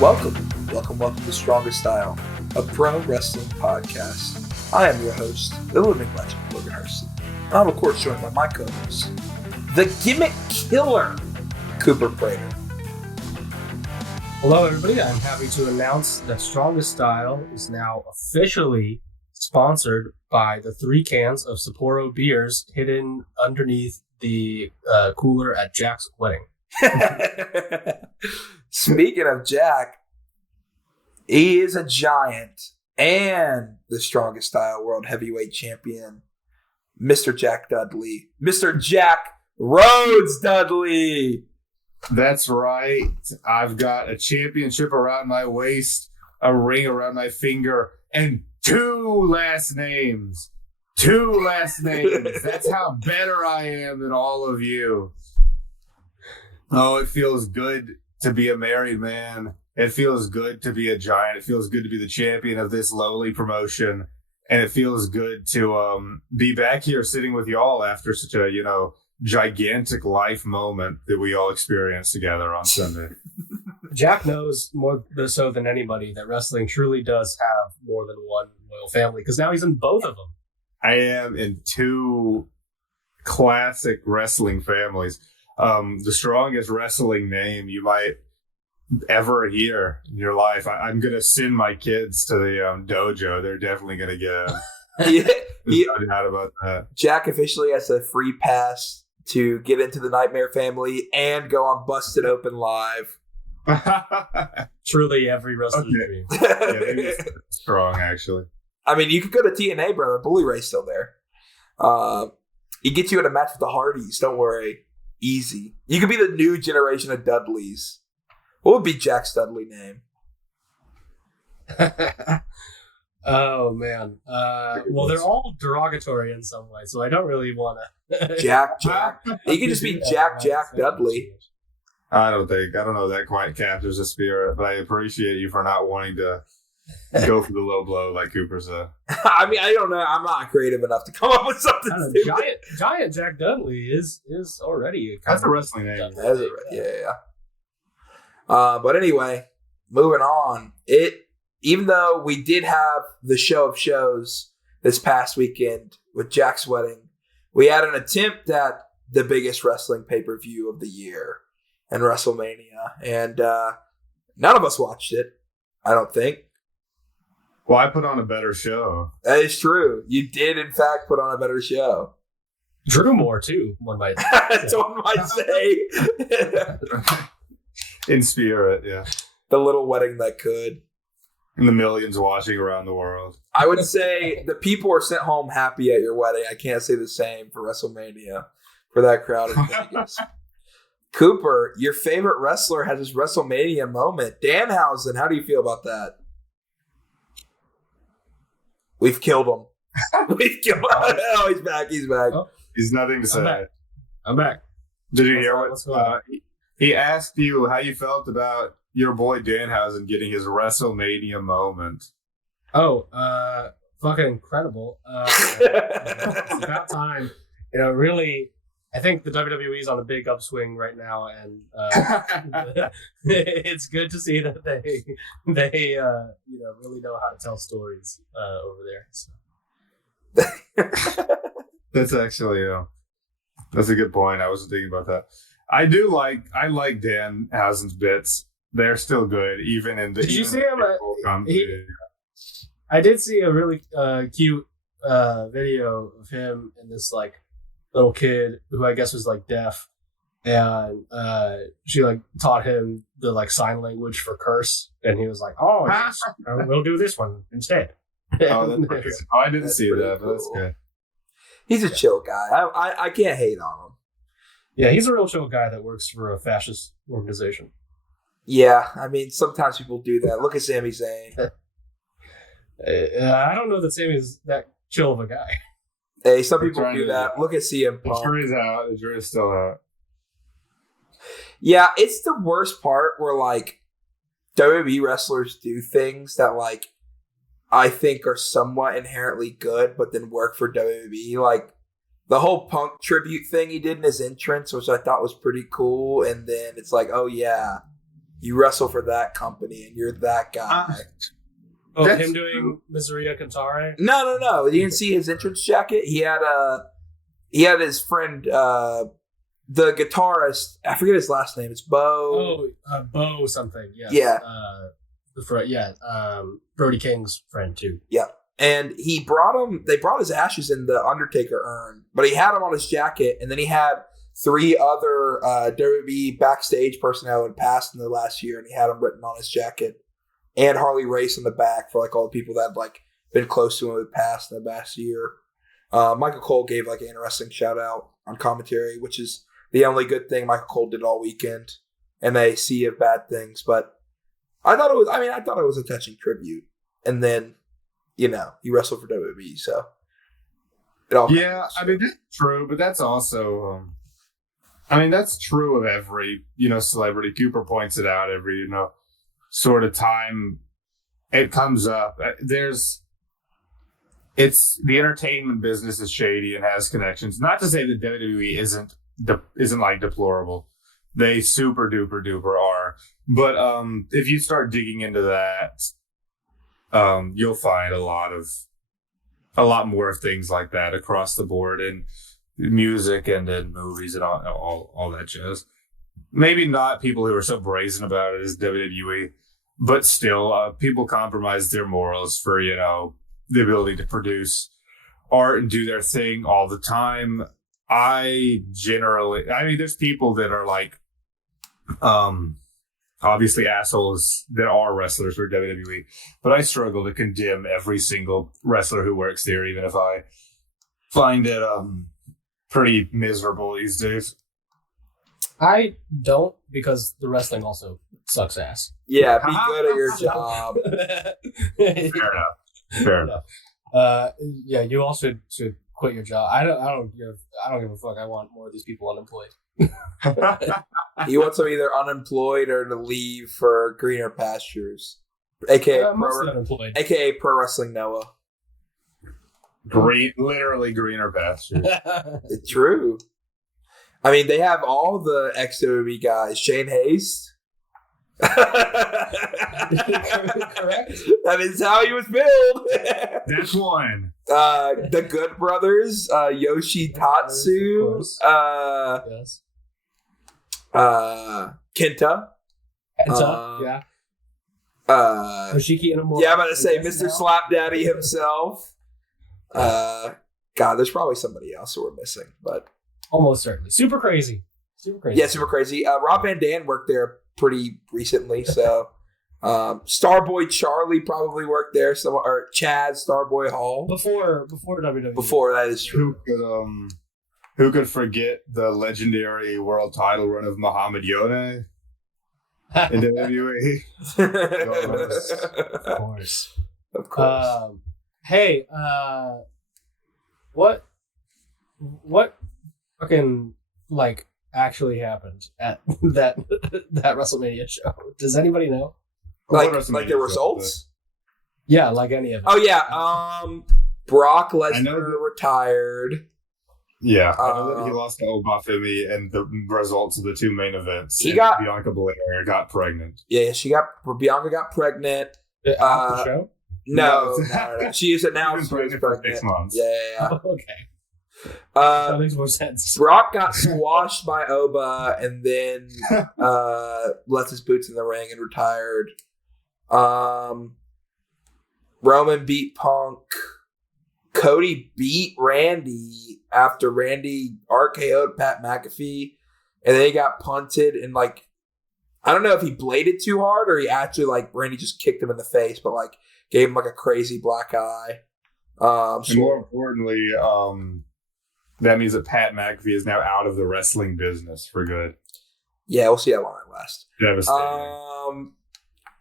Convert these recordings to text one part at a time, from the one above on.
Welcome to Strongest Style, a pro wrestling podcast. I am your host, the living legend, Logan Hurston. I'm of course joined by my co-host, the gimmick killer, Cooper Prater. Hello everybody, I'm happy to announce that Strongest Style is now officially sponsored by the 3 cans of Sapporo beers hidden underneath the cooler at Jack's wedding. Speaking of Jack, he is a giant and the Strongest Style World Heavyweight Champion, Mr. Jack Dudley. Mr. Jack Rhodes Dudley. That's right. I've got a championship around my waist, a ring around my finger, and 2 last names. 2 last names. That's how better I am than all of you. Oh, it feels good to be a married man. It feels good to be a giant. It feels good to be the champion of this lowly promotion. And it feels good to be back here sitting with y'all after such a, gigantic life moment that we all experienced together on Sunday. Jack knows more so than anybody that wrestling truly does have more than one royal family, because now he's in both of them. I am in 2 classic wrestling families. The strongest wrestling name you might ever hear in your life. I'm going to send my kids to the dojo. They're definitely going to get no doubt about that. Jack officially has a free pass to get into the Nightmare family and go on Busted Open Live. Truly every wrestling dream. Yeah, maybe it's strong, actually. I mean, you could go to TNA, brother. Bully Ray's still there. He gets you in a match with the Hardys. Don't worry. Easy. You could be the new generation of Dudleys. What would be Jack's Dudley name? Oh, man. Well, they're all derogatory in some way, so I don't really want to. Jack. He could just be Jack Dudley. I don't know that quite captures the spirit, but I appreciate you for not wanting to go for the low blow like Cooper said. I mean, I don't know. I'm not creative enough to come up with something stupid. Giant Jack Dudley is already that's a wrestling name. Yeah. But anyway, moving on. Even though we did have the show of shows this past weekend with Jack's wedding, we had an attempt at the biggest wrestling pay-per-view of the year and WrestleMania, and none of us watched it, I don't think. Well, I put on a better show. That is true. You did, in fact, put on a better show. Drew more, too, one might say. One might say. In spirit, yeah. The little wedding that could. And the millions watching around the world. I would say the people are sent home happy at your wedding. I can't say the same for WrestleMania, for that crowd in Vegas. Cooper, your favorite wrestler has his WrestleMania moment. Danhausen, how do you feel about that? We've killed him. We've killed him. Oh, he's back. Oh. He's nothing to say. I'm back. Did you hear what he asked you how you felt about your boy Danhausen getting his WrestleMania moment? Oh, fucking incredible. It's about time. Really, I think the WWE is on a big upswing right now, and it's good to see that they really know how to tell stories over there. So. That's actually that's a good point. I wasn't thinking about that. I like Danhausen's bits. They're still good, even in the. Did you see him? I did see a really cute video of him and this little kid who I guess was deaf, and she taught him the that's language for curse, and he was like, "Oh, yes, we'll do this one instead." Oh, I didn't see that, but that's good. He's a chill guy. I can't hate on him. Yeah, he's a real chill guy that works for a fascist organization. Yeah, I mean, sometimes people do that. Look at Sami Zayn. I don't know that Sami's that chill of a guy. Hey, some people do that. Look at CM Punk. The jury's out. The jury's still out. Yeah, it's the worst part where WWE wrestlers do things that I think are somewhat inherently good, but then work for WWE. The whole Punk tribute thing he did in his entrance, which I thought was pretty cool. And then it's oh yeah, You wrestle for that company, and you're that guy. Him doing Miseria Cantare? No. You didn't see his entrance jacket? He had his friend, the guitarist. I forget his last name. It's Bo. Bo something. Yes. Yeah. Brody King's friend too. Yeah. And they brought his ashes in the Undertaker urn, but he had him on his jacket, and then he had 3 other WWE backstage personnel who had passed in the last year, and he had them written on his jacket. And Harley Race in the back for like all the people that had like been close to him who had passed in the past year. Michael Cole gave like an interesting shout out on commentary, which is the only good thing Michael Cole did all weekend, and a sea of bad things. But I thought it was a touching tribute. And then, he wrestled for WWE, so it all. Yeah, that's true, but that's also, that's true of every, celebrity. Cooper points it out every, sort of time it comes up. It's the entertainment business is shady and has connections. Not to say that WWE isn't like deplorable. They super duper duper are. But if you start digging into that, you'll find a lot more of things like that across the board in music and in movies and all that jazz. Maybe not people who are so brazen about it as WWE, but still, people compromise their morals for, the ability to produce art and do their thing all the time. There's people that are like, obviously assholes that are wrestlers for WWE, but I struggle to condemn every single wrestler who works there, even if I find it pretty miserable these days. I don't, because the wrestling also sucks ass. Yeah, be good at your job. Fair enough. Yeah, you also should quit your job. I don't give a fuck. I want more of these people unemployed. He wants them either unemployed or to leave for greener pastures, aka Pro Wrestling Noah. Literally greener pastures. It's true. I mean, they have all the ex-WWE guys. Shane Hayes. Correct. That is how he was billed. That's one. The Good Brothers, Yoshi Tatsu, Yes. Kenta. Yeah. Yoshiki Inamura. Yeah, I'm about to say Mr. Slap Daddy himself. God, there's probably somebody else who we're missing, but almost certainly. Super crazy. Yeah, super crazy. Rob Van Dam worked there pretty recently, so Starboy Charlie probably worked there, or Chad Starboy Hall before WWE. Before, that is true. Who could forget the legendary world title run of Muhammad Yone in WWE? Of course. Hey, what fucking actually happened at that WrestleMania show? Does anybody know? Like the results? Yeah, like any of it. Oh yeah, Brock Lesnar retired. Yeah, I know that he lost to Obafemi, and the results of the 2 main events. Bianca Belair got pregnant. Yeah, Bianca got pregnant. The show? No. She is announced she was pregnant for 6 months. Yeah. Oh, okay. That makes more sense. Brock got squashed by Oba and then left his boots in the ring and retired. Roman beat Punk. Cody beat Randy after Randy RKO'd Pat McAfee, and then he got punted and I don't know if he bladed too hard or he actually Randy just kicked him in the face, but gave him a crazy black eye. And more importantly, that means that Pat McAfee is now out of the wrestling business for good. Yeah, we'll see how long it lasts. Devastating.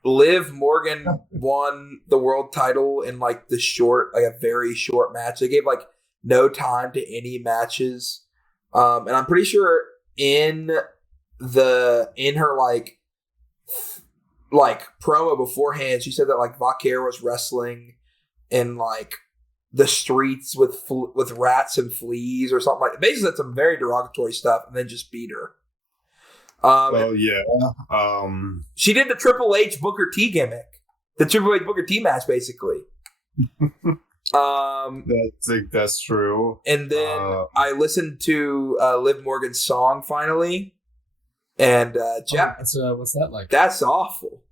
Liv Morgan won the world title in a very short match. They gave no time to any matches. And I'm pretty sure in her promo beforehand, she said that Vaquer was wrestling in the streets with rats and fleas or something basically said some very derogatory stuff and then just beat her. Well, yeah. She did the Triple H Booker T gimmick. The Triple H Booker T match, basically. That's true. And then I listened to Liv Morgan's song finally. And Jack. What's that like? That's awful.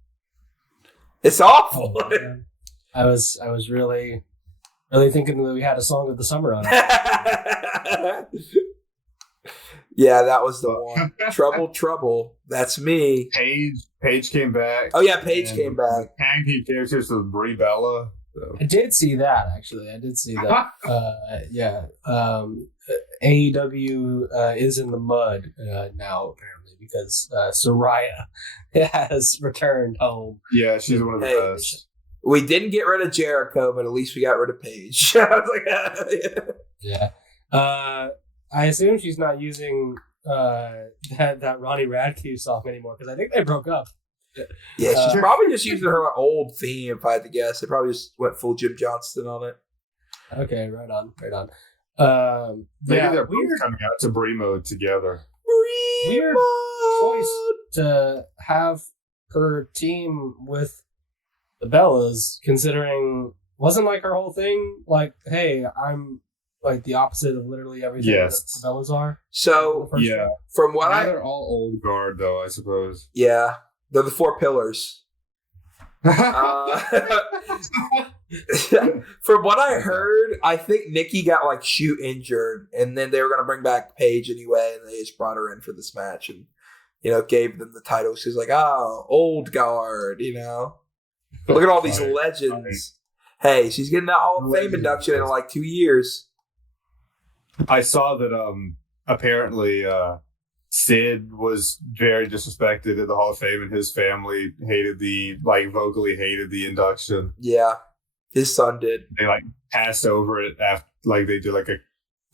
It's awful. Oh, I was really thinking that we had a song of the summer on it. Yeah, that was the one. Trouble. That's me. Paige came back. Oh yeah, Paige came back. Tag team characters with Brie Bella. So. I did see that actually. I did see that. Yeah. AEW is in the mud now apparently because Soraya has returned home. Yeah, she's one of the best. We didn't get rid of Jericho, but at least we got rid of Paige. I was like, yeah. I assume she's not using that Ronnie Radke song anymore because I think they broke up. Yeah, she's probably just using her old theme, if I had to guess. They probably just went full Jim Johnston on it. Okay, right on. Maybe they're both coming out to Brie mode together. Weird choice to have her team with the Bellas, considering wasn't like her whole thing like, hey, I'm like the opposite of literally everything that the Bellas are. So yeah, from what they're all old guard though, I suppose. Yeah, they're the four pillars. From what I heard, I think Nikki got like shoot injured, and then they were gonna bring back Paige anyway, and they just brought her in for this match, and gave them the title. She's like, oh, old guard, Look at all these legends. Hey, she's getting that Hall of Fame induction in like 2 years. I saw that apparently Sid was very disrespected at the Hall of Fame, and his family vocally hated the induction. Yeah, his son did. They passed over it after, they did a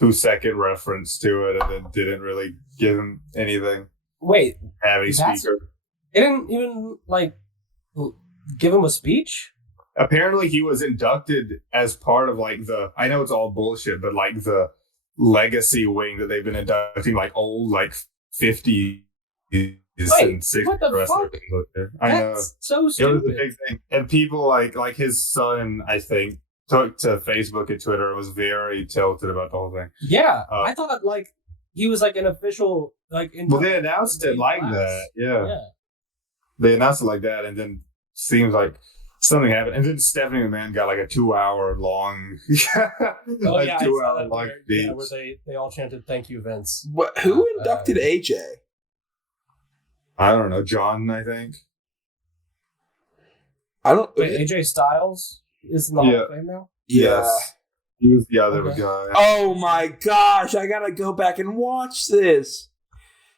2-second reference to it, and then didn't really give him anything. Wait, have a speaker. They didn't even give him a speech. Apparently, he was inducted as part of I know it's all bullshit, but the legacy wing that they've been inducting old 50s and 60s what the fuck? I know. That's so stupid. It was a big thing, and people like his son, I think, took to Facebook and Twitter and was very tilted about the whole thing. Yeah, I thought he was an official well, they announced it like that. Yeah, they announced it like that, and then seems like something happened, and then Stephanie McMahon got a 2-hour long, 2-hour long speech where they all chanted "Thank you, Vince." Who inducted AJ? I don't know, John. I think. I don't. Wait, AJ Styles is in the Hall of Fame now. Yes, he was the other guy. Oh my gosh! I gotta go back and watch this.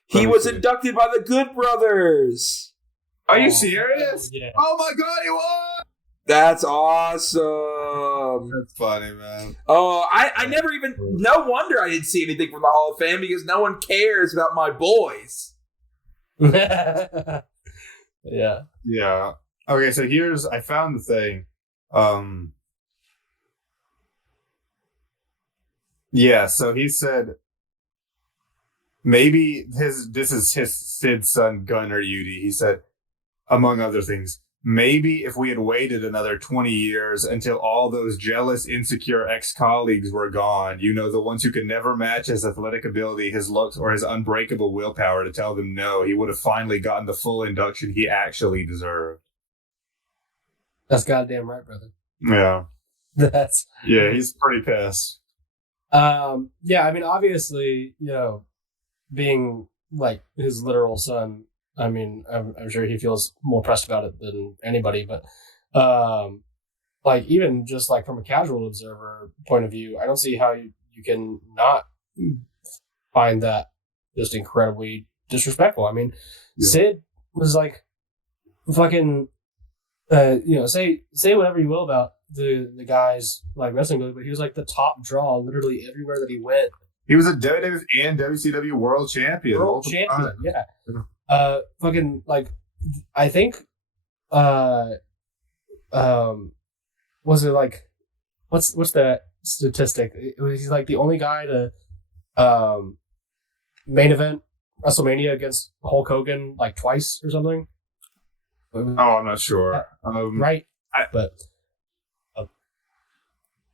He was inducted by the Good Brothers. Are you serious? Yeah. Oh my god, he won! That's awesome. That's funny, man. Oh, I never even. No wonder I didn't see anything from the Hall of Fame because no one cares about my boys. Yeah. Yeah. Okay, so I found the thing. Yeah, so he said maybe this is his Sid's son Gunnar Udy. He said, among other things, maybe if we had waited another 20 years until all those jealous, insecure ex-colleagues were gone, the ones who could never match his athletic ability, his looks, or his unbreakable willpower to tell them no, he would have finally gotten the full induction he actually deserved. That's goddamn right, brother. Yeah. Yeah, he's pretty pissed. Yeah, I mean, obviously, being his literal son, I mean, I'm sure he feels more pressed about it than anybody, but even just from a casual observer point of view, I don't see how you can not find that just incredibly disrespectful. I mean, Sid was fucking, say whatever you will about the guys wrestling, but he was the top draw literally everywhere that he went. He was a WWF and WCW world champion. Yeah. Fucking I think was it what's that statistic? He's the only guy to main event WrestleMania against Hulk Hogan like twice or something. Oh, I'm not sure. Right, but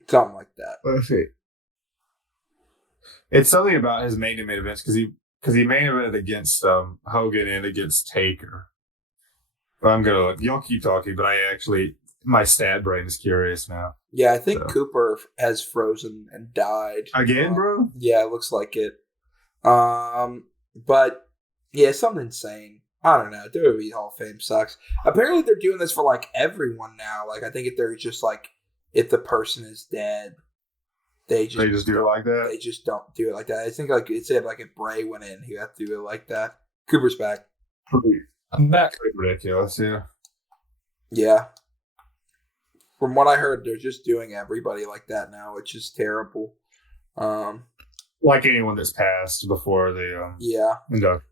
something like that. Let's see. It's something about his main events because he main evented against Hogan and against Taker. But I'm gonna look. Y'all keep talking, but my stat brain is curious now. Yeah, I think Cooper has frozen and died again, bro. Yeah, it looks like it. But yeah, something insane. I don't know. WWE Hall of Fame sucks. Apparently, they're doing this for like everyone now. Like, I think if they're just like, if the person is dead, they just do it like that. They just don't do it like that. I think like it said like if Bray went in, he had to do it like that. Cooper's back. I'm back. Pretty ridiculous, yeah. Yeah. From what I heard, they're just doing everybody like that now, which is terrible. Like anyone that's passed before they induct.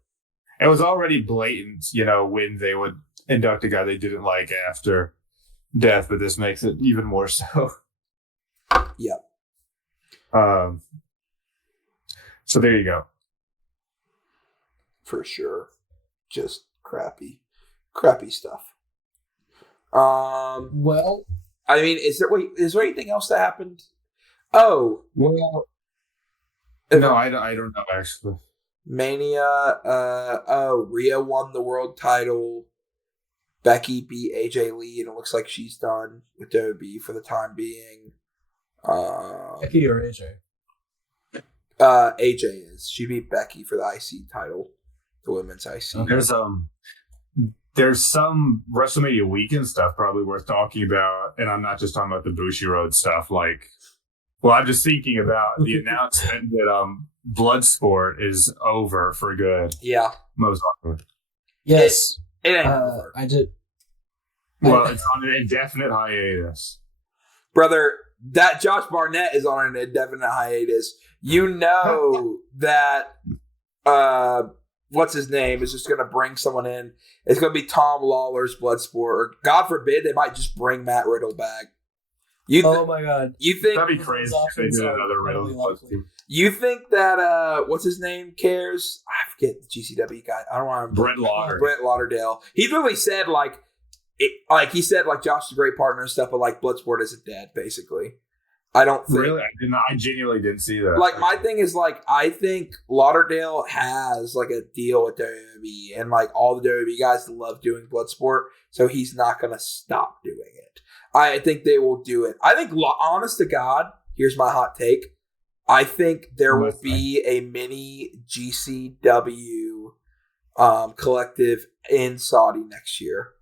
It was already blatant, when they would induct a guy they didn't like after death, but this makes it even more so. Yep. So there you go. For sure. Just crappy stuff. Well, I mean, is there anything else that happened? Oh, well, no, I don't know actually. Mania. Rhea won the world title. Becky beat AJ Lee, and it looks like she's done with WWE for the time being. Becky or AJ? AJ is. She beat Becky for the IC title, the women's IC. There's some WrestleMania weekend stuff probably worth talking about, and I'm not just talking about the Bushiroad stuff. I'm just thinking about the announcement that Bloodsport is over for good. Yeah, most likely. Yes, it ain't over. I did. Well, it's on an indefinite hiatus, brother. That Josh Barnett is on an indefinite hiatus. You know that what's his name is just going to bring someone in. It's going to be Tom Lawler's Bloodsport, or God forbid they might just bring Matt Riddle back. Oh my God! You think that'd be crazy if they did another Riddle Bloodsport? You think that what's his name cares? I forget the GCW guy. I don't want to. Brett Lauderdale. He literally said he said Josh is a great partner and stuff, but Bloodsport isn't dead. Basically, I don't think. Really, I genuinely didn't see that. My thing is I think Lauderdale has a deal with WWE, and all the WWE guys love doing Bloodsport, so he's not gonna stop doing it. I think they will do it. I think, honest to God, here's my hot take. I think there will be a mini GCW collective in Saudi next year.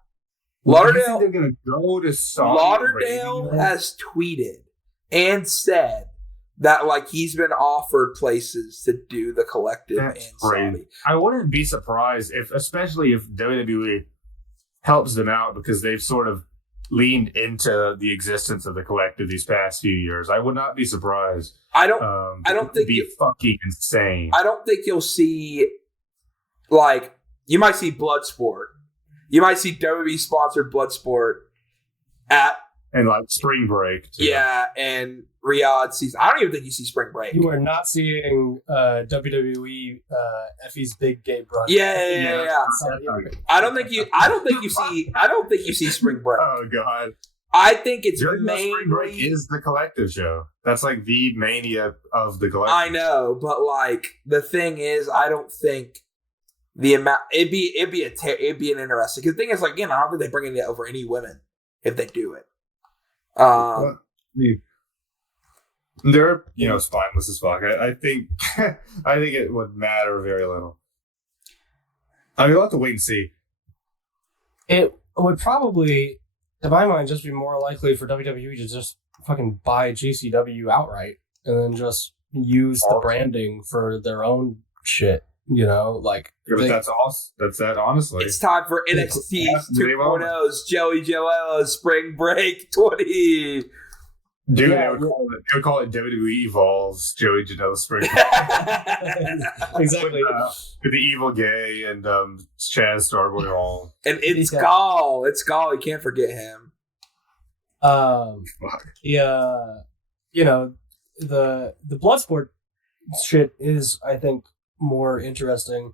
Lauderdale, they're going to go to Saudi Lauderdale has tweeted and said that he's been offered places to do the collective in Saudi. I wouldn't be surprised especially if WWE helps them out, because they've sort of leaned into the existence of the collective these past few years. I would not be surprised. I don't think be fucking insane. I don't think you'll see you might see Bloodsport. You might see WWE sponsored Bloodsport and Spring Break too. Yeah, and Riyadh season. I don't even think you see Spring Break. You are not seeing WWE Effie's Big Gay Brunch. Yeah. I don't think you see Spring Break. Oh God. I think it's mainly Spring Break is the collective show. That's the mania of the collective. I know, but the thing is, I don't think the amount it'd be an interesting. Because the thing is, again, I don't think they bring it over any women if they do it. They're spineless as fuck. I think it would matter very little. We'll have to wait and see. It would probably, in my mind, just be more likely for WWE to just fucking buy GCW outright and then just use the branding for their own shit. But that's awesome. That's that. Honestly, it's time for NXT 2.0's Joey Janela's Spring Break 20. Dude, they would call it WWE Evolves Joey Janela's Spring Break. Exactly. With the Evil Gay and Chaz Starboy Hall. And it's Gall. It's Gall. You can't forget him. Yeah. The Bloodsport shit is, I think, more interesting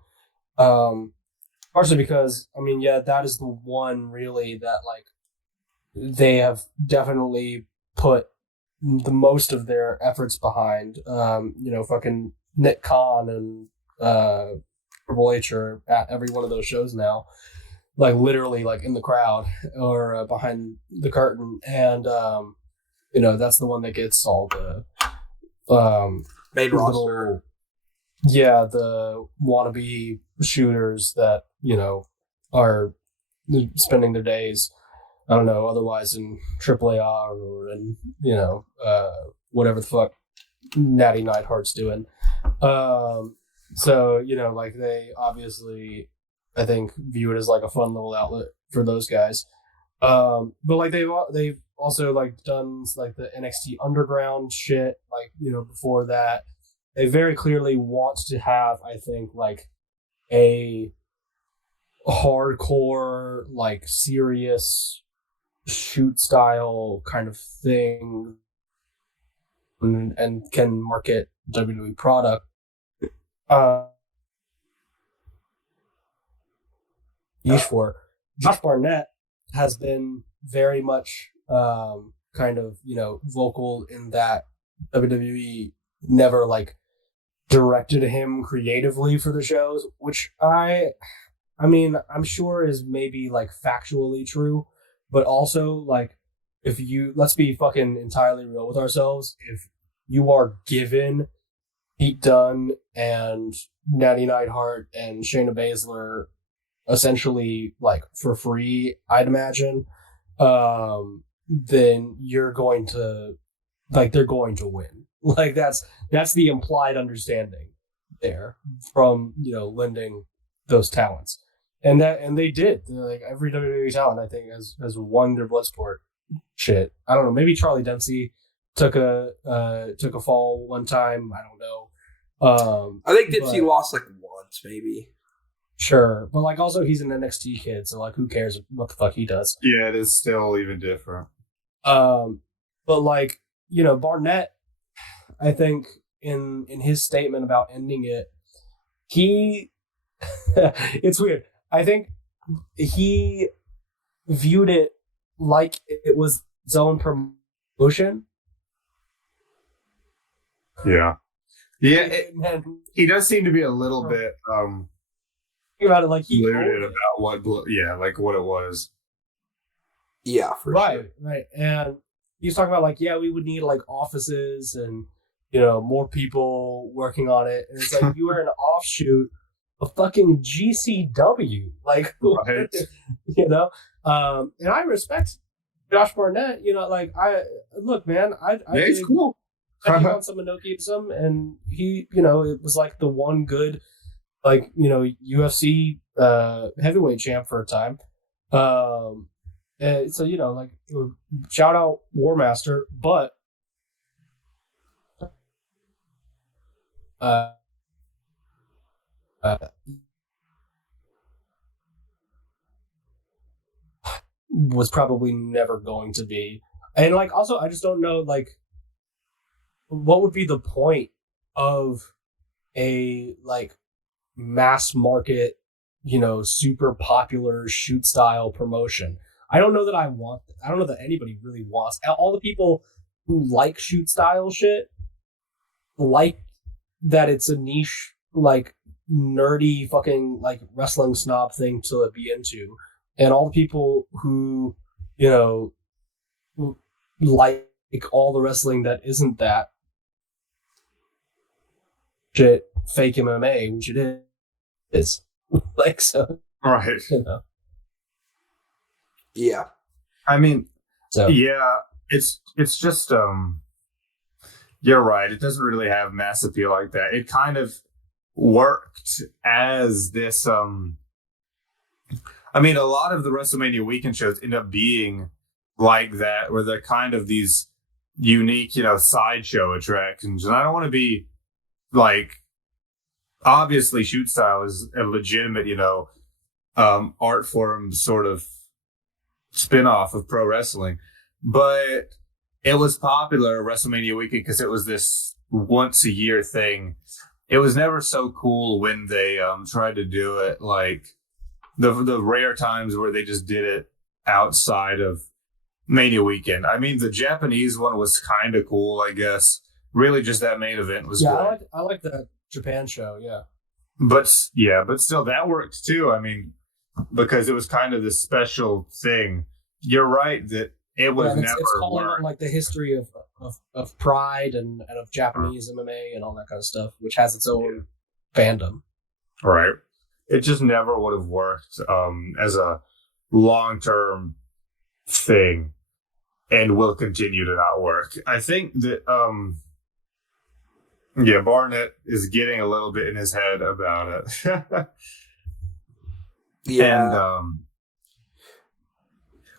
Partially because, I mean, yeah, that is the one really that, like, they have definitely put the most of their efforts behind. Fucking Nick Khan and Triple H are at every one of those shows now, like literally like in the crowd or behind the curtain, and that's the one that gets all the main roster. The wannabe shooters that are spending their days, I don't know, otherwise in AAA or in whatever the fuck Natty Neidhart's doing. So like they obviously, I think, view it as like a fun little outlet for those guys. But like they've also like done like the NXT Underground shit, like before that. They very clearly want to have, I think, like a hardcore, like serious shoot style kind of thing, and can market WWE product. For Josh Barnett has been very much kind of vocal in that WWE never like directed him creatively for the shows, which I mean I'm sure is maybe like factually true, but also like let's be fucking entirely real with ourselves. If you are given Pete Dunne and Natty Neidhart and Shayna Baszler essentially like for free, I'd imagine, then you're going to they're going to win. Like that's the implied understanding there from lending those talents, and they did. Like every WWE talent I think has won their Bloodsport shit. I don't know, maybe Charlie Dempsey took a fall one time. I don't know. I think Dempsey lost like once maybe. Sure, but like also he's an NXT kid, so like who cares what the fuck he does? Yeah, it is still even different. But like Barnett, I think in his statement about ending it, it's weird. I think he viewed it like it was his own promotion. Yeah. He does seem to be a little bit about it like he about what it was. Yeah, for sure. Right. And he's talking about like, yeah, we would need like offices and more people working on it. And it's like you were an offshoot of fucking GCW. Like right. And I respect Josh Barnett, like look, man, it's cool. I found some Inokiism, and he, it was like the one good, like, UFC heavyweight champ for a time. And so, like, shout out War Master, but was probably never going to be. And like, also, I just don't know, like, what would be the point of a like mass market, super popular shoot style promotion? I don't know that I want that. I don't know that anybody really wants. All the people who like shoot style shit like that it's a niche, like nerdy fucking like wrestling snob thing to be into. And all the people who, like all the wrestling that isn't that shit, fake MMA, which it is. Like, so. Right. Yeah. I mean, so. Yeah, it's just, you're right. It doesn't really have mass appeal like that. It kind of worked as this, I mean, a lot of the WrestleMania weekend shows end up being like that, where they're kind of these unique, sideshow attractions. And I don't want to be like, obviously shoot style is a legitimate, art form sort of spin-off of pro wrestling. But it was popular WrestleMania weekend because it was this once a year thing. it was never so cool when they tried to do it like the rare times where they just did it outside of Mania Weekend. I mean, the Japanese one was kind of cool, I guess. Really, just that main event was good. I like the Japan show. Yeah, but still, that worked too. I mean, because it was kind of this special thing. You're right that it was never. It's calling on like the history of Pride and of Japanese MMA and all that kind of stuff, which has its own fandom. Right. It just never would have worked as a long-term thing, and will continue to not work. I think that Barnett is getting a little bit in his head about it. Yeah.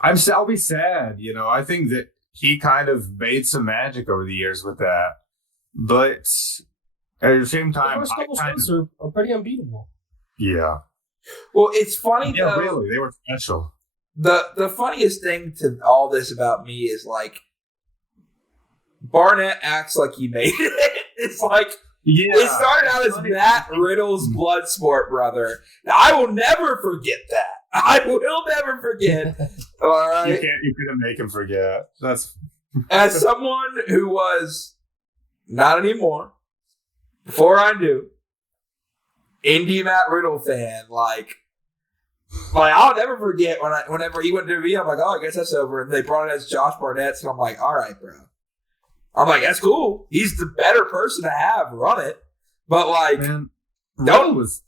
And I'll be sad, I think that he kind of made some magic over the years with that, but at the same time, the first couple shows are pretty unbeatable. Yeah. Well, it's funny though. Really, they were special. The funniest thing to all this about me is like Barnett acts like he made it. It's like it started out as Matt Riddle's Bloodsport brother. Now, I will never forget that. I will never forget. All right, you couldn't make him forget. That's as someone who was not anymore before I knew indie Matt Riddle fan, like I'll never forget whenever he went to WWE, I'm like, oh, I guess that's over. And they brought it as Josh Barnett, and I'm like, all right, bro. I'm like, that's cool. He's the better person to have run it. But like, man, Riddle was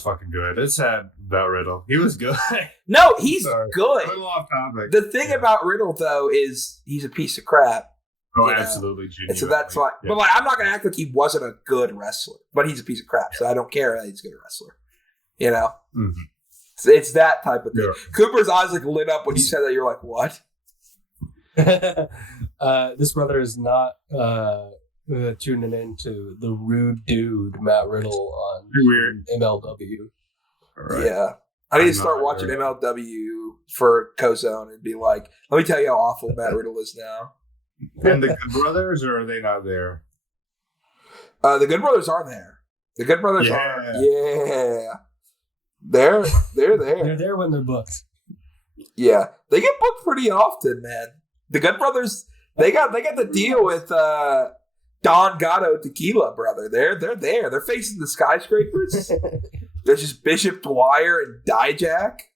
fucking good. It's sad about Riddle. He was good. No, he's good. A little off topic. The thing about Riddle though is he's a piece of crap. Oh, absolutely. And so that's why. Yeah. But like, I'm not gonna act like he wasn't a good wrestler, but he's a piece of crap. So I don't care that he's a good wrestler. Mm-hmm. It's that type of thing. Yeah. Cooper's eyes like lit up when you said that. You're like, what? This brother is not tuning into the rude dude Matt Riddle on Weird. MLW. Right. Yeah, I need to start watching MLW for Cozone and be like, let me tell you how awful Matt Riddle is now. And the Good Brothers, or are they not there? The Good Brothers are there. The Good Brothers are. Yeah. They're there. They're there when they're booked. Yeah, they get booked pretty often, man. The Good Brothers, they got the deal with Don Gatto Tequila, brother. They're there. They're facing the skyscrapers. There's just Bishop Dwyer and Dijak.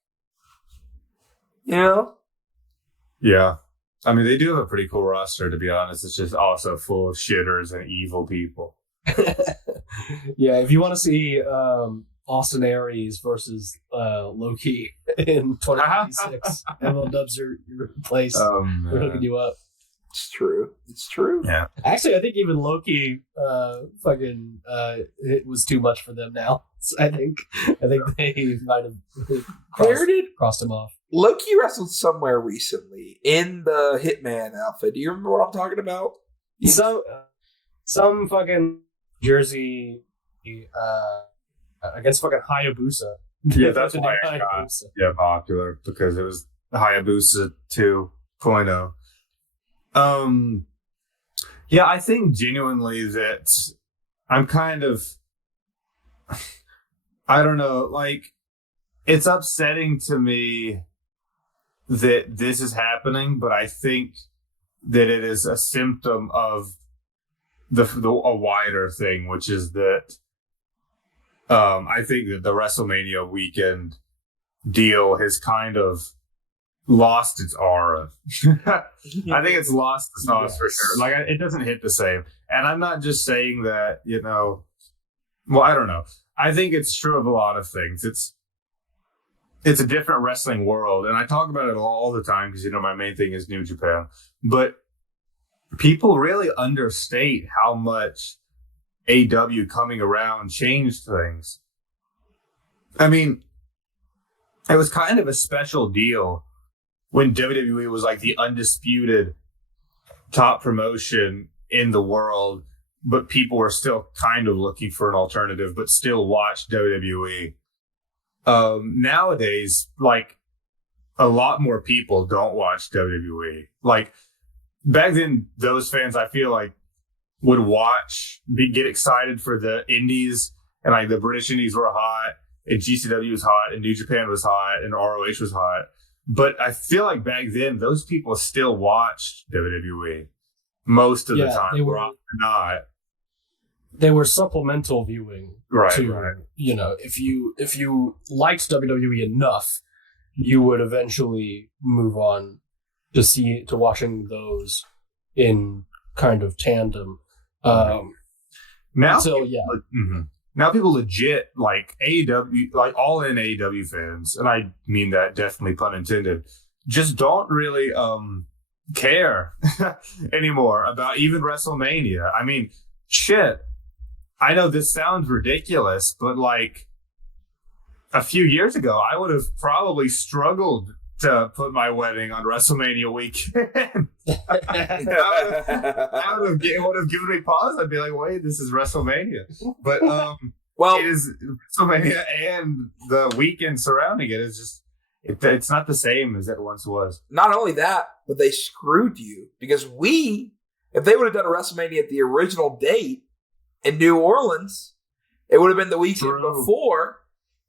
Yeah. I mean, they do have a pretty cool roster, to be honest. It's just also full of shitters and evil people. Yeah, if you want to see Austin Aries versus Low-Key in 2026, MLW's your place. They're hooking you up. It's true. Yeah. Actually, I think even Low-Key it was too much for them now. So I think they might have crossed him off. Low-Key wrestled somewhere recently in the Hitman outfit. Do you remember what I'm talking about? Some fucking Jersey against fucking Hayabusa. Yeah, that's why it got popular, because it was Hayabusa 2.0. Yeah, I think genuinely that I'm kind of, I don't know, like, it's upsetting to me that this is happening, but I think that it is a symptom of a wider thing, which is that I think that the WrestleMania weekend deal has kind of lost its aura. I think it's lost the sauce for sure. Like, it doesn't hit the same. And I'm not just saying that, well, I don't know. I think it's true of a lot of things. It's a different wrestling world. And I talk about it all the time because, my main thing is New Japan. But people really understate how much AEW coming around changed things. I mean, it was kind of a special deal when WWE was like the undisputed top promotion in the world, but people were still kind of looking for an alternative, but still watched WWE. Nowadays, like, a lot more people don't watch WWE. Like, back then, those fans, I feel like, would watch, get excited for the indies, and like the British indies were hot, and GCW was hot, and New Japan was hot, and ROH was hot. But I feel like back then, those people still watched WWE most of the time. They were not. They were supplemental viewing. Right. You know, if you liked WWE enough, you would eventually move on to watching those in kind of tandem. Now people legit, like AEW, like all in AEW fans, and I mean that definitely pun intended, just don't really care anymore about even WrestleMania. I mean, shit. I know this sounds ridiculous, but like a few years ago, I would have probably struggled to put my wedding on WrestleMania weekend. It would have given me pause. I'd be like, wait, this is WrestleMania. But well, it is WrestleMania, and the weekend surrounding it is just, it's not the same as it once was. Not only that, but they screwed you, because if they would have done a WrestleMania at the original date in New Orleans, it would have been the weekend before,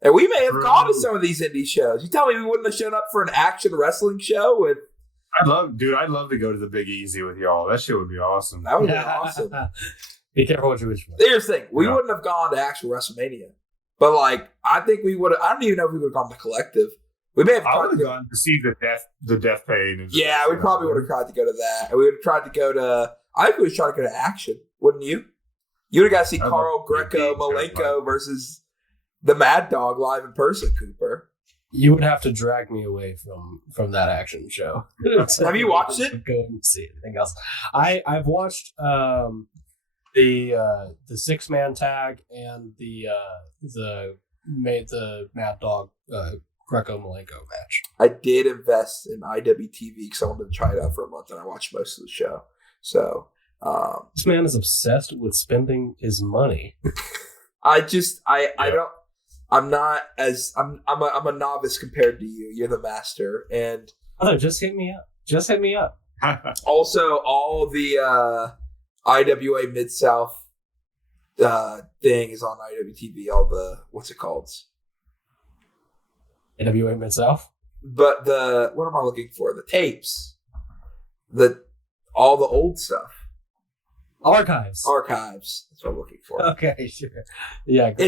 and we may have gone to some of these indie shows. You tell me we wouldn't have shown up for an action wrestling show with... I'd love to go to the Big Easy with y'all. That shit would be awesome. That would be awesome. Be careful what you wish for. Here's the thing. We wouldn't have gone to actual WrestleMania. But, like, I think we would have... I don't even know if we would have gone to Collective. We may have tried to gone to see the Death Pain. Yeah, we probably would have tried to go to that. And we would have tried to go to... I think we would have tried to go to Action. Wouldn't you? You would have got to see Carl Greco Malenko versus the Mad Dog live in person, Cooper. You would have to drag me away from that Action show. Have you watched it? Go and see anything else. I've watched the 6-man tag and the Mad Dog Greco Malenko match. I did invest in IWTV because I wanted to try it out for a month, and I watched most of the show. So. This man is obsessed with spending his money. I'm a novice compared to you. You're the master, and just hit me up. Also, all the IWA Mid-South thing is on IWTV. All the what's it called? AWA Mid-South. But what am I looking for? The tapes, all the old stuff. Archives. That's what I'm looking for. Okay, sure. Yeah. Great.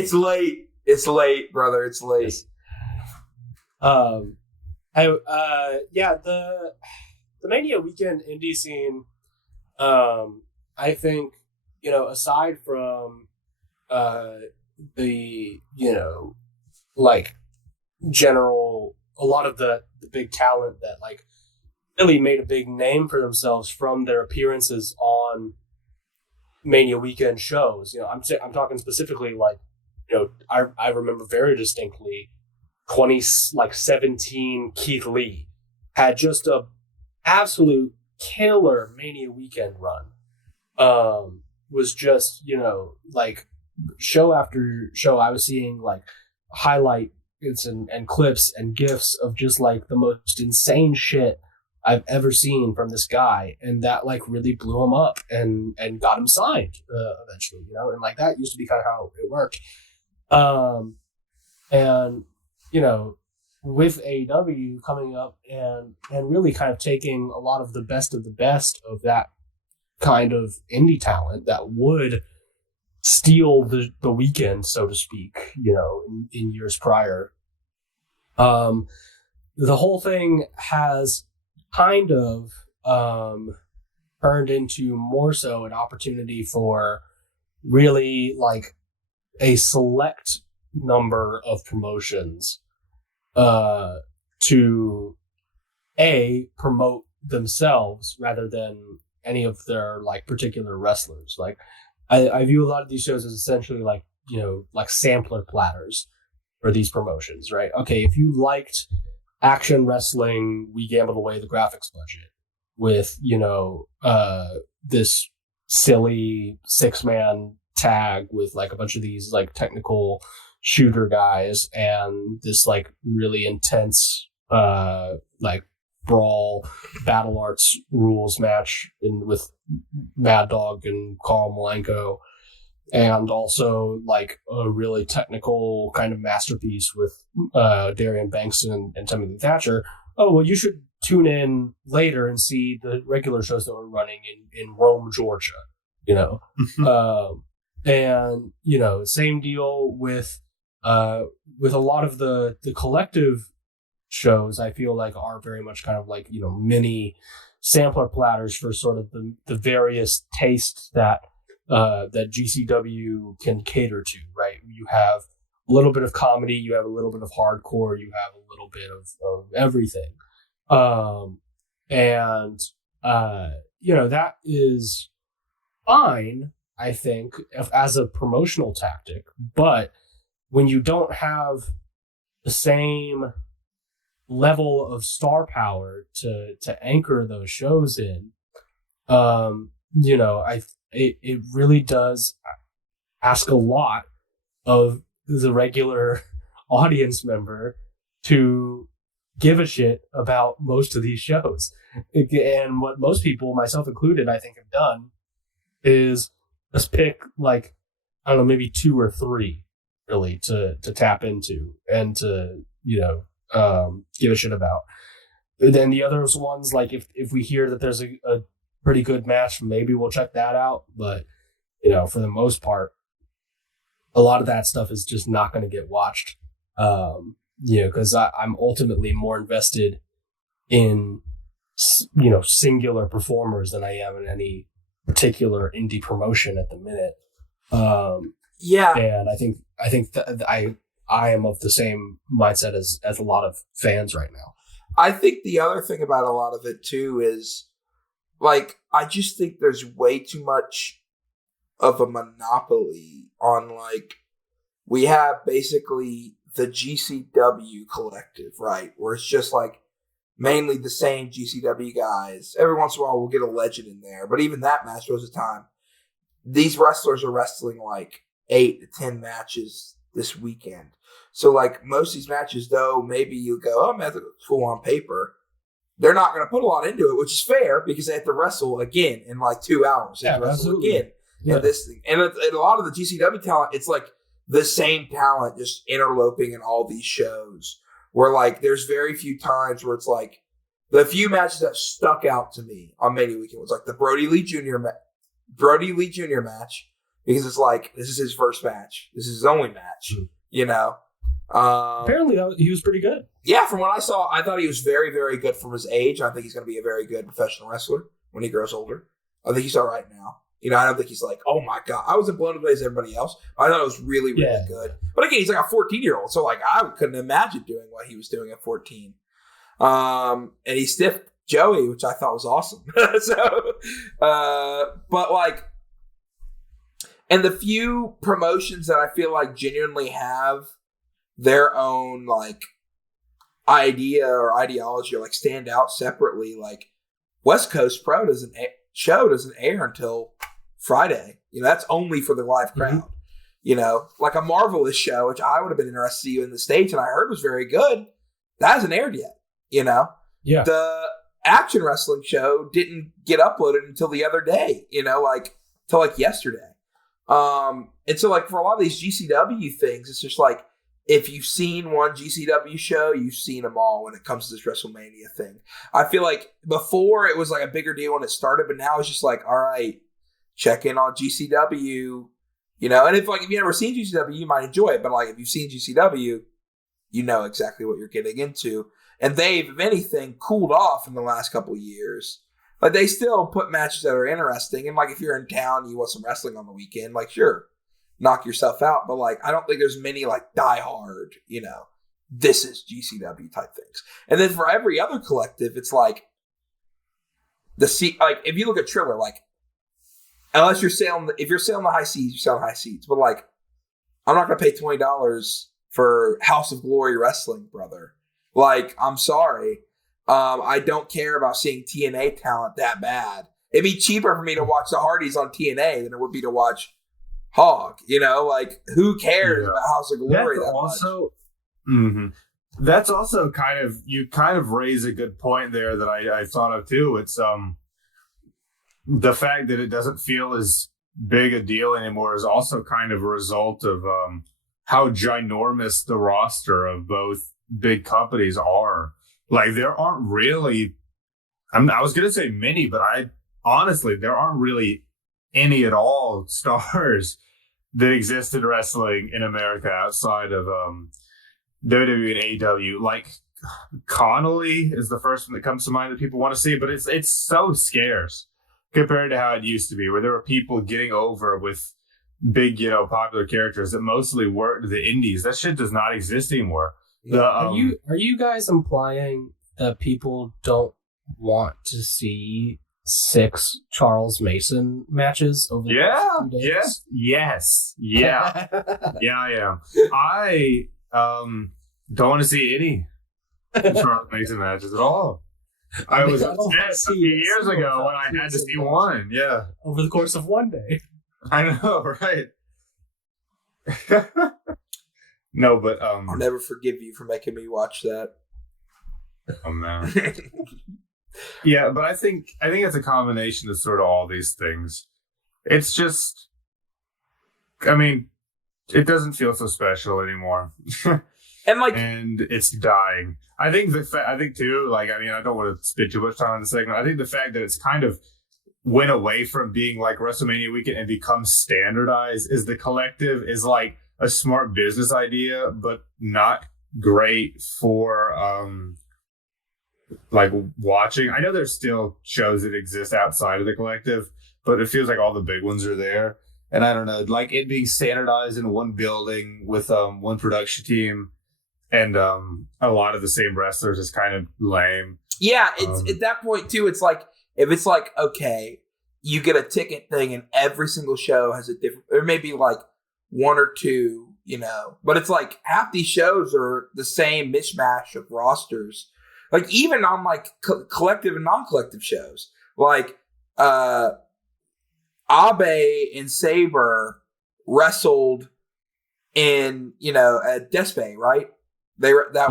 It's late, brother. It's late. The Mania Weekend indie scene, I think, aside from the, like general, a lot of the big talent that like really made a big name for themselves from their appearances on Mania Weekend shows. I'm talking specifically like, I remember very distinctly 2017 Keith Lee had just a absolute killer Mania Weekend run. Was just, like show after show I was seeing like highlights and clips and GIFs of just like the most insane shit I've ever seen from this guy, and that like really blew him up and got him signed eventually, and like that used to be kind of how it worked. And with AEW coming up and really kind of taking a lot of the best of that kind of indie talent that would steal the weekend, so to speak, in years prior. The whole thing has kind of turned into more so an opportunity for really like a select number of promotions to promote themselves rather than any of their like particular wrestlers. Like I view a lot of these shows as essentially like, like sampler platters for these promotions, right? Okay, if you liked action wrestling, we gambled away the graphics budget with, this silly 6-man tag with like a bunch of these like technical shooter guys and this like really intense like brawl, battle arts rules match with Mad Dog and Karl Malenko, and also like a really technical kind of masterpiece with Darian Banks and Timothy Thatcher. Oh, well, you should tune in later and see the regular shows that we're running in Rome, Georgia, you know. And, you know, same deal with a lot of the collective shows. I feel like are very much kind of like, you know, mini sampler platters for sort of the various tastes that GCW can cater to, right? You have a little bit of comedy, you have a little bit of hardcore, you have a little bit of everything. You know, that is fine, I think, as a promotional tactic, but when you don't have the same level of star power to anchor those shows in, you know, it really does ask a lot of the regular audience member to give a shit about most of these shows. And what most people, myself included, I think have done is just pick like, I don't know, maybe 2 or 3 really to tap into and to, you know, give a shit about. And then the other ones, like if we hear that there's a pretty good match, maybe we'll check that out. But, you know, for the most part, a lot of that stuff is just not going to get watched. You know, because I'm ultimately more invested in, you know, singular performers than I am in any particular indie promotion at the minute. Yeah. And I think that I am of the same mindset as a lot of fans right now. I think the other thing about a lot of it too is, like, I just think there's way too much of a monopoly on, like, we have basically the GCW collective, right? Where it's just like mainly the same GCW guys. Every once in a while we'll get a legend in there, but even that match most of the time, these wrestlers are wrestling like 8 to 10 matches this weekend. So like most of these matches, though, maybe you go, oh man, that's cool on paper. They're not going to put a lot into it, which is fair because they have to wrestle again in like 2 hours. They have to wrestle again. Yeah. And this thing. And a lot of the GCW talent, it's like the same talent just interloping in all these shows where like there's very few times where it's like the few matches that stuck out to me on Mania Weekend was like the Brody Lee Jr. match because it's like this is his first match. This is his only match, you know. Apparently he was pretty good. Yeah, from what I saw, I thought he was very, very good for his age. I think he's going to be a very good professional wrestler when he grows older. I think he's all right now. You know, I don't think he's like, oh my God. I wasn't blown away as everybody else. I thought it was really, really good. But again, he's like a 14-year-old. So like I couldn't imagine doing what he was doing at 14. And he stiffed Joey, which I thought was awesome. But like, and the few promotions that I feel like genuinely have their own like idea or ideology or like stand out separately, like West Coast Pro doesn't air until Friday. You know, that's only for the live crowd. Mm-hmm. You know, like a Marvelous show, which I would have been interested to see you in the States and I heard was very good. That hasn't aired yet, you know? Yeah. The Action Wrestling show didn't get uploaded until the other day, you know, like till like yesterday. And so like for a lot of these GCW things, it's just like if you've seen one GCW show, you've seen them all when it comes to this WrestleMania thing. I feel like before it was like a bigger deal when it started, but now it's just like, all right, check in on GCW, you know, and if you've never seen GCW, you might enjoy it. But like if you've seen GCW, you know exactly what you're getting into. And they've, if anything, cooled off in the last couple of years. Like they still put matches that are interesting. And like if you're in town and you want some wrestling on the weekend, like sure, knock yourself out. But like I don't think there's many like diehard, you know, this is GCW type things. And then for every other collective, it's like like if you look at Triller, like unless you're selling, if you're selling the high seats, you're selling high seats. But like I'm not going to pay $20 for House of Glory Wrestling, brother. Like I'm sorry. I don't care about seeing TNA talent that bad. It'd be cheaper for me to watch the Hardys on TNA than it would be to watch Hog. You know, like who cares about House of Glory? That's that also, much? Mm-hmm. That's also you raise a good point there that I thought of too. It's the fact that it doesn't feel as big a deal anymore is also kind of a result of how ginormous the roster of both big companies are. Like there aren't really, I was going to say many, but honestly, there aren't really any at all stars that exist in wrestling in America outside of WWE and AEW. Like Connolly is the first one that comes to mind that people want to see, but it's so scarce compared to how it used to be, where there were people getting over with big, popular characters that mostly worked the indies. That shit does not exist anymore. Are you guys implying that people don't want to see 6 Charles Mason matches over the past few days? Yes. Yeah, I am. I don't want to see any Charles Mason matches at all. I was upset a few years ago when I had to see one. Yeah, over the course of one day. I know, right? No, but I'll never forgive you for making me watch that. Oh man. Yeah, but I think it's a combination of sort of all these things. It's just, I mean, it doesn't feel so special anymore, and it's dying. I think too. Like, I mean, I don't want to spend too much time on the segment. I think the fact that it's kind of went away from being like WrestleMania weekend and become standardized is the collective is like a smart business idea, but not great for like watching. I know there's still shows that exist outside of the collective, but it feels like all the big ones are there. And I don't know, like it being standardized in one building with one production team and a lot of the same wrestlers is kind of lame. Yeah, it's at that point too. It's like if it's like, okay, you get a ticket thing and every single show has a different, or maybe like one or two, but it's like half these shows are the same mishmash of rosters. Like even on like collective and non-collective shows, like Abe and Sabre wrestled in, at Despe, right? They were the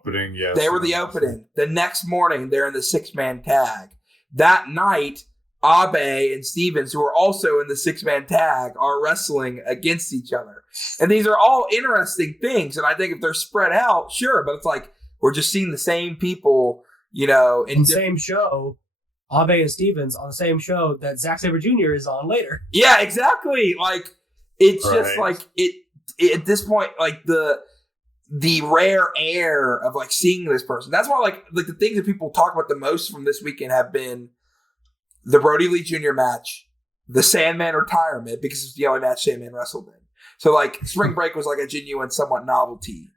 opening. Yes, they were the opening. The next morning, they're in the 6-man tag. That night, Abe and Stevens, who are also in the 6-man tag, are wrestling against each other. And these are all interesting things. And I think if they're spread out, sure. But it's like we're just seeing the same people, in the same show. Abe and Stevens on the same show that Zack Sabre Jr. is on later. Yeah, exactly. Like it's just like it at this point, like the rare air of like seeing this person. That's why like the things that people talk about the most from this weekend have been the Brody Lee Jr. match, the Sandman retirement, because it's the only match Sandman wrestled in. So like Spring Break was like a genuine somewhat novelty,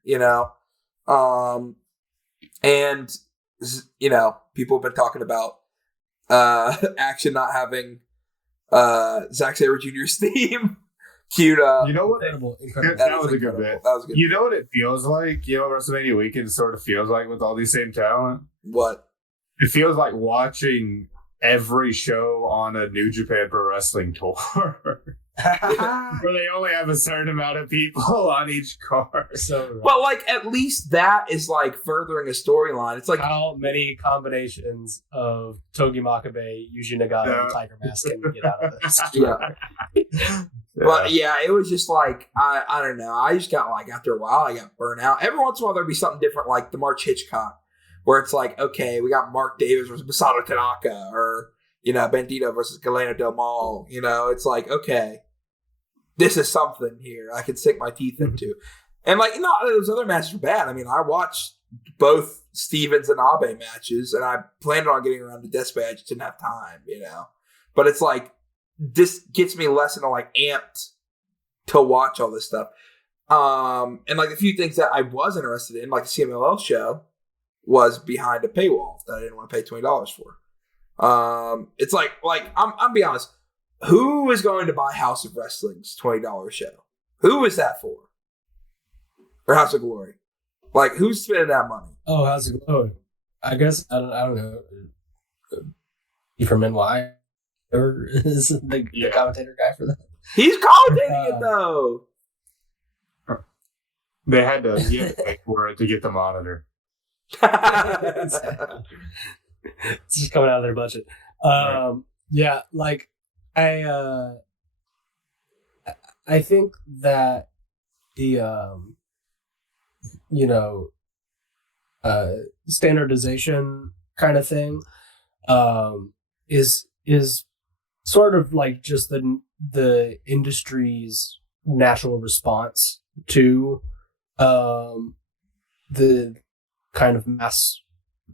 and people have been talking about Action not having Zack Sabre Jr.'s theme queued up. You know what? That was a good bit. That was a good. You know what it feels like? WrestleMania weekend sort of feels like with all these same talent. What? It feels like watching every show on a New Japan Pro Wrestling tour. Where they only have a certain amount of people on each card. So right. But like at least that is like furthering a storyline. It's like how many combinations of Togi Makabe, Yuji Nagata, and Tiger Mask can we get out of this? Yeah. But yeah, it was just like I don't know. I just got like after a while I got burnt out. Every once in a while there'd be something different like the March Hitchcock, where it's like, okay, we got Mark Davis versus Masato Tanaka, or Bandito versus Galeno Del Mal. It's like, okay, this is something here I can sink my teeth into. And like, those other matches were bad. I mean, I watched both Stevens and Abe matches, and I planned on getting around to Despe. I just didn't have time, But it's like, this gets me less and like amped to watch all this stuff. And like a few things that I was interested in, like the CMLL show, was behind a paywall that I didn't want to pay $20 for. It's like I'm be honest. Who is going to buy House of Wrestling's $20 show? Who is that for? Or House of Glory? Like, who's spending that money? Oh, House of Glory. I guess I don't know. From NY, or is the commentator guy for that? He's commentating it though. He had to pay for it to get the monitor. It's just coming out of their budget. Right. Yeah, like I think that the standardization kind of thing is sort of like just the industry's natural response to the kind of mass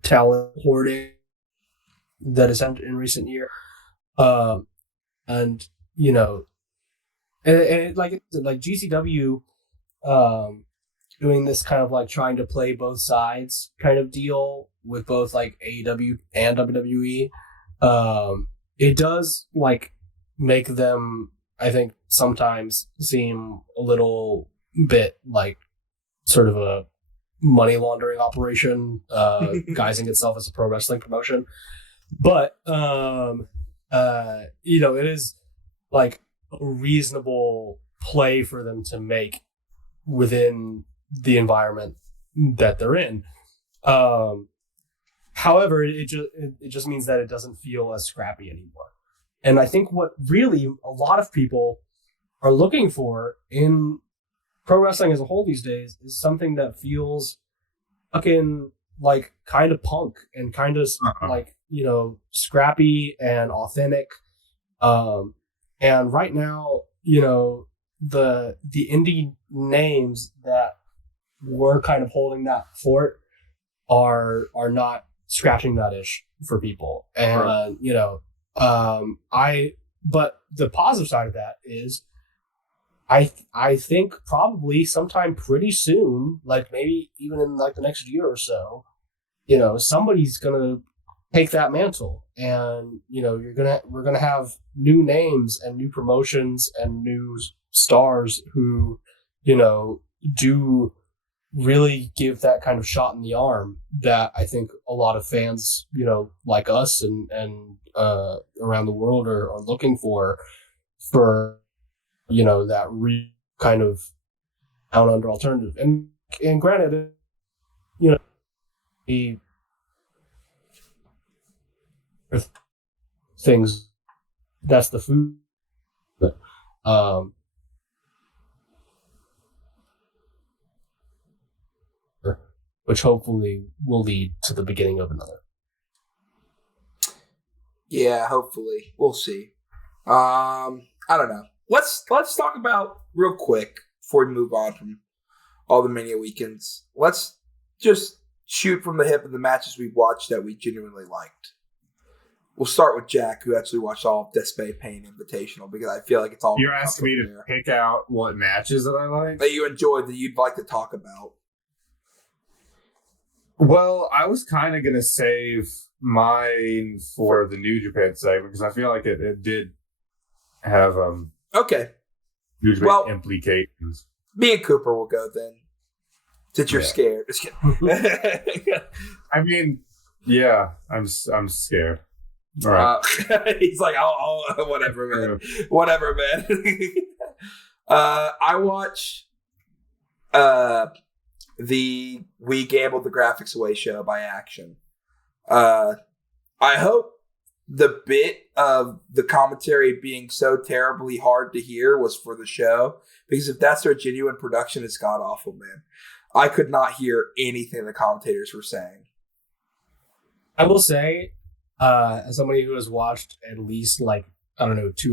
talent hoarding that has happened in recent year. And like GCW doing this kind of like trying to play both sides kind of deal with both like AEW and WWE. It does like make them, I think, sometimes seem a little bit like sort of a money laundering operation, guising itself as a pro wrestling promotion. But it is like a reasonable play for them to make within the environment that they're in. However, it just means that it doesn't feel as scrappy anymore. And I think what really a lot of people are looking for in pro wrestling as a whole these days is something that feels fucking like kind of punk and kind of like, scrappy and authentic. And right now, the indie names that were kind of holding that fort are not scratching that itch for people. And, but the positive side of that is I think probably sometime pretty soon, like maybe even in like the next year or so, somebody's going to take that mantle, and, we're going to have new names and new promotions and new stars who, do really give that kind of shot in the arm that I think a lot of fans, like us and around the world are looking for, that kind of down under alternative. And granted, the things, that's the food, but, which hopefully will lead to the beginning of another. Yeah, hopefully. We'll see. I don't know. Let's talk about real quick before we move on from all the Mania weekends. Let's just shoot from the hip of the matches we've watched that we genuinely liked. We'll start with Jack, who actually watched all of Desperado Pain Invitational, because I feel like it's all. You're asking me to pick out what matches that I like? That you enjoyed, that you'd like to talk about. Well, I was kind of going to save mine for the New Japan segment because I feel like it did have okay. New Japan implications. Me and Cooper will go then, since you're scared. Just kidding. I mean, yeah, I'm scared. All right. He's like, oh, whatever, man. Whatever, man. I watch the We Gambled the Graphics Away show by Action. I hope the bit of the commentary being so terribly hard to hear was for the show, because if that's their genuine production, it's god awful, man. I could not hear anything the commentators were saying. I will say, as somebody who has watched at least 2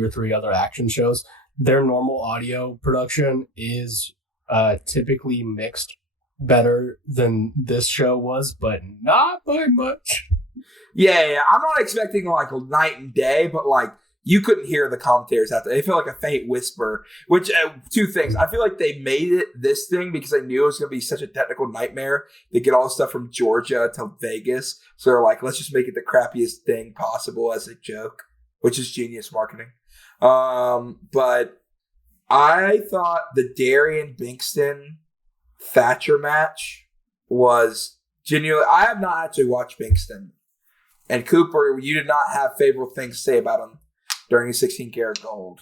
or 3 other Action shows, their normal audio production is typically mixed better than this show was, but not by much. Yeah. I'm not expecting like night and day, but like you couldn't hear the commentators out there. They feel like a faint whisper, which 2 things. I feel like they made it this thing because they knew it was going to be such a technical nightmare to get all the stuff from Georgia to Vegas. So they're like, let's just make it the crappiest thing possible as a joke, which is genius marketing. But I thought the Darian Binkston Thatcher match was genuinely. I have not actually watched Binkston. And Cooper, you did not have favorable things to say about him during his 16 karat gold.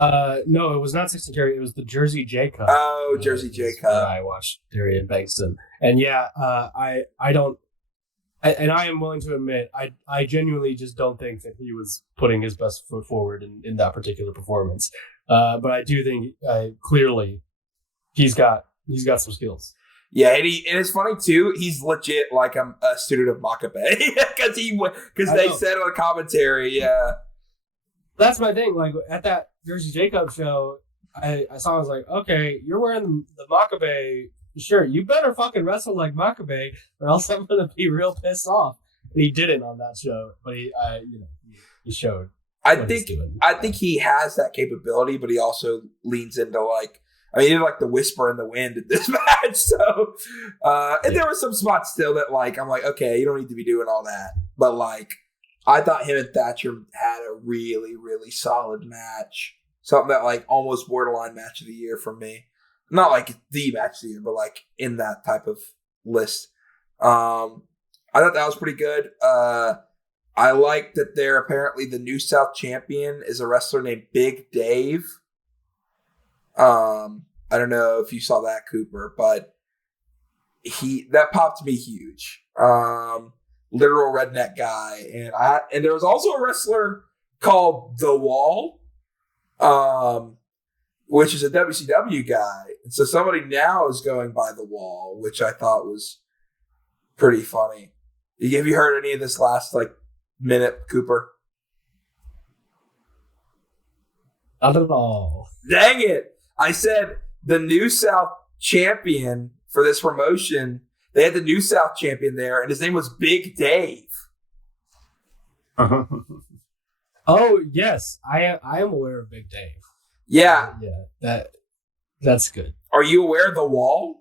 No, it was not 16 Carry. It was the Jersey J Cup. Oh, Jersey J Cup. I watched Darian Bankston, and yeah, I don't. And I am willing to admit, I genuinely just don't think that he was putting his best foot forward in that particular performance. But I do think clearly he's got some skills. Yeah, and it's funny too. He's legit like a student of Makabe because they said on the commentary. Yeah, that's my thing. Like at that Jersey Jacob show, I saw. I was like, okay, you're wearing the Makabe shirt. You better fucking wrestle like Makabe, or else I'm gonna be real pissed off. And he didn't on that show, but he showed. I think he has that capability, but he also leans into like. I mean, he did like the whisper in the wind in this match. So, and there were some spots still that like, I'm like, okay, you don't need to be doing all that. But like, I thought him and Thatcher had a really, really solid match. Something that like almost borderline match of the year for me. Not like the match of the year, but like in that type of list. I thought that was pretty good. I like that they're apparently the New South champion is a wrestler named Big Dave. I don't know if you saw that, Cooper, but that popped me huge. Literal redneck guy, and there was also a wrestler called The Wall, which is a WCW guy, and so somebody now is going by The Wall, which I thought was pretty funny. Have you heard any of this last like minute, Cooper? Not at all. Dang it! I said the New South champion for this promotion. They had the New South champion there, and his name was Big Dave. Oh yes, I am aware of Big Dave. Yeah, that's good. Are you aware of The Wall?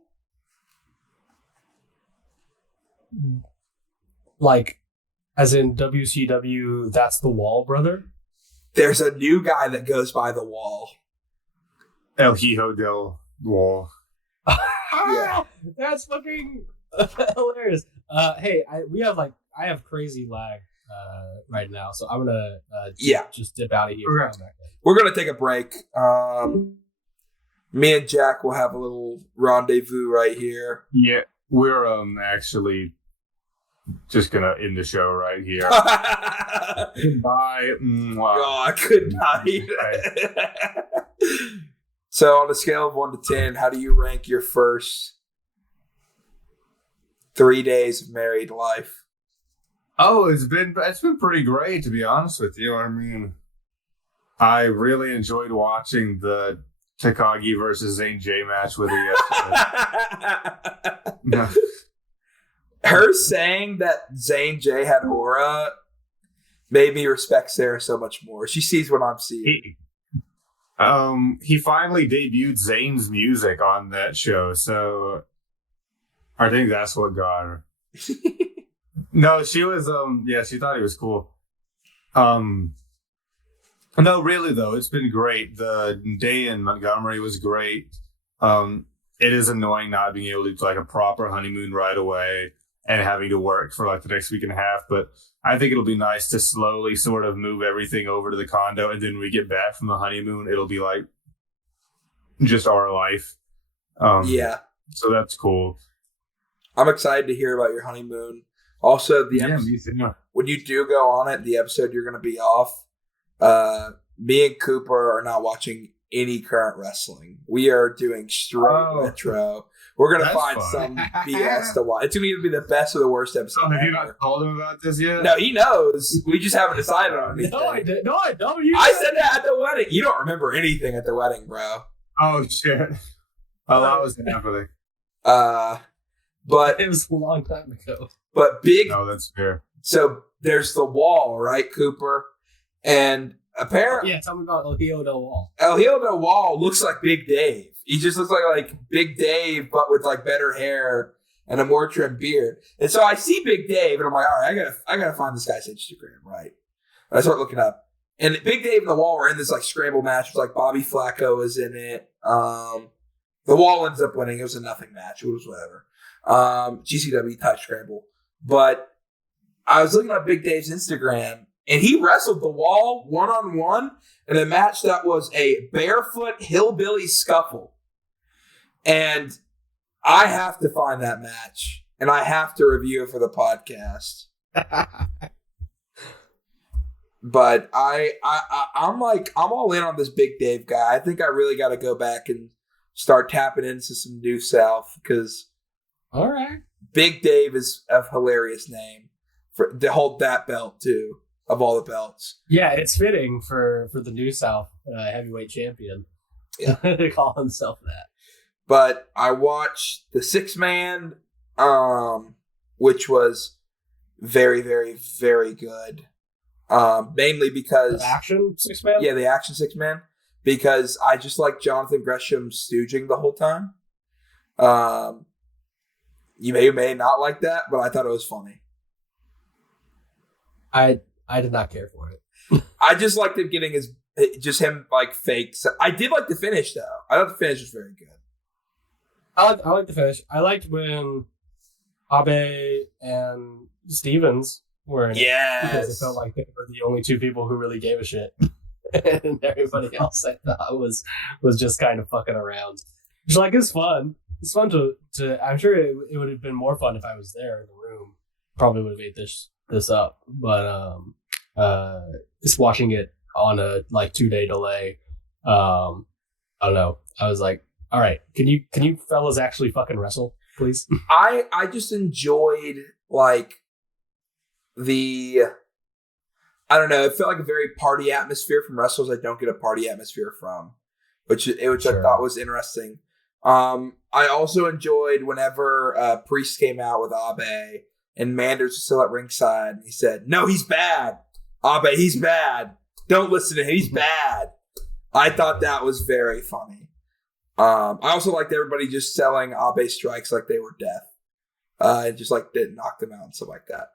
Like, as in WCW, that's The Wall, brother? There's a new guy that goes by The Wall. El Hijo del Wall. Yeah. That's fucking hilarious. Hey, I have crazy lag right now, so I'm gonna just dip out of here. Okay. We're gonna take a break. Me and Jack will have a little rendezvous right here. Yeah, we're actually just gonna end the show right here. Bye. Oh, good night. So on a scale of 1 to 10, how do you rank your first 3 days of married life? Oh, it's been pretty great, to be honest with you. I mean, I really enjoyed watching the Takagi versus Zane J match with her yesterday. No. Her saying that Zane J had aura made me respect Sarah so much more. She sees what I'm seeing. He finally debuted Zane's music on that show, so I think that's what got her. No, she was she thought he was cool. No, really though, it's been great. The day in Montgomery was great. It is annoying not being able to do like a proper honeymoon right away and having to work for like the next week and a half, but I think it'll be nice to slowly sort of move everything over to the condo, and then when we get back from the honeymoon, it'll be like just our life. So that's cool. I'm excited to hear about your honeymoon. Also, the episode, when you do go on it, the episode you're going to be off, me and Cooper are not watching any current wrestling. We are doing straight retro. We're going to find some BS to watch. It's going to be the best or the worst episode. Have you not told him about this yet? No, he knows. We just haven't decided on anything. No, I don't. I said that at the wedding. You don't remember anything at the wedding, bro. Oh, shit. Oh, that was happening. But it was a long time ago. But No, that's fair. So there's The Wall, right, Cooper? And apparently... Yeah, tell me about El Hijo del Wall. El Hijo del Wall looks like Big Dave. He just looks like Big Dave, but with like better hair and a more trimmed beard. And so I see Big Dave, and I'm like, all right, I gotta find this guy's Instagram, right? And I start looking up, and Big Dave and The Wall were in this like scramble match. It was like Bobby Flacco was in it. The Wall ends up winning. It was a nothing match. It was whatever. GCW type scramble. But I was looking at Big Dave's Instagram, and he wrestled the wall one-on-one in a match that was a barefoot hillbilly scuffle. And I have to find that match, and I have to review it for the podcast. But I'm all in on this Big Dave guy. I think I really got to go back and start tapping into some New South because all right, Big Dave is a hilarious name to hold that belt too, of all the belts. Yeah, it's fitting for the New South heavyweight champion. Yeah. To call himself that. But I watched the 6-man, which was very, very, very good. Mainly because the action 6-man? Yeah, the action 6-man. Because I just like Jonathan Gresham stooging the whole time. You may or may not like that, but I thought it was funny. I did not care for it. I just liked him getting him like fake. I did like the finish though. I thought the finish was very good. I like the finish. I liked when Abe and Stevens were in it. Because it felt like they were the only two people who really gave a shit. And everybody else I thought was just kind of fucking around. Which like is fun. It's fun to I'm sure it would have been more fun if I was there in the room. Probably would have ate this up. But just watching it on a like 2-day delay. I don't know. I was like, all right, can you fellas actually fucking wrestle, please? I just enjoyed like I don't know, it felt like a very party atmosphere from wrestlers I don't get a party atmosphere from, which sure. I thought was interesting. I also enjoyed whenever Priest came out with Abe and Manders was still at ringside and he said, "No, he's bad. Abe, he's bad. Don't listen to him. He's bad." I thought that was very funny. I also liked everybody just selling Abe strikes like they were death. And just like didn't knock them out and stuff like that.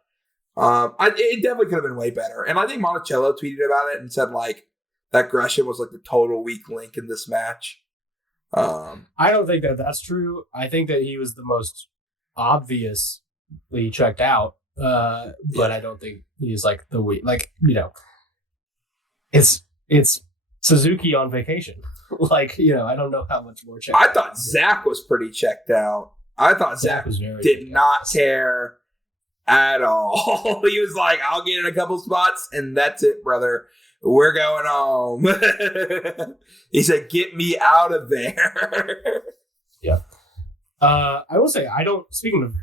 It definitely could have been way better. And I think Monticello tweeted about it and said like that Gresham was like the total weak link in this match. I don't think that's true. I think that he was the most obviously checked out. But I don't think he's like the weak. Like, you know, it's Suzuki on vacation. Like, you know, I don't know how much more checked out. I thought Zach was pretty checked out. I thought Zach did not care at all. He was like, "I'll get in a couple spots and that's it, brother. We're going home." He said, "Get me out of there." Yeah. I will say, speaking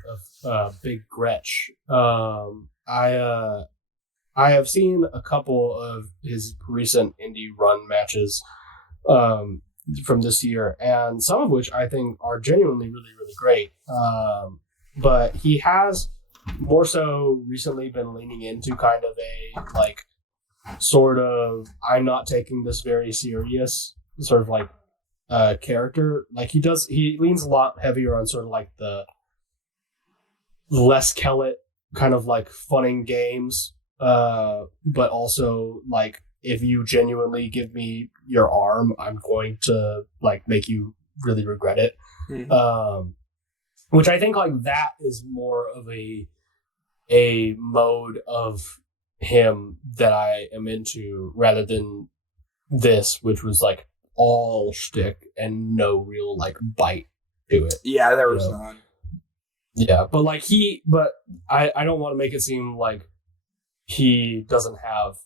of Big Gretch, I have seen a couple of his recent indie run matches from this year, and some of which I think are genuinely really, really great. But he has more so recently been leaning into kind of a like sort of I'm not taking this very serious sort of like character. Like he leans a lot heavier on sort of like the Les Kellett kind of like fun and games, but also like if you genuinely give me your arm, I'm going to like make you really regret it. Mm-hmm. Which I think like that is more of a mode of him that I am into rather than this, which was like all shtick and no real like bite to it. Yeah, there was none. Yeah, but like I don't want to make it seem like he doesn't have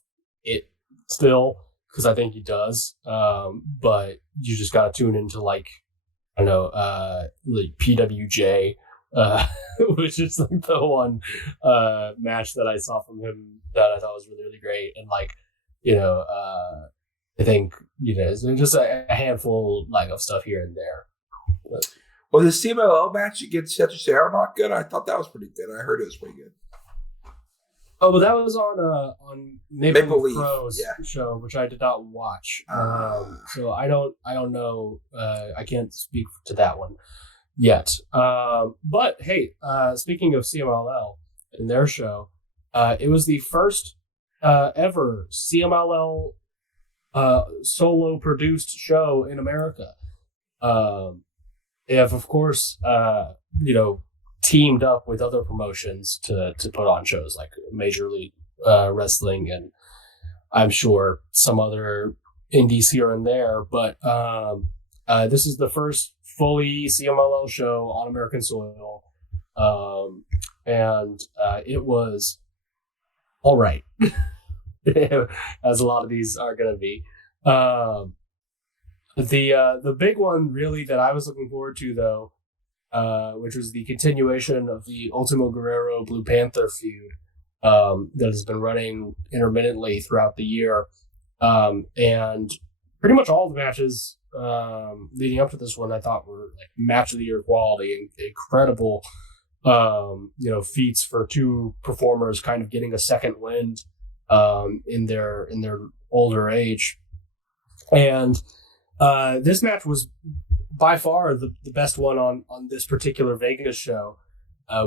it still, because I think he does. But you just gotta tune into like, I don't know, like PWJ, which is like the one match that I saw from him that I thought was really, really great. And like, you know, I think, you know, it's just a handful like of stuff here and there. But, was the CMLL match against Cetro not good? I thought that was pretty good. I heard it was pretty good. Oh, but that was on Maple Leaf Crow's yeah. show, which I did not watch. So I don't know. I can't speak to that one yet. But hey, speaking of CMLL and their show, it was the first ever CMLL solo produced show in America. They have, of course, you know, teamed up with other promotions to put on shows like Major League wrestling, and I'm sure some other indies here and there. But this is the first fully CMLL show on American soil, and it was all right, as a lot of these are going to be. The big one really that I was looking forward to, though, which was the continuation of the Ultimo Guerrero Blue Panther feud that has been running intermittently throughout the year. And pretty much all the matches leading up to this one I thought were like match of the year quality and incredible feats for two performers kind of getting a second wind in their older age. And this match was by far the best one on this particular Vegas show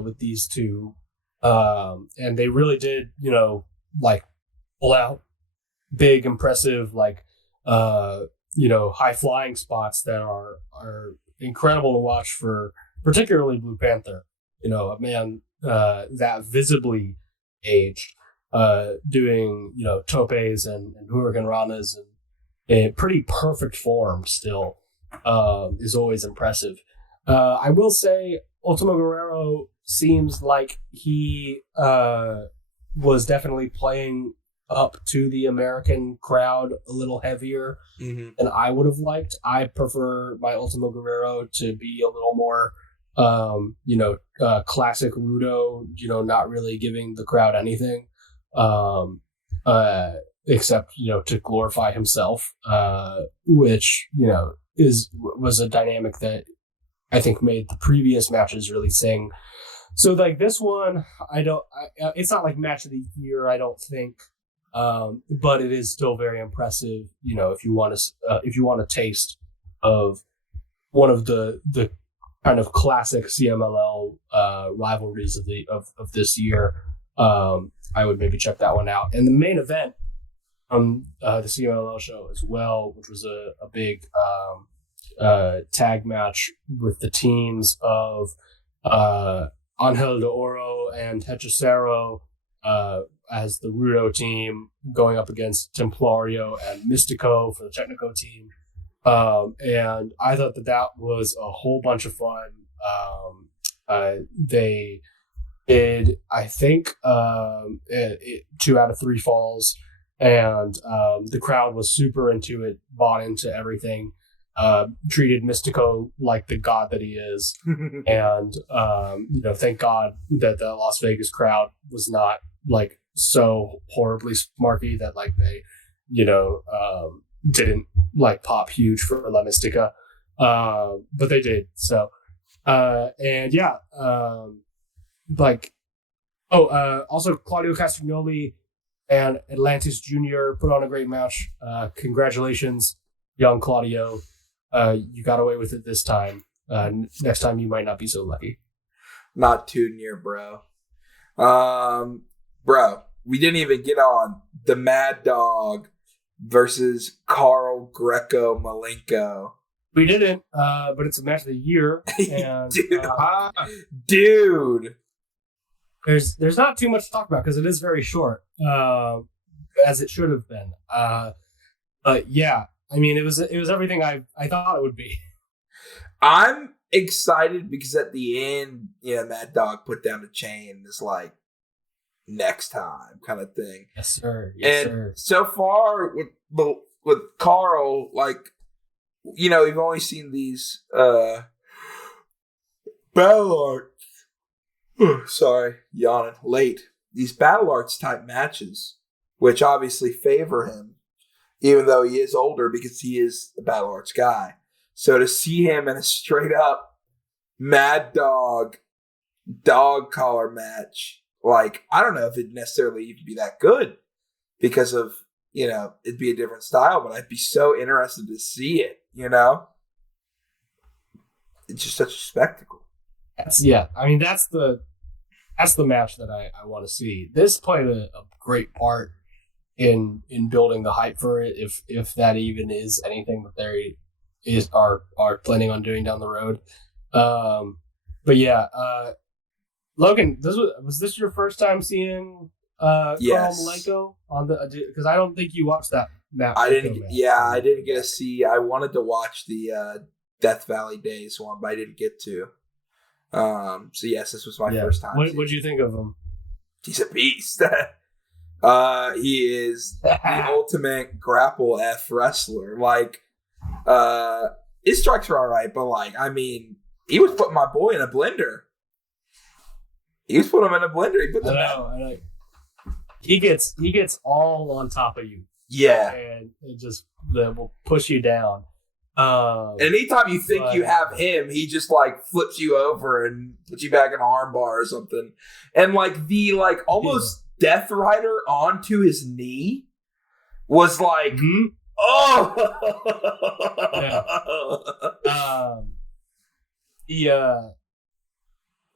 with these two. And they really did, pull out big, impressive, high flying spots that are incredible to watch for particularly Blue Panther. A man that visibly aged, doing, topes and hurricane ranas and in pretty perfect form still, is always impressive. I will say Ultimo Guerrero seems like he was definitely playing up to the American crowd a little heavier than I would have liked. I prefer my Ultimo Guerrero to be a little more, classic Rudo, not really giving the crowd anything, except, to glorify himself, which, was a dynamic that I think made the previous matches really sing. So like this one, it's not like match of the year, I don't think. But it is still very impressive, if you want a taste of one of the kind of classic CMLL rivalries of this year. I would maybe check that one out. And the main event on the CMLL show as well, which was a big tag match with the teams of Angel de Oro and Hechicero as the Rudo team going up against Templario and Mystico for the Technico team. And I thought that was a whole bunch of fun. They did, I think, 2 out of 3 falls, and the crowd was super into it, bought into everything, treated Mystico like the god that he is. And, thank God that the Las Vegas crowd was not like so horribly smarky that like they, didn't like pop huge for La Mystica. But they did. So, also Claudio Castagnoli and Atlantis Jr. put on a great match. Congratulations, young Claudio. You got away with it this time. Next time you might not be so lucky. Not too near, bro. Bro, we didn't even get on the Mad Dog versus Carl Greco Malenko. We didn't, but it's a match of the year. And, dude. There's not too much to talk about because it is very short, as it should have been. But yeah, I mean, it was everything I thought it would be. I'm excited because at the end, Mad Dog put down the chain. It's like next time kind of thing. Yes, sir. So far with Carl, like, we've only seen these battle arts. Sorry, yawning late. These battle arts type matches, which obviously favor him, even though he is older because he is the battle arts guy. So to see him in a straight up Mad Dog collar match, like, I don't know if it'd necessarily even be that good because of, it'd be a different style, but I'd be so interested to see it, It's just such a spectacle. That's the match that I want to see. This played a great part in building the hype for it, if that even is anything that they are planning on doing down the road. But yeah, Logan, was this your first time seeing Yes. Malenko on the because I don't think you watched that. I didn't. Yeah, I didn't get to see. I wanted to watch the Death Valley Days one, but I didn't get to. So yes, this was my first time. What did you think of him? He's a beast. He is the ultimate grapple F wrestler. Like, his strikes were all right, but like, I mean, he was putting my boy in a blender. He put him in a blender. He put the I know. He gets all on top of you. Yeah, and it just will push you down. And anytime you think you have him, he just like flips you over and puts you back in an arm bar or something. And like the almost Death Rider onto his knee was like,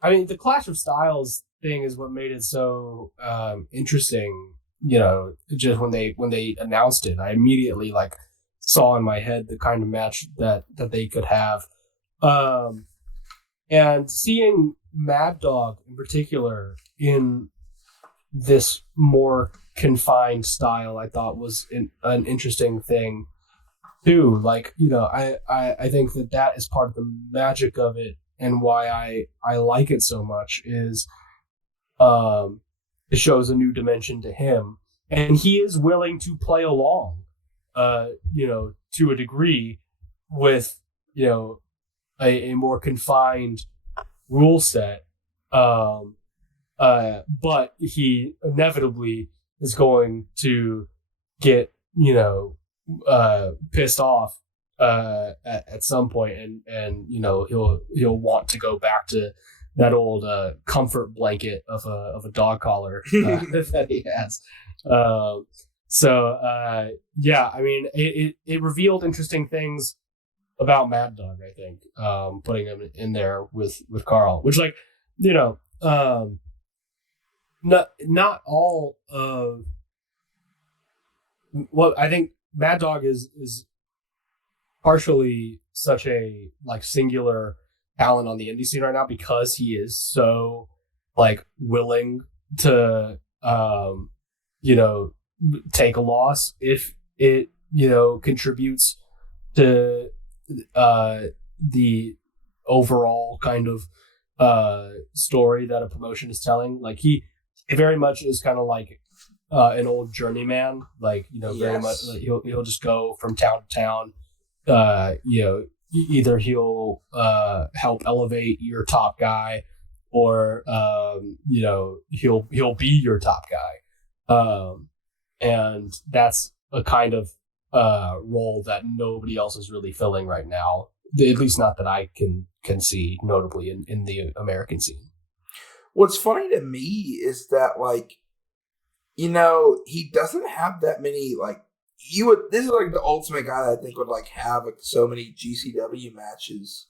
I mean, the Clash of Styles thing is what made it so interesting. You know, just when they announced it, I immediately like saw in my head the kind of match that they could have, and seeing Mad Dog in particular in this more confined style, I thought was an interesting thing too. Like, you know, I think that is part of the magic of it, and why I like it so much is it shows a new dimension to him, and he is willing to play along, you know, to a degree with, you know, a more confined rule set. But he inevitably is going to get, you know, pissed off at some point, and you know, he'll want to go back to that old comfort blanket of a dog collar that he has. Yeah, I mean, it revealed interesting things about Mad Dog, I think, putting him in there with Carl, which, like, you know, not all of what I think Mad Dog is partially such a like singular talent on the indie scene right now because he is so like willing to you know, take a loss if it, you know, contributes to the overall kind of story that a promotion is telling. Like he very much is kind of like an old journeyman, like, you know, very much like he'll just go from town to town. You know, either he'll help elevate your top guy, or you know, he'll be your top guy. And that's a kind of role that nobody else is really filling right now, at least not that I can see notably in the American scene. What's funny to me is that, like, you know, he doesn't have that many, like, this is like the ultimate guy that I think would like have like so many GCW matches,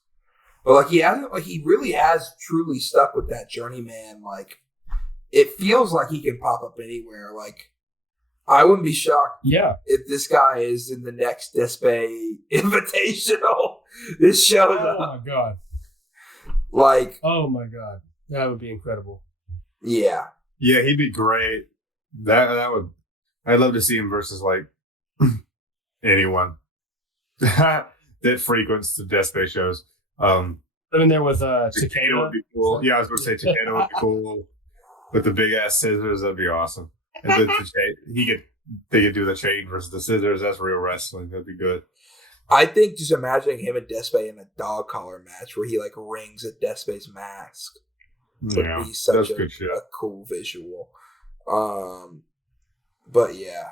but like he hasn't, like, he really has truly stuck with that journeyman. Like, it feels like he can pop up anywhere. Like, I wouldn't be shocked if this guy is in the next Despe Invitational. This shows up. Oh my god! Like, oh my god, that would be incredible. Yeah, he'd be great. That would. I'd love to see him versus like anyone that frequents the Despe shows. I'm in there with Takeda would be cool. Yeah, I was going to say Takeda would be cool with the big ass scissors. That'd be awesome. And then they could do the chain versus the scissors. That's real wrestling. That'd be good. I think just imagining him and Despe in a dog collar match where he like rings at Despe's mask would be such a cool visual. But yeah,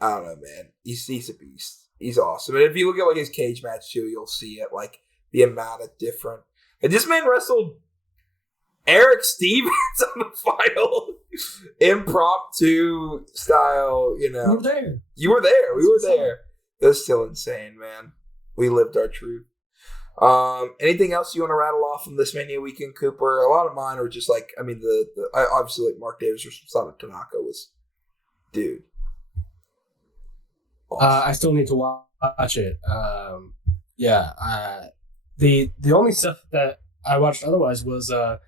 I don't know, man. He's a beast. He's awesome. And if you look at like his cage match too, you'll see it, like the amount of different. And this man wrestled Eric Stevens on the final impromptu style. You know, you were there. You were there. We were there. That's still insane, man. We lived our truth. Anything else you want to rattle off from this Mania Weekend, Cooper? A lot of mine are just like, I mean, obviously like Mark Davis or Sonic Tanaka was, dude. Awesome. I still need to watch it. The only stuff that I watched otherwise was a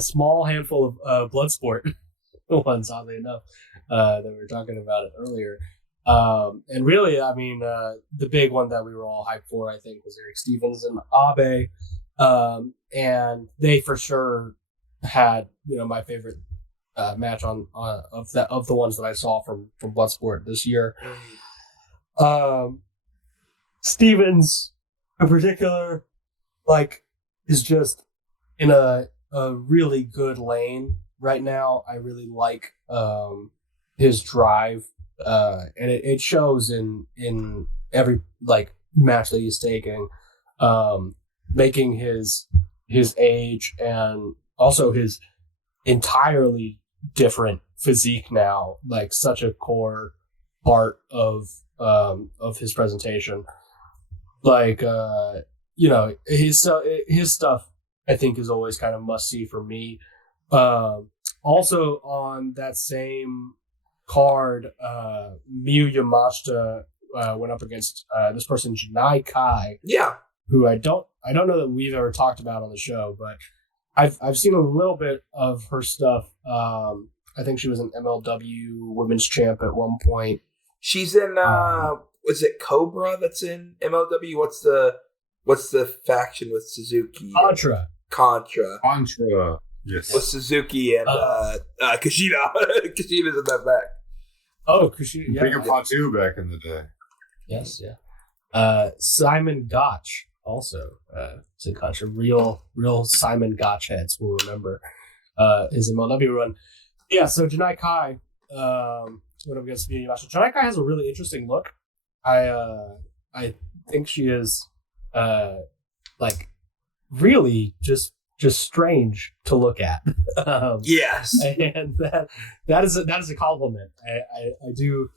small handful of Bloodsport. ones, oddly enough, that we were talking about it earlier. And really, I mean, the big one that we were all hyped for, I think, was Eric Stevens and Abe. And they for sure had, my favorite match of the ones that I saw from Bloodsport this year. Stevens in particular, is just in a really good lane right now. I really like his drive, and it shows in every match that he's taking, making his age and also his entirely different physique now such a core part of his presentation. His stuff I think is always kind of must see for me. Also on that same card, Miyu Yamashita went up against this person, Janai Kai. Yeah. Who I don't know that we've ever talked about on the show, but I've seen a little bit of her stuff. I think she was an MLW Women's Champ at one point. She's in was it Cobra that's in MLW? What's the faction with Suzuki? Contra. Yes. With Suzuki and Kushida. Kushida's in that back. Oh, Kushida. Yeah. Big Fatu back in the day. Yes, yeah. Simon Gotch also is in Contra. Real Simon Gotch heads will remember his MLW run. Yeah, so Janai Kai went up against Miyu Yamashita. Janai Kai has a really interesting look. I think she is really just strange to look at. Yes, and that is a compliment. I do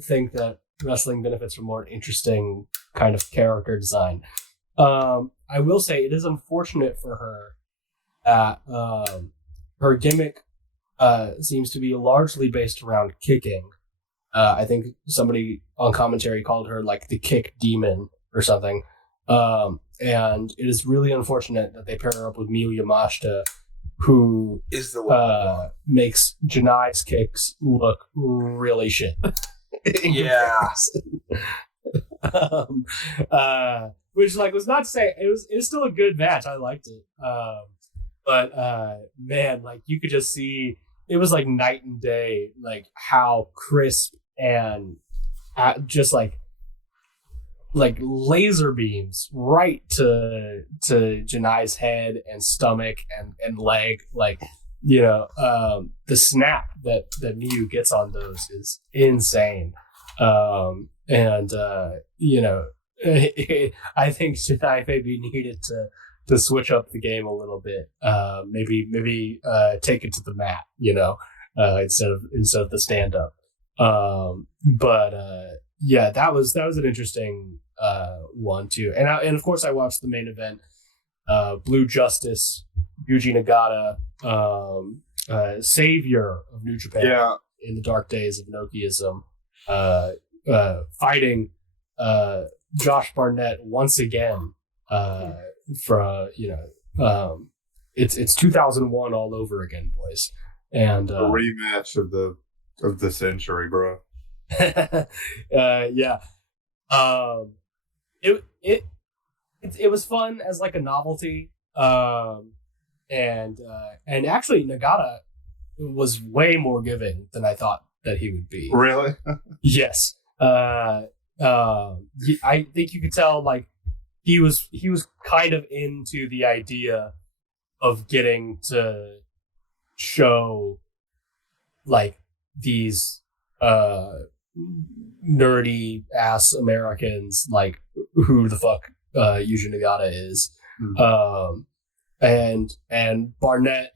think that wrestling benefits from more interesting kind of character design. I will say it is unfortunate for her that her gimmick seems to be largely based around kicking. I think somebody on commentary called her the kick demon or something. And it is really unfortunate that they pair her up with Miyu Yamashita, who is the one makes Janai's kicks look really shit. Yeah. Which was not to say it was still a good match. I liked it. But man, you could just see it was night and day, how crisp and just laser beams right to Janai's head and stomach and leg. The snap that Miyu gets on those is insane. I think Janai maybe needed to switch up the game a little bit. Maybe take it to the mat, instead of the stand up. Yeah, that was an interesting one too. And of course I watched the main event, Blue Justice, Yuji Nagata, savior of New Japan in the dark days of Nokiism, fighting Josh Barnett once again. It's 2001 all over again, boys. And a rematch of the century, bro. Yeah. It was fun as a novelty. And actually Nagata was way more giving than I thought that he would be. Really? Yes. I think you could tell he was kind of into the idea of getting to show these nerdy ass Americans who the fuck Yuji Nagata is. And Barnett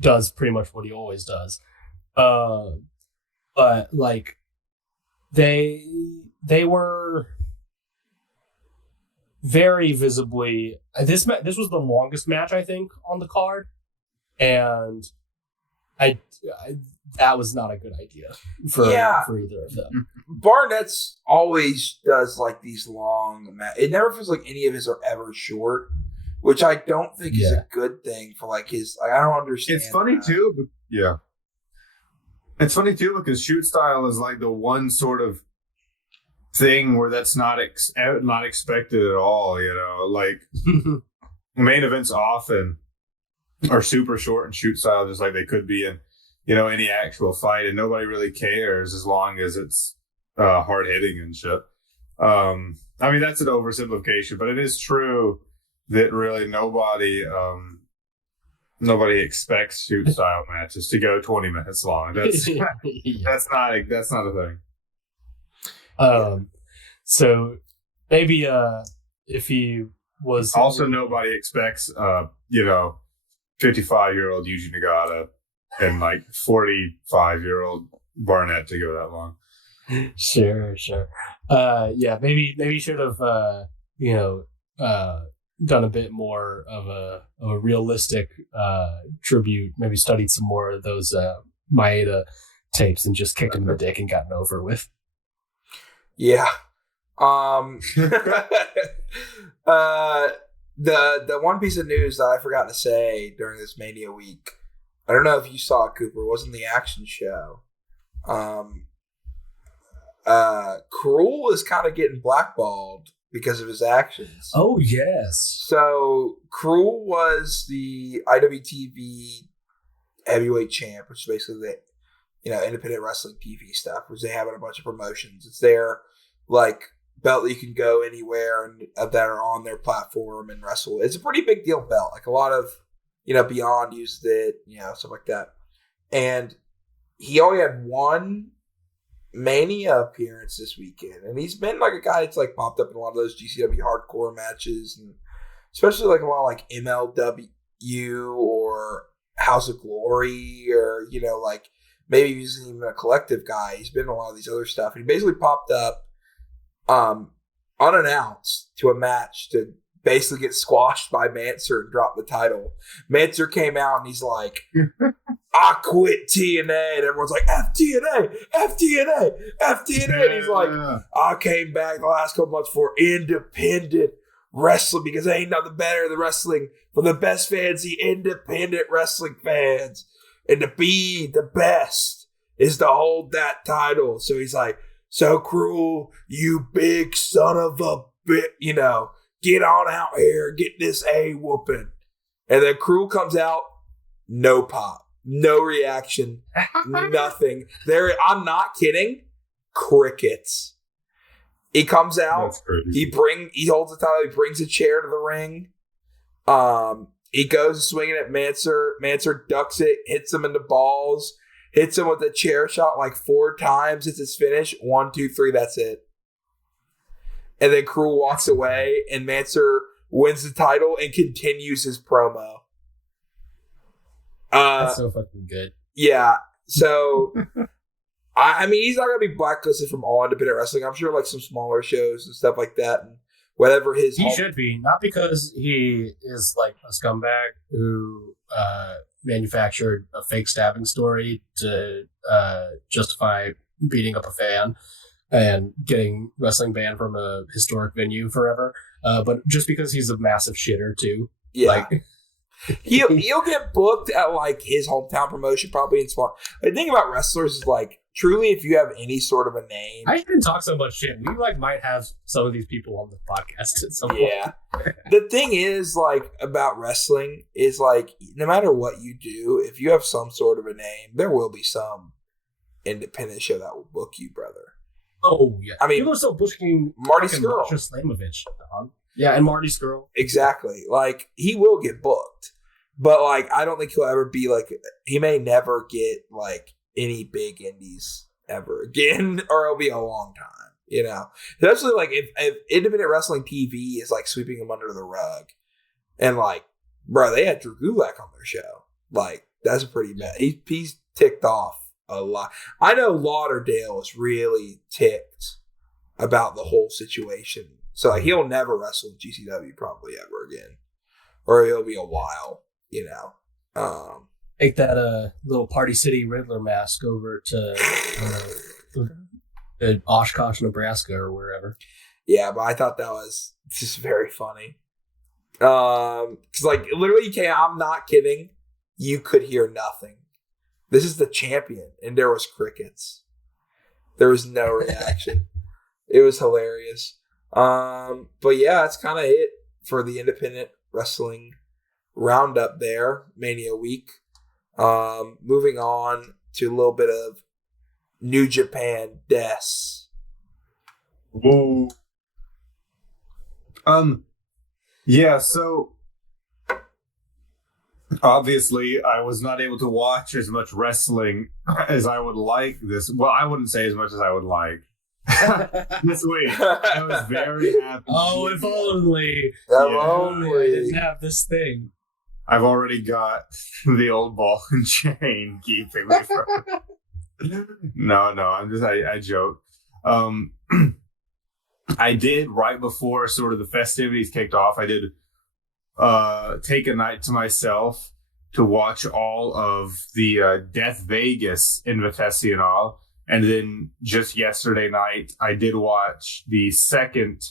does pretty much what he always does, but they were very visibly this was the longest match I think on the card, and I that was not a good idea for either of them. Barnett's always does these long matches. It never feels like any of his are ever short. which I don't think is a good thing for like his. Like, I don't understand. It's funny too. Yeah. It's funny too because shoot style is like the one sort of thing where that's not expected at all. You know, like main events often are super short and shoot style, just like they could be in, you know, any actual fight, and nobody really cares as long as it's hard hitting and shit. I mean, that's an oversimplification, but it is true that really nobody expects shoot style matches to go 20 minutes long. That's that's not a thing. So maybe if he was also nobody expects 55-year-old Yuji Nagata and like 45-year-old Barnett to go that long. Sure. Maybe he should have done a bit more of a realistic tribute. Maybe studied some more of those Maeda tapes and just kicked him in the dick and gotten over with. Yeah. The one piece of news that I forgot to say during this Mania week, I don't know if you saw it, Cooper. It wasn't the action show. Cruel is kind of getting blackballed because of his actions. Oh, yes. So Cruel was the IWTV Heavyweight Champ, which is basically the independent wrestling TV stuff, which they have in a bunch of promotions. It's their like belt that you can go anywhere and that are on their platform and wrestle. It's a pretty big deal belt. Like a lot of Beyond used it, stuff like that. And he only had one Mania appearance this weekend, and he's been like a guy that's like popped up in a lot of those GCW hardcore matches, and especially like a lot of like MLW or House of Glory, or like maybe he's even a collective guy. He's been in a lot of these other stuff, and he basically popped up unannounced to a match to basically get squashed by Mansoor and drop the title. Mansoor came out and he's like, I quit TNA. And everyone's like, F TNA. And he's like, I came back the last couple months for independent wrestling because there ain't nothing better than wrestling for the best fans, the independent wrestling fans. And to be the best is to hold that title. So he's like, so Cruel, you big son of a bit, get on out here, get this A whooping. And then Cruel comes out, no pop, no reaction, nothing. I'm not kidding, crickets. He comes out, he holds the title, he brings a chair to the ring. He goes swinging at Mansoor. Mansoor ducks it, hits him in the balls, hits him with a chair shot like 4 times. It's his finish. 1, 2, 3, that's it. And then Cruel walks away, and Mansoor wins the title and continues his promo. That's so fucking good. Yeah. So, I mean, he's not going to be blacklisted from all independent wrestling. I'm sure like some smaller shows and stuff like that. And whatever his... He should be. Not because he is like a scumbag who manufactured a fake stabbing story to justify beating up a fan and getting wrestling banned from a historic venue forever. But just because he's a massive shitter too. Yeah. Like, he'll get booked at like his hometown promotion probably in small. The thing about wrestlers is like, truly, if you have any sort of a name, I can talk so much shit. We like might have some of these people on the podcast at some point. Yeah. The thing is like about wrestling is like, no matter what you do, if you have some sort of a name, there will be some independent show that will book you, brother. Oh yeah. I mean, people are still booking Marty Scurll. Slamovich. Yeah, and Marty Scurll. Exactly. Like, he will get booked. But, like, I don't think he'll ever be, like, he may never get, like, any big indies ever again, or it'll be a long time, Especially, like, if independent wrestling TV is, like, sweeping him under the rug. And, like, bro, they had Drew Gulak on their show. Like, that's a pretty bad. He's ticked off a lot. I know Lauderdale is really ticked about the whole situation. So like, he'll never wrestle in GCW probably ever again, or it'll be a while, Take that little Party City Riddler mask over to Oshkosh, Nebraska, or wherever. Yeah, but I thought that was just very funny. Because like literally, I'm not kidding. You could hear nothing. This is the champion, and there was crickets. There was no reaction. It was hilarious. But yeah, that's kind of it for the independent wrestling roundup there, Mania Week. Moving on to a little bit of New Japan Des. Whoa. Yeah, so obviously I was not able to watch as much wrestling as I would like this. Well, I wouldn't say as much as I would like. This week. I was very happy. Oh, if only. Only. I didn't have this thing. I've already got the old ball and chain keeping me from. No, I joke. I did right before sort of the festivities kicked off. I did take a night to myself to watch all of the Death Vegas Invitational. And then just yesterday night, I did watch the second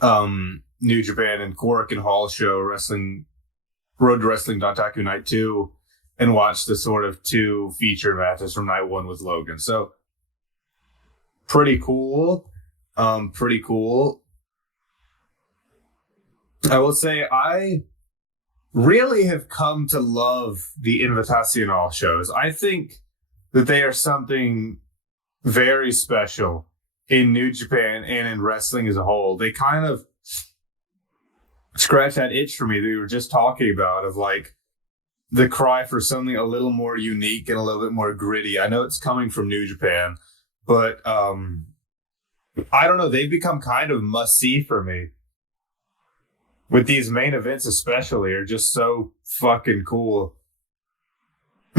New Japan and Korakuen Hall show, Road to Wrestling Dontaku Night 2, and watched the sort of 2 featured matches from Night 1 with Logan. So, pretty cool. Pretty cool. I will say I really have come to love the Invitational shows. I think that they are something very special in New Japan and in wrestling as a whole. They kind of scratch that itch for me that we were just talking about, of like the cry for something a little more unique and a little bit more gritty. I know it's coming from New Japan, but I don't know. They've become kind of must-see for me. With these main events especially are just so fucking cool.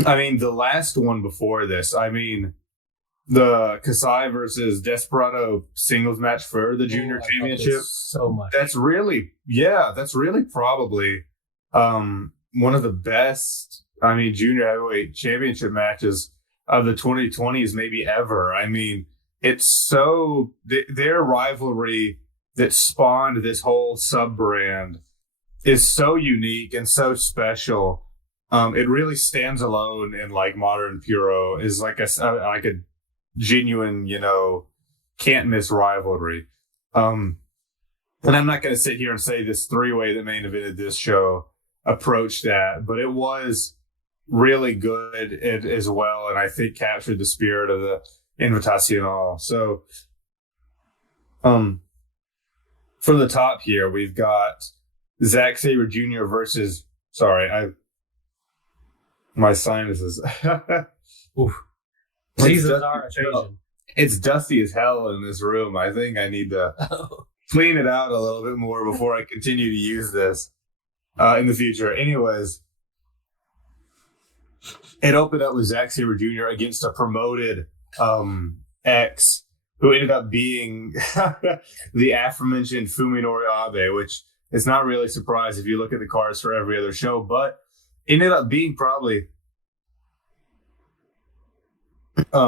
I mean, the last one before this, the Kasai versus Desperado singles match for the junior championship. So much. That's really probably one of the best, junior heavyweight championship matches of the 2020s, maybe ever. I mean, it's so, their rivalry that spawned this whole sub-brand is so unique and so special. It really stands alone in like modern Puro, is like a genuine, can't miss rivalry. And I'm not going to sit here and say this 3-way that main evented this show approached that, but it was really good as well. And I think captured the spirit of the Invitational. So, from the top here, we've got Zack Sabre Jr. versus, my sinuses. Seasons are changing. It's dusty as hell in this room. I think I need to clean it out a little bit more before I continue to use this in the future. Anyways, it opened up with Zack Sabre Jr. against a promoted ex who ended up being the aforementioned Fuminori Abe, which is not really a surprise if you look at the cards for every other show, but ended up being probably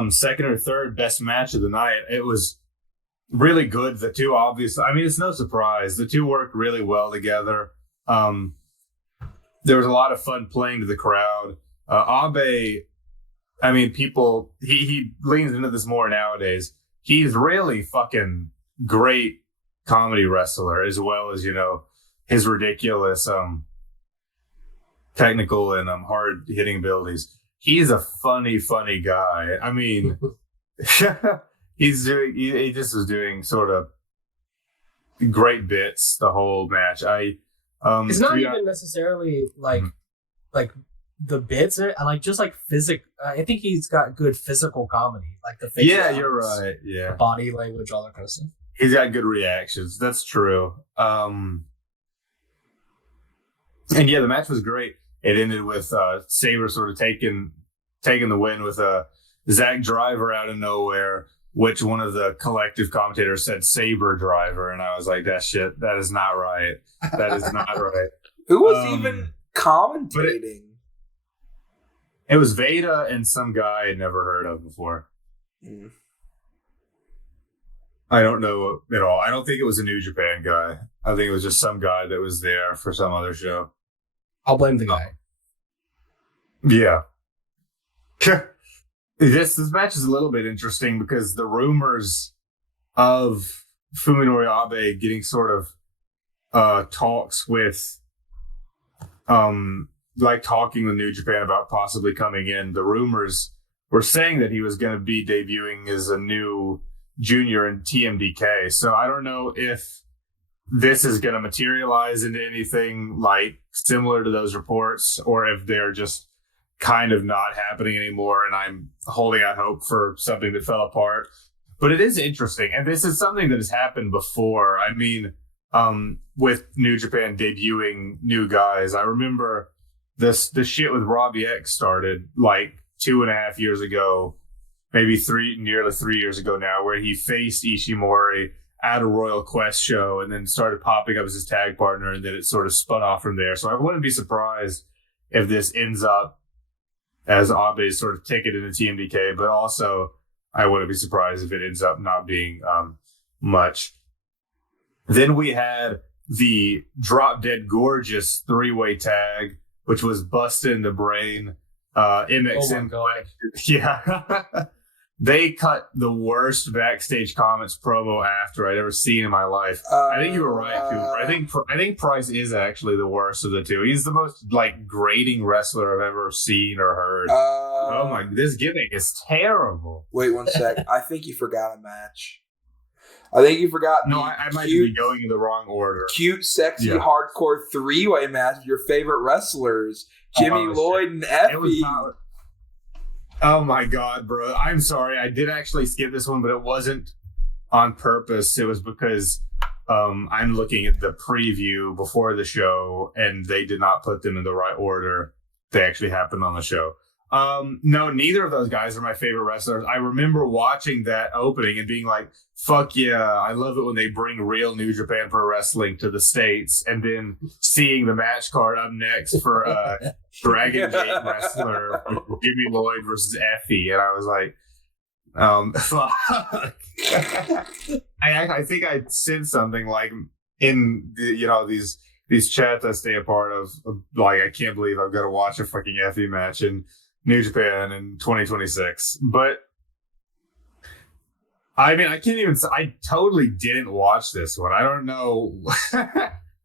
second or third best match of the night. It was really good. The two, obviously, it's no surprise. The two worked really well together. There was a lot of fun playing to the crowd. Abe, people, he leans into this more nowadays. He's really fucking great comedy wrestler, as well as, his ridiculous technical and hard hitting abilities. He's a funny guy. He just was doing sort of great bits the whole match. It's not even necessarily like the bits. I like just like physical. I think he's got good physical comedy, like the face. Yeah, you're right. Yeah, body language, all that kind of stuff. He's got good reactions. That's true. And yeah, the match was great. It ended with Sabre sort of taking the win with a Zack Driver out of nowhere, which one of the collective commentators said Sabre Driver, and I was like, that is not right. That is not right. Who was even commentating? It was Veda and some guy I'd never heard of before. I don't know at all. I don't think it was a New Japan guy. I think it was just some guy that was there for some other show. I'll blame the guy. Yeah. This match is a little bit interesting because the rumors of Fuminori Abe getting sort of talks with like talking with New Japan about possibly coming in. The rumors were saying that he was going to be debuting as a new junior in TMDK. So I don't know if this is going to materialize into anything like similar to those reports, or if they're just kind of not happening anymore and I'm holding out hope for something that fell apart. But it is interesting, and this is something that has happened before. I mean, with New Japan debuting new guys, I remember the shit with Robbie X started like 2.5 years ago, maybe nearly 3 years ago now, where he faced Ishimori at a Royal Quest show and then started popping up as his tag partner, and then it sort of spun off from there. So I wouldn't be surprised if this ends up as Abe's sort of ticket into TMDK, but also I wouldn't be surprised if it ends up not being much. Then we had the Drop Dead Gorgeous 3-way tag, which was Busted in the Brain, MXM Collection. Yeah. They cut the worst backstage comments promo after I'd ever seen in my life. I think you were right, Cooper. I think Price is actually the worst of the two. He's the most like grating wrestler I've ever seen or heard. Oh my! This gimmick is terrible. Wait 1 sec. I think you forgot a match. I think you forgot. No, I might be going in the wrong order. Cute, sexy, hardcore 3-way match with your favorite wrestlers, Jimmy Lloyd and Effie. Oh my God, bro. I'm sorry. I did actually skip this one, but it wasn't on purpose. It was because I'm looking at the preview before the show and they did not put them in the right order. They actually happened on the show. No, neither of those guys are my favorite wrestlers. I remember watching that opening and being like, fuck yeah, I love it when they bring real New Japan Pro Wrestling to the States, and then seeing the match card up next for Dragon Gate wrestler Jimmy Lloyd versus Effie, and I was like, fuck. I think I said something like in the, these chats I stay a part of, like, I can't believe I've got to watch a fucking Effie match in New Japan in 2026. But I mean, I totally didn't watch this one. I don't know.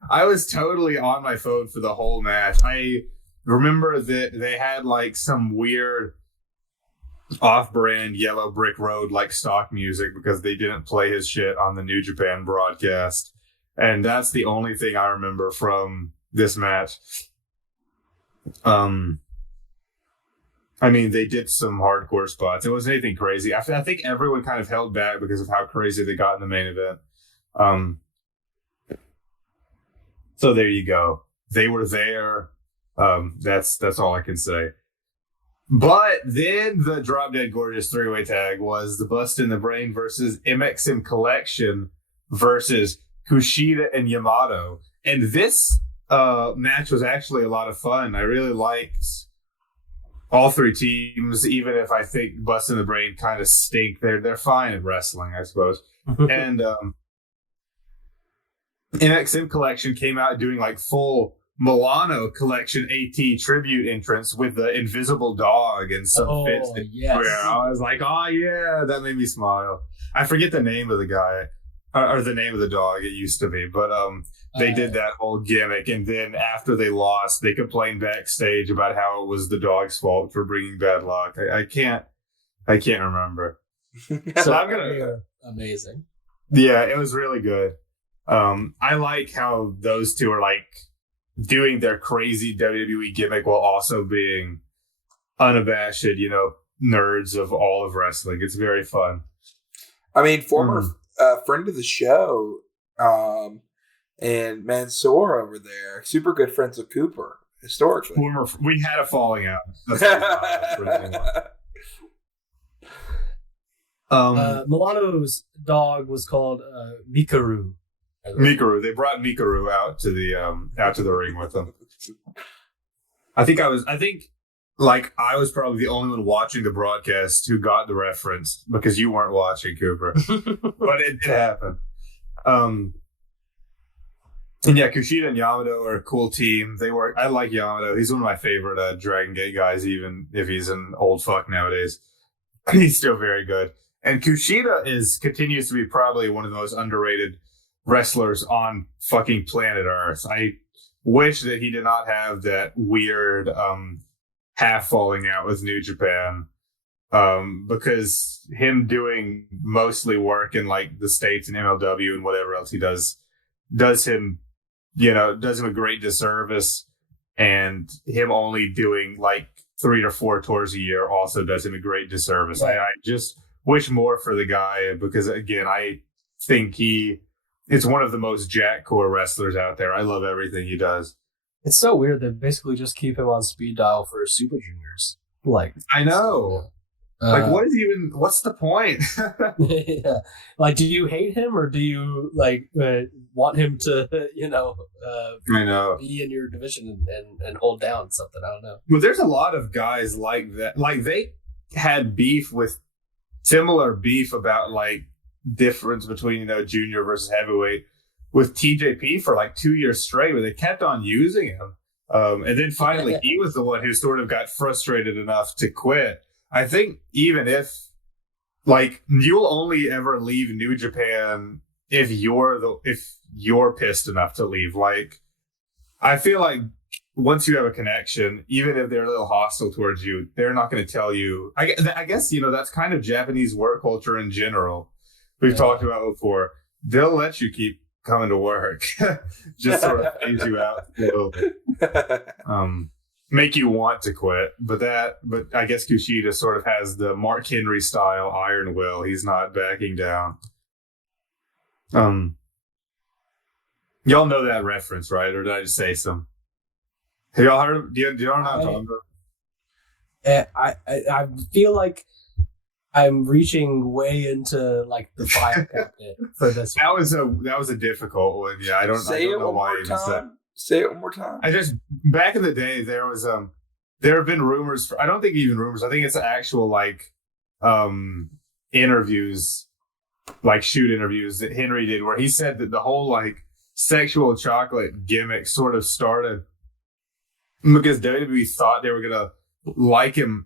I was totally on my phone for the whole match. I remember that they had like some weird off-brand Yellow Brick Road like stock music because they didn't play his shit on the New Japan broadcast. And that's the only thing I remember from this match. I mean, they did some hardcore spots. It wasn't anything crazy. I think everyone kind of held back because of how crazy they got in the main event. So there you go. They were there. That's all I can say. But then the Drop Dead Gorgeous 3-way tag was the Bust in the Brain versus MXM Collection versus Kushida and Yamato. And this match was actually a lot of fun. I really liked all three teams, even if I think Bust in the Brain kind of stink. They're fine at wrestling, I suppose. And MXM Collection came out doing like full Milano Collection AT tribute entrance with the invisible dog and some fits. Yes. Where I was like, oh yeah, that made me smile. I forget the name of the guy or the name of the dog. It used to be, but they did that whole gimmick, and then after they lost, they complained backstage about how it was the dog's fault for bringing bad luck. I can't remember. So I'm gonna amazing. Yeah, it was really good. I like how those two are like doing their crazy WWE gimmick while also being unabashed, nerds of all of wrestling. It's very fun. I mean, former friend of the show, and Mansoor over there, super good friends with Cooper historically. We had a falling out. That's Milano's dog was called Mikaru. Mikaru. They brought Mikaru out to the ring with them. I think like I was probably the only one watching the broadcast who got the reference because you weren't watching, Cooper. But it did happen. And yeah, Kushida and Yamato are a cool team. I like Yamato. He's one of my favorite Dragon Gate guys, even if he's an old fuck nowadays. He's still very good. And Kushida continues to be probably one of the most underrated wrestlers on fucking planet Earth. I wish that he did not have that weird half falling out with New Japan. Because him doing mostly work in like the States and MLW and whatever else he does him a great disservice, and him only doing like 3 or 4 tours a year also does him a great disservice. Right. I just wish more for the guy because, again, I think it's one of the most jackcore wrestlers out there. I love everything he does. It's so weird they basically just keep him on speed dial for Super Juniors. Like, I know. What's the point? Yeah. Like, do you hate him or do you want him to, I know, be in your division and hold down something? I don't know. Well, there's a lot of guys like that. Like, they had similar beef about like difference between, junior versus heavyweight with TJP for like 2 years straight, but they kept on using him. And then finally he was the one who sort of got frustrated enough to quit. I think even if, like, you'll only ever leave New Japan if you're pissed enough to leave. Like, I feel like once you have a connection, even if they're a little hostile towards you, they're not going to tell you. I guess, that's kind of Japanese work culture in general. We've talked about before. They'll let you keep coming to work. Just sort of phase you out a little bit. Make you want to quit, but I guess Kushida sort of has the Mark Henry style iron will. He's not backing down. Y'all know that reference, right? Or did I just say some? Have y'all heard? Do y'all know what I'm talking about? I feel like I'm reaching way into like the fire cabinet for this. That was a difficult one. Yeah, I don't know why you just said. Say it one more time. Back in the day, there have been rumors. I don't think even rumors. I think it's actual like interviews, like shoot interviews that Henry did, where he said that the whole like sexual chocolate gimmick sort of started because WWE thought they were gonna like him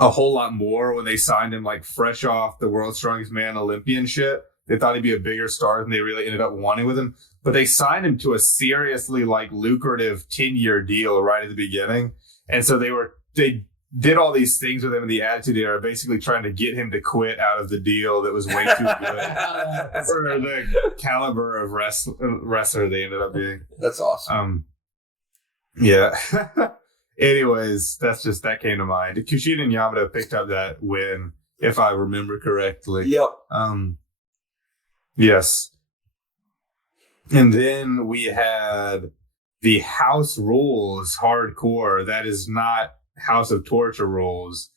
a whole lot more when they signed him like fresh off the World's Strongest Man Olympian shit. They thought he'd be a bigger star than they really ended up wanting with him. But they signed him to a seriously like lucrative 10-year deal right at the beginning. And so they did all these things with him in the Attitude Era, basically trying to get him to quit out of the deal that was way too good for the caliber of wrestler they ended up being. That's awesome. Yeah. Anyways, that came to mind. Kushida and Yamato picked up that win, if I remember correctly. Yep. Yes. And then we had the House Rules hardcore. That is not House of Torture rules.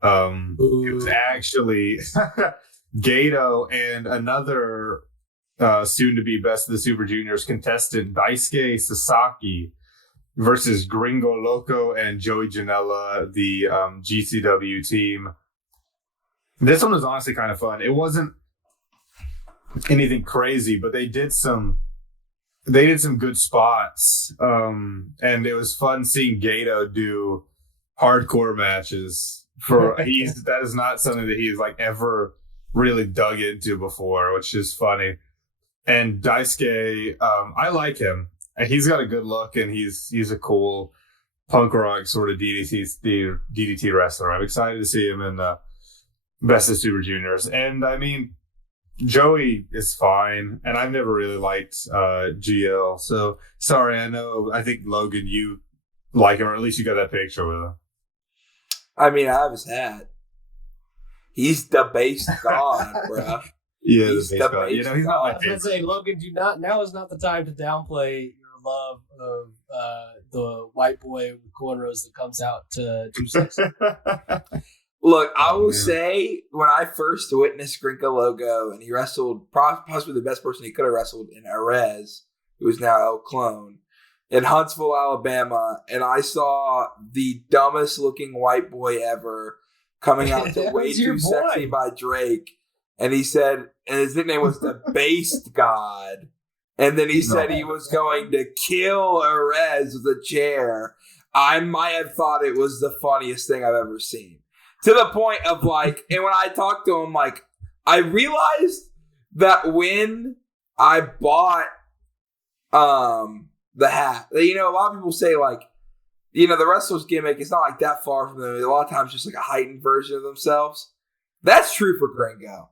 It was actually Gato and another soon-to-be Best of the Super Juniors contestant, Daisuke Sasaki, versus Gringo Loco and Joey Janela, the GCW team. This one was honestly kind of fun. It wasn't anything crazy, but they did some good spots. And it was fun seeing Gato do hardcore matches. That is not something that he's like ever really dug into before, which is funny. And Daisuke, I like him. He's got a good look, and he's a cool punk rock sort of DDT wrestler. I'm excited to see him in the Best of Super Juniors. And I mean, Joey is fine, and I've never really liked GL. So sorry, I think Logan, you like him, or at least you got that picture with him. I mean, I have his hat. He's the base god, bro. Yeah, he's the base god. He's not my favorite. I was gonna say, Logan, now is not the time to downplay your love of the white boy with cornrows that comes out to do sex. Look, I will say, when I first witnessed Gringo Loco, and he wrestled possibly the best person he could have wrestled in Arez, who is now El Clone, in Huntsville, Alabama, and I saw the dumbest looking white boy ever coming out to Way Too Sexy by Drake. And he said, and his nickname was the Based God. And then he said he was going to kill Arez with a chair. I might have thought it was the funniest thing I've ever seen. To the point of like, and when I talked to him, like, I realized that when I bought the hat, you know, a lot of people say like, you know, the wrestler's gimmick is not like that far from them. A lot of times just like a heightened version of themselves. That's true for Gringo.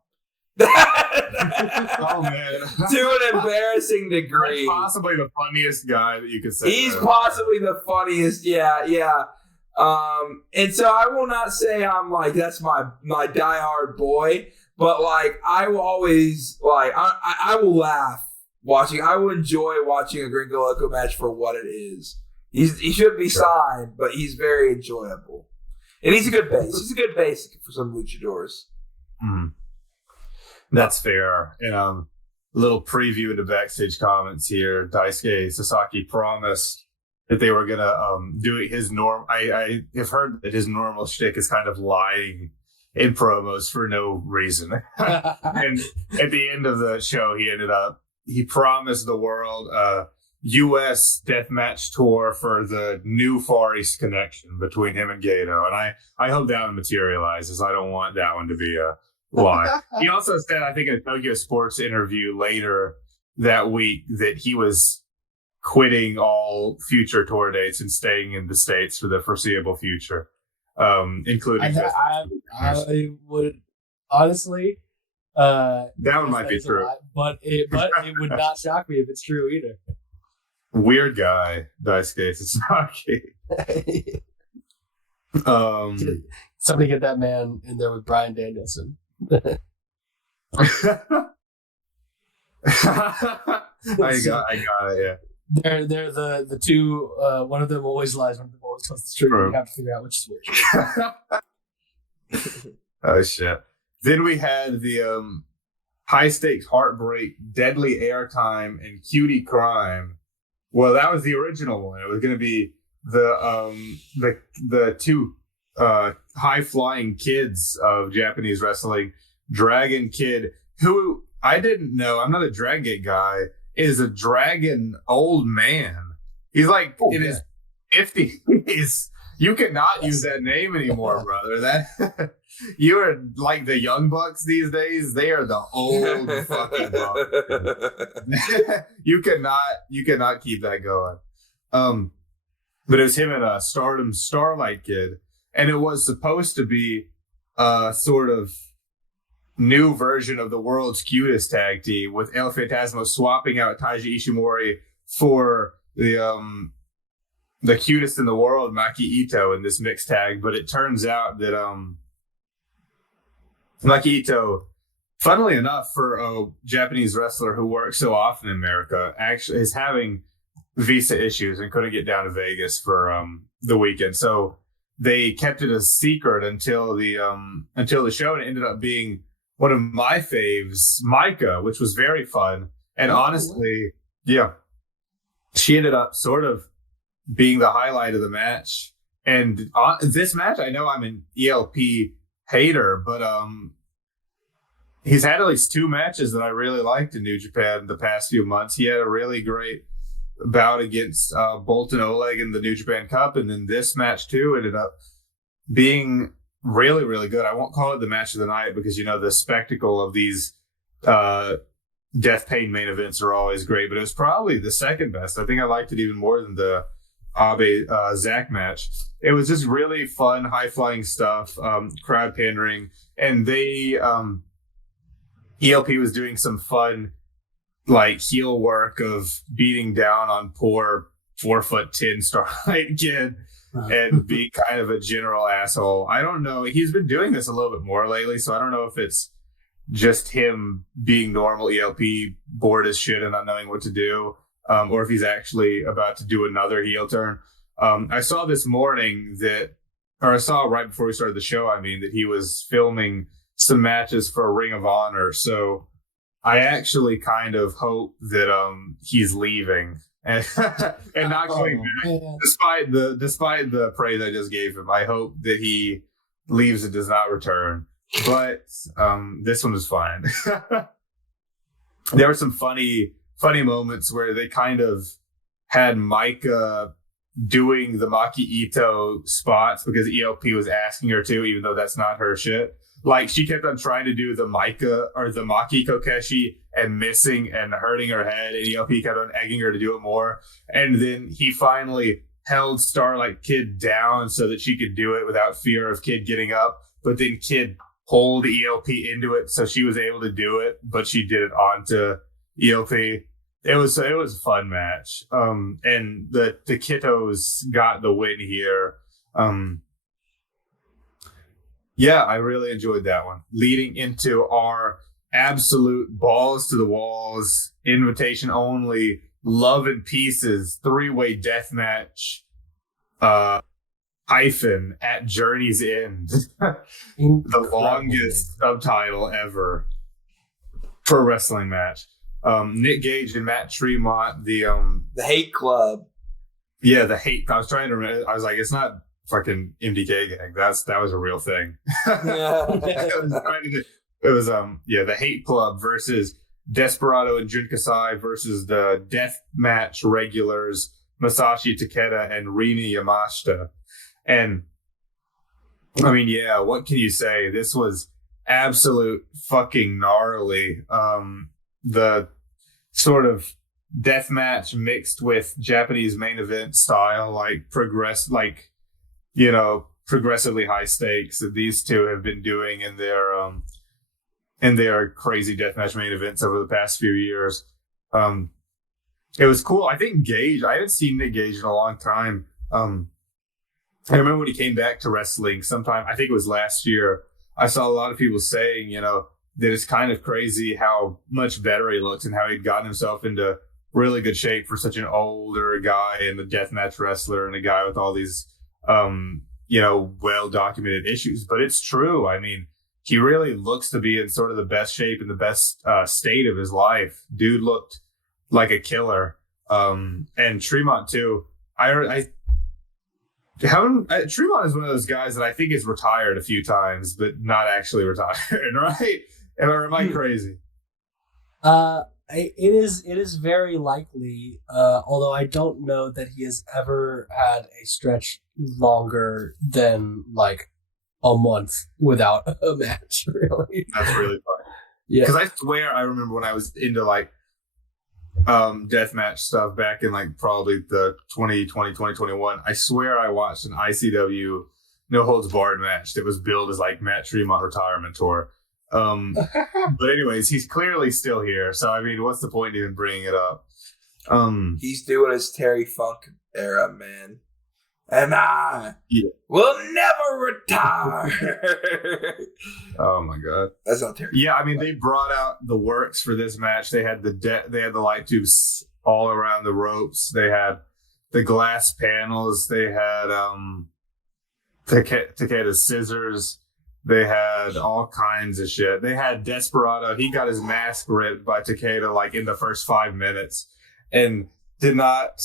Oh man, to an embarrassing degree. That's possibly the funniest guy that you could say. He's possibly the funniest. Yeah. And so I will not say I'm like that's my diehard boy, but like I will always like I will laugh watching. I will enjoy watching a Gringo Loco match for what it is. He should be signed, but he's very enjoyable, and he's a good base. He's a good base for some luchadors. Mm-hmm. That's fair. And a little preview into backstage comments here. Daisuke Sasaki promised that they were gonna do it his norm. I have heard that his normal shtick is kind of lying in promos for no reason. And at the end of the show, he promised the world a U.S. deathmatch tour for the new Far East connection between him and Gato. And I hope that one materializes. I don't want that one to be a lie. He also said, I think in a Tokyo Sports interview later that week, that he was quitting all future tour dates and staying in the States for the foreseeable future, including I would honestly that one might be true, but it would not shock me if it's true either. Weird guy, Daisuke Sasaki. Somebody get that man in there with Bryan Danielson. I got it. Yeah, they're the two. One of them always lies. One of them always tells the truth. You have to figure out which is which. Oh shit! Then we had the high stakes heartbreak, deadly airtime, and cutie crime. Well, that was the original one. It was going to be the two high flying kids of Japanese wrestling. Dragon Kid, who I didn't know, I'm not a Dragon Gate guy, is a dragon old man. He's like in his 50s. You cannot use that name anymore, brother. That you are like the young bucks these days. They are the old fucking bucks. You cannot keep that going. But it was him and a Stardom Starlight Kid. And it was supposed to be a sort of new version of the world's cutest tag team, with El Phantasmo swapping out Taiji Ishimori for the cutest in the world, Maki Ito, in this mixed tag. But it turns out that Maki Ito, funnily enough, for a Japanese wrestler who works so often in America, actually is having visa issues and couldn't get down to Vegas for the weekend. So they kept it a secret until the show, and it ended up being one of my faves, Micah, which was very fun. And honestly, yeah, she ended up sort of being the highlight of the match. And this match, I know I'm an ELP hater, but he's had at least two matches that I really liked in New Japan the past few months. He had a really great bout against Bolton Oleg in the New Japan Cup, and then this match too ended up being really, really good. I won't call it the match of the night because, you know, the spectacle of these death pain main events are always great, but it was probably the second best. I think I liked it even more than the Abe Zach match. It was just really fun, high flying stuff, crowd pandering, and they ELP was doing some fun like heel work of beating down on poor 4'10" Starlight Kid and being kind of a general asshole. I don't know. He's been doing this a little bit more lately, so I don't know if it's just him being normal ELP, bored as shit and not knowing what to do, or if he's actually about to do another heel turn. I saw this morning I saw right before we started the show, that he was filming some matches for Ring of Honor. So I actually kind of hope that he's leaving and and not coming back despite the praise I just gave him. I hope that he leaves and does not return. But this one was fine. There were some funny moments where they kind of had Micah doing the Maki Ito spots because ELP was asking her to, even though that's not her shit. Like, she kept on trying to do the Micah or the Maki Kokeshi and missing and hurting her head, and ELP kept on egging her to do it more. And then he finally held Starlight Kid down so that she could do it without fear of Kid getting up. But then Kid pulled ELP into it, so she was able to do it, but she did it onto ELP. It was a fun match. And the Kittos got the win here. Yeah, I really enjoyed that one. Leading into our absolute balls to the walls, invitation only, love and pieces, 3-way death match, hyphen at Journey's End. The longest subtitle ever for a wrestling match. Nick Gage and Matt Tremont, the Hate Club. Yeah, the Hate. I was trying to remember. I was like, it's not fucking MDK gang. That was a real thing. It was the Hate Club versus Desperado and Jun Kasai versus the Death Match regulars Masashi Takeda and Rina Yamashita. And I mean, yeah, what can you say? This was absolute fucking gnarly. The sort of death match mixed with Japanese main event style, like progressively high stakes that these two have been doing in their crazy deathmatch main events over the past few years. It was cool. I think Gage, I haven't seen Nick Gage in a long time. I remember when he came back to wrestling sometime, I think it was last year, I saw a lot of people saying, that it's kind of crazy how much better he looks and how he'd gotten himself into really good shape for such an older guy and a deathmatch wrestler and a guy with all these, well-documented issues. But it's true. I mean, he really looks to be in sort of the best shape and the best state of his life. Dude looked like a killer. And Tremont too. Tremont is one of those guys that I think is retired a few times, but not actually retired, right? Or am I crazy? It is very likely, although I don't know that he has ever had a stretch longer than like a month without a match, really. That's really fun. Yeah. Because I swear I remember when I was into like deathmatch stuff back in like probably the 2021, I swear I watched an ICW No Holds Barred match that was billed as like Matt Tremont retirement tour. But anyways, he's clearly still here, so I mean, what's the point even bringing it up? He's doing his Terry Funk era, man, and I will never retire. Oh my god, that's not Terry. Yeah, I mean, they brought out the works for this match. They had the light tubes all around the ropes. They had the glass panels. They had Takeda's scissors. They had all kinds of shit. They had Desperado. He got his mask ripped by Takeda like in the first 5 minutes and did not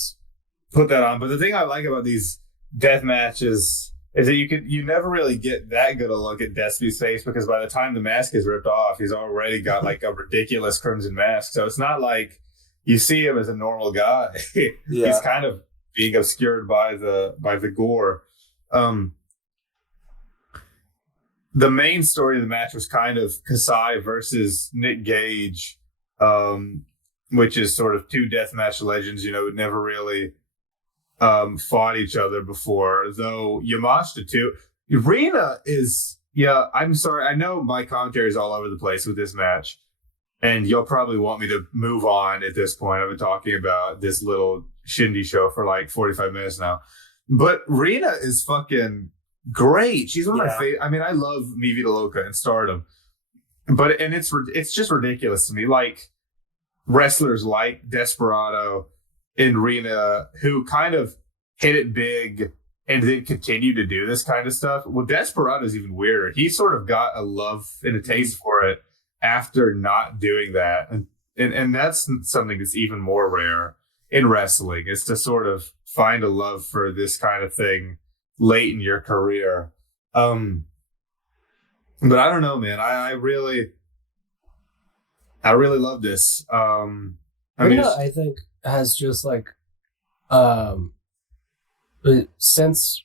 put that on. But the thing I like about these death matches is that you never really get that good a look at Despy's face because by the time the mask is ripped off, he's already got like a ridiculous crimson mask. So it's not like you see him as a normal guy. Yeah. He's kind of being obscured by the gore. The main story of the match was kind of Kasai versus Nick Gage, which is sort of two deathmatch legends, who never really fought each other before. Though Yamashita too. Rina is, I'm sorry. I know my commentary is all over the place with this match, and you'll probably want me to move on at this point. I've been talking about this little shindy show for like 45 minutes now. But Rina is fucking great. She's one of my favorite. I mean, I love Mi Vida Loca and Stardom, but it's just ridiculous to me. Like wrestlers like Desperado and Rina who kind of hit it big and then continue to do this kind of stuff. Well, Desperado's even weirder. He sort of got a love and a taste for it after not doing that, and that's something that's even more rare in wrestling is to sort of find a love for this kind of thing late in your career. But I don't know, man. I really love this. I think has just like since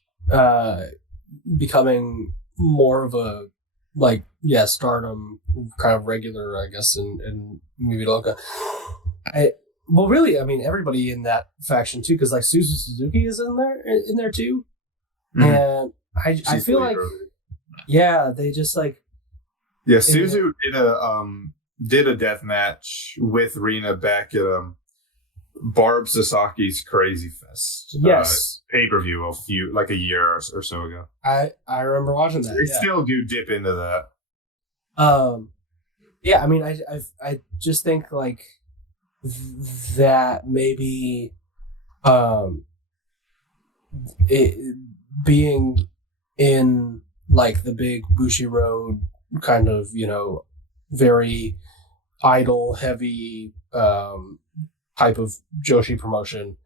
becoming more of a stardom kind of regular, I guess, in Movie Loca. Everybody in that faction too, because like Suzu Suzuki is in there too, and I feel like they just like Suzu did a death match with Rina back at Barb Sasaki's Crazy Fest. Yes, pay-per-view a year or so ago. I remember watching that. They still do dip into that. I just think like that maybe it being in like the big Bushiroad kind of, very idol heavy type of Joshi promotion,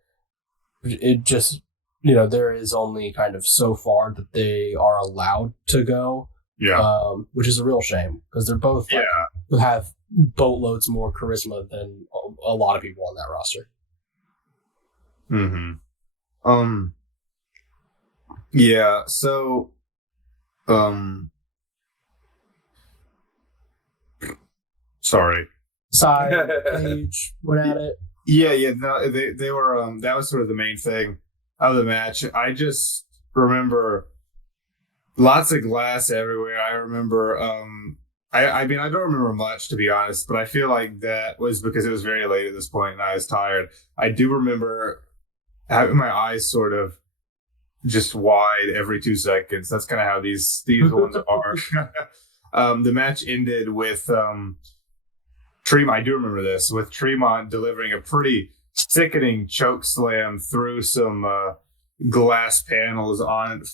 it just, there is only kind of so far that they are allowed to go. Yeah. Which is a real shame because they're both have boatloads more charisma than a lot of people on that roster. Mm-hmm. Yeah. So, sorry. Side page went at it. Yeah. No, they were. That was sort of the main thing of the match. I just remember lots of glass everywhere. I remember. I don't remember much, to be honest, but I feel like that was because it was very late at this point and I was tired. I do remember having my eyes sort of just wide every 2 seconds. That's kind of how these ones are. The match ended with Tremont. I do remember this, with Tremont delivering a pretty sickening choke slam through some glass panels on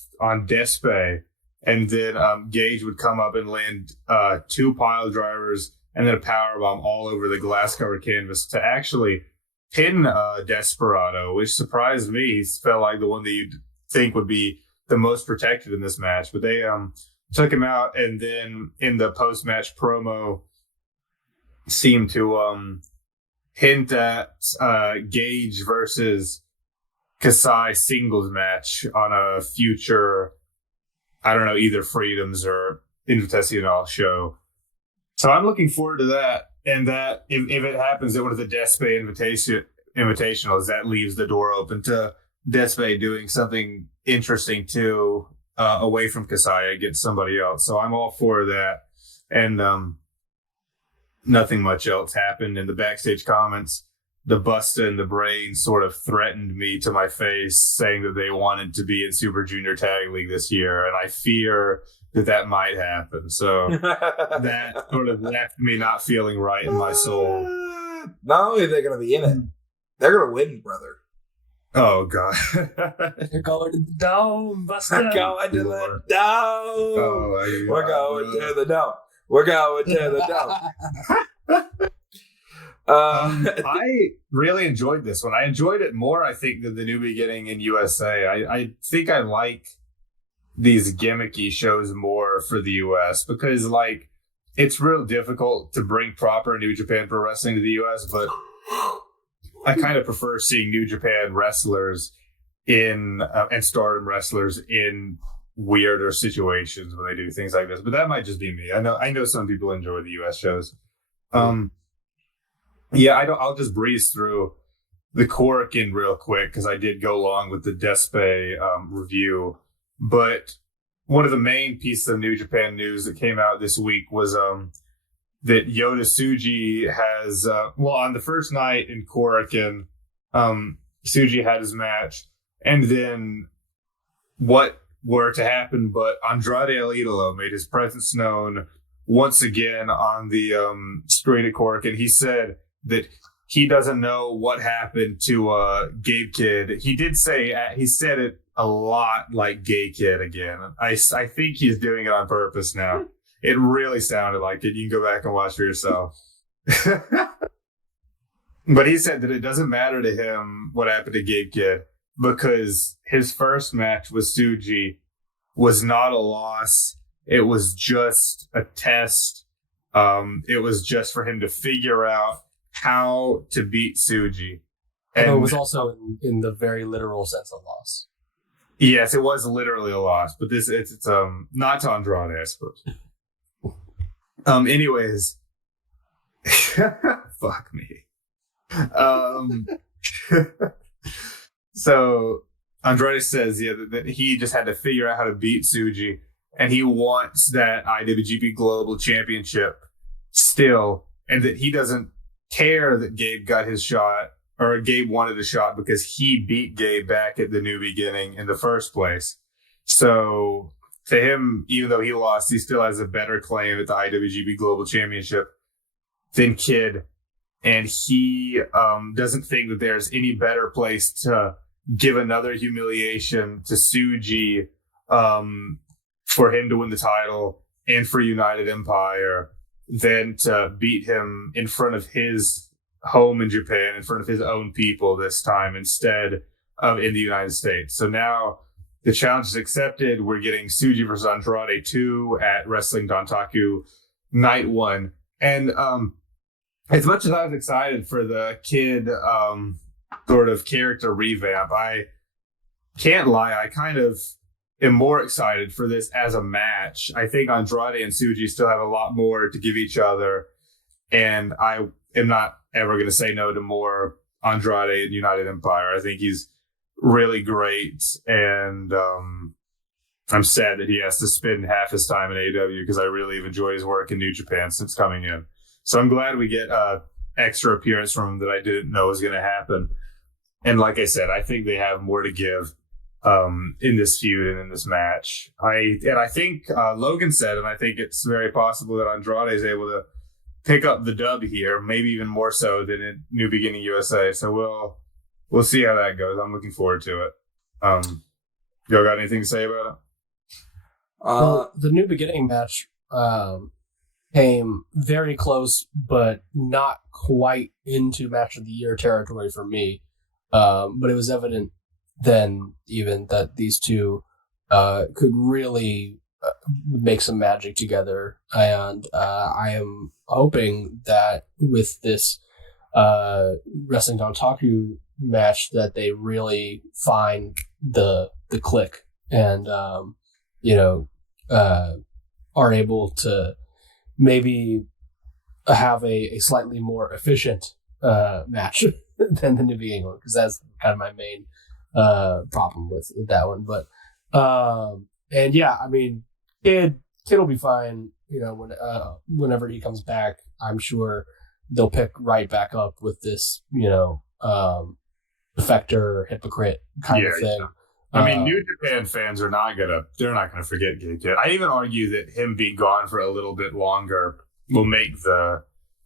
Despe. And then Gage would come up and land 2 pile drivers and then a power bomb all over the glass-covered canvas to actually pin Desperado, which surprised me. He felt like the one that you'd think would be the most protected in this match. But they took him out, and then in the post-match promo seemed to hint at Gage versus Kasai singles match on a future, I don't know, either Freedoms or Invitational show. So I'm looking forward to that. And that, if it happens at one of the Despe Invitationals, that leaves the door open to Despe doing something interesting too, away from Kasai against somebody else. So I'm all for that. And nothing much else happened in the backstage comments. The Busta and the Brain sort of threatened me to my face, saying that they wanted to be in Super Junior Tag League this year, and I fear that might happen. So that sort of left me not feeling right in my soul. Not only are they going to be in it, they're going to win, brother. Oh, God. They're going to the dome, Busta. Going to the dome. We're going to the dome. We're going to the dome. I really enjoyed this one. I enjoyed it more, I think, than the New Beginning in USA. I think I like these gimmicky shows more for the US because, like, it's real difficult to bring proper New Japan Pro Wrestling to the US, but I kind of prefer seeing New Japan wrestlers and Stardom wrestlers in weirder situations when they do things like this. But that might just be me. I know some people enjoy the US shows. I'll just breeze through the Korakuen real quick because I did go along with the Despe review. But one of the main pieces of New Japan news that came out this week was that Yota Tsuji has, on the first night in Korakuen, Tsuji had his match. And then what were to happen, but Andrade El Idolo made his presence known once again on the screen at Korakuen. He said that he doesn't know what happened to Gabe Kidd. He did say, he said it a lot like Gay Kid again. I think he's doing it on purpose now. It really sounded like it. You can go back and watch for yourself. But he said that it doesn't matter to him what happened to Gabe Kidd because his first match with Tsuji was not a loss. It was just a test. It was just for him to figure out how to beat Tsuji. And it was also in the very literal sense of loss. Yes, it was literally a loss, but it's not to Andrade, I suppose. Anyways, fuck me. So Andrade says, that he just had to figure out how to beat Tsuji, and he wants that IWGP Global Championship still, and that he doesn't care that Gabe got his shot, or Gabe wanted a shot because he beat Gabe back at the New Beginning in the first place. So to him, even though he lost, he still has a better claim at the IWGP Global Championship than Kidd. And he doesn't think that there's any better place to give another humiliation to Tsuji for him to win the title and for United Empire than to beat him in front of his home in Japan, in front of his own people this time instead of in the United States. So now the challenge is accepted. We're getting Tsuji versus Andrade 2 at Wrestling Dontaku Night 1. And as much as I was excited for the Kidd sort of character revamp, I can't lie, I kind of am more excited for this as a match. I think Andrade and Tsuji still have a lot more to give each other, and I am not ever going to say no to more Andrade and United Empire. I think he's really great, and I'm sad that he has to spend half his time in AEW because I really have enjoyed his work in New Japan since coming in. So I'm glad we get an extra appearance from him that I didn't know was going to happen. And like I said, I think they have more to give in this feud and in this match. I think Logan said, and I think it's very possible that Andrade is able to pick up the dub here, maybe even more so than in New Beginning USA. So we'll see how that goes. I'm looking forward to it. Y'all got anything to say about it? Well, the New Beginning match came very close, but not quite into Match of the Year territory for me. But it was evident then even that these two could really make some magic together. And I am hoping that with this Wrestling Dontaku match that they really find the click and are able to maybe have a slightly more efficient match than the New Beginning one, because that's kind of my main problem with that one. But and yeah, I mean, Kid will be fine. Whenever he comes back, I'm sure they'll pick right back up with this, defector, hypocrite kind of thing. Yeah. I mean, New Japan fans are not gonna forget Kid. I'd even argue that him being gone for a little bit longer will make the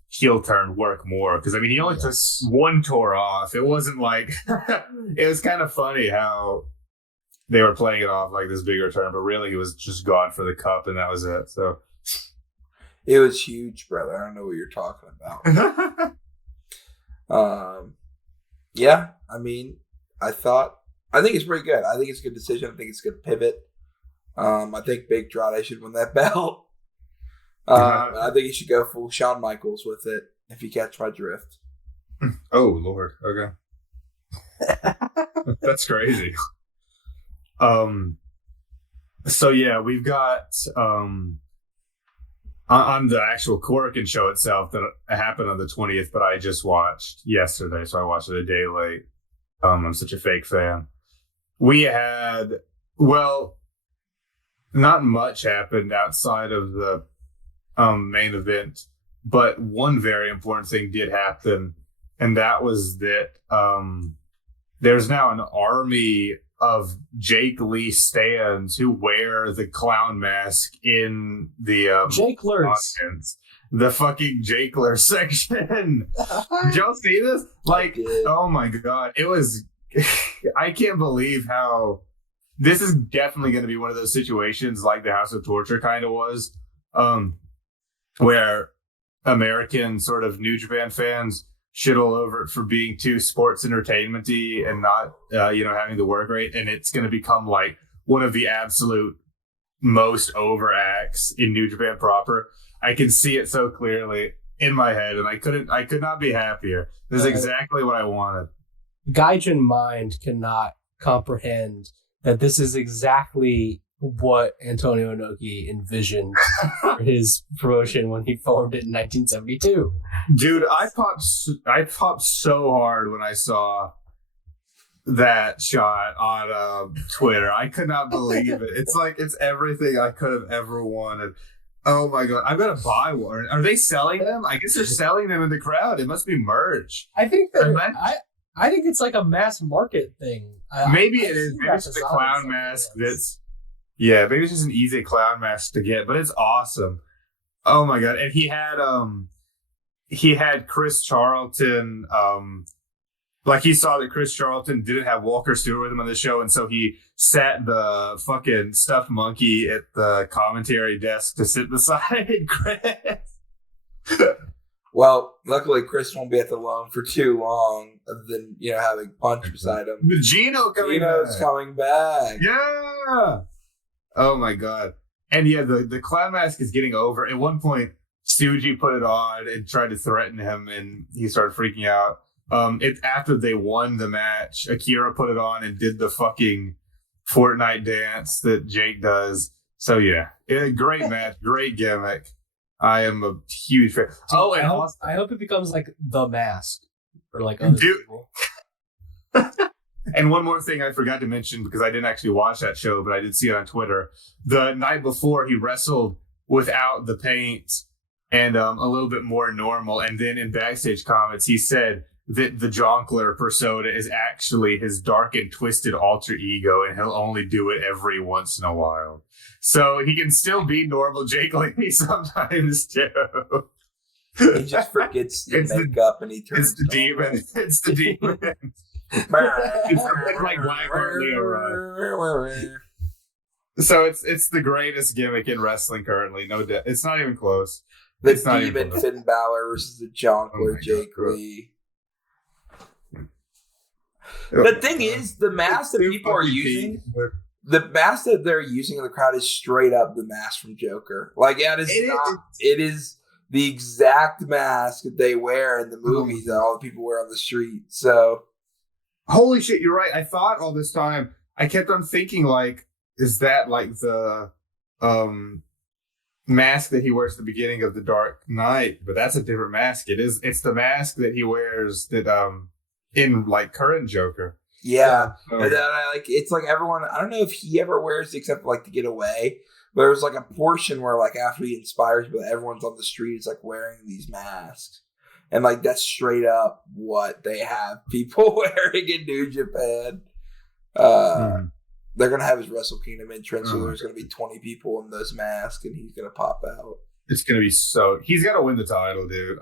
heel turn work more, because I mean, he only took one tour off. It wasn't like it was kind of funny how they were playing it off like this bigger turn, but really he was just gone for the cup and that was it. So it was huge, brother. I don't know what you're talking about. Yeah, I mean, I think it's pretty good. I think it's a good decision. I think it's a good pivot. I think Big Andrade should win that belt. I think he should go full Shawn Michaels with it, if you catch my drift. Oh, Lord. Okay. That's crazy. So, yeah, we've got on the actual Korakuen show itself that happened on the 20th, but I just watched yesterday, so I watched it a day late. I'm such a fake fan. We had, not much happened outside of the main event, but one very important thing did happen, and that was that there's now an army of Jake Lee stans who wear the clown mask in the Jakelers. The fucking Jakeler section. Did y'all see this? Like, oh my god, it was. I can't believe how this is definitely going to be one of those situations like the House of Torture kind of was, where American sort of New Japan fans shit all over it for being too sports entertainment-y and not, having the work rate. And it's going to become like one of the absolute most over acts in New Japan proper. I can see it so clearly in my head, and I could not be happier. This is exactly what I wanted. Gaijin mind cannot comprehend that this is exactly what Antonio Inoki envisioned for his promotion when he formed it in 1972. Dude, I popped so hard when I saw that shot on Twitter. I could not believe it. It's like it's everything I could have ever wanted. Oh my god, I'm gonna buy one. Are they selling them? I guess they're selling them in the crowd. It must be merch. I think I think it's like a mass market thing. Maybe it is. Maybe it's the clown mask maybe it's just an easy clown mask to get, but it's awesome. Oh my god. And he had Chris Charlton, he saw that Chris Charlton didn't have Walker Stewart with him on the show, and so he sat the fucking stuffed monkey at the commentary desk to sit beside Chris. Well, luckily Chris won't be at the loan for too long, other than having Punch beside him. Gino's coming back. Yeah. Oh my god. And yeah, the clown mask is getting over. At one point, Tsuji put it on and tried to threaten him, and he started freaking out. After they won the match, Akira put it on and did the fucking Fortnite dance that Jake does. So yeah, great match, great gimmick. I am a huge fan. Oh, and I hope it becomes like the mask or like other people. And one more thing I forgot to mention, because I didn't actually watch that show, but I did see it on Twitter. The night before, he wrestled without the paint and a little bit more normal. And then in backstage comments, he said that the Jonkler persona is actually his dark and twisted alter ego, and he'll only do it every once in a while. So he can still be normal Jake Lee sometimes too. He just forgets to make up, and he turns. It's the demon. It's the demon. It's like So it's the greatest gimmick in wrestling currently. No doubt. It's not even close. The demon Finn Balor versus the Jonkler Jake Lee. The thing is, the mask that people are using, the mask that they're using in the crowd is straight up the mask from Joker. Like, it is the exact mask that they wear in the movies that all the people wear on the street. So, holy shit, you're right. I thought all this time, I kept on thinking, like, is that like the mask that he wears at the beginning of The Dark Knight? But that's a different mask. It's the mask that he wears that in like current Joker. Yeah. And then it's like everyone, I don't know if he ever wears it except like to get away, but there's like a portion where like after he inspires people, everyone's on the streets like wearing these masks. And like that's straight up what they have people wearing in New Japan. They're going to have his Wrestle Kingdom entrance, so there's going to be 20 people in those masks, and he's going to pop out. It's going to be he's got to win the title, dude.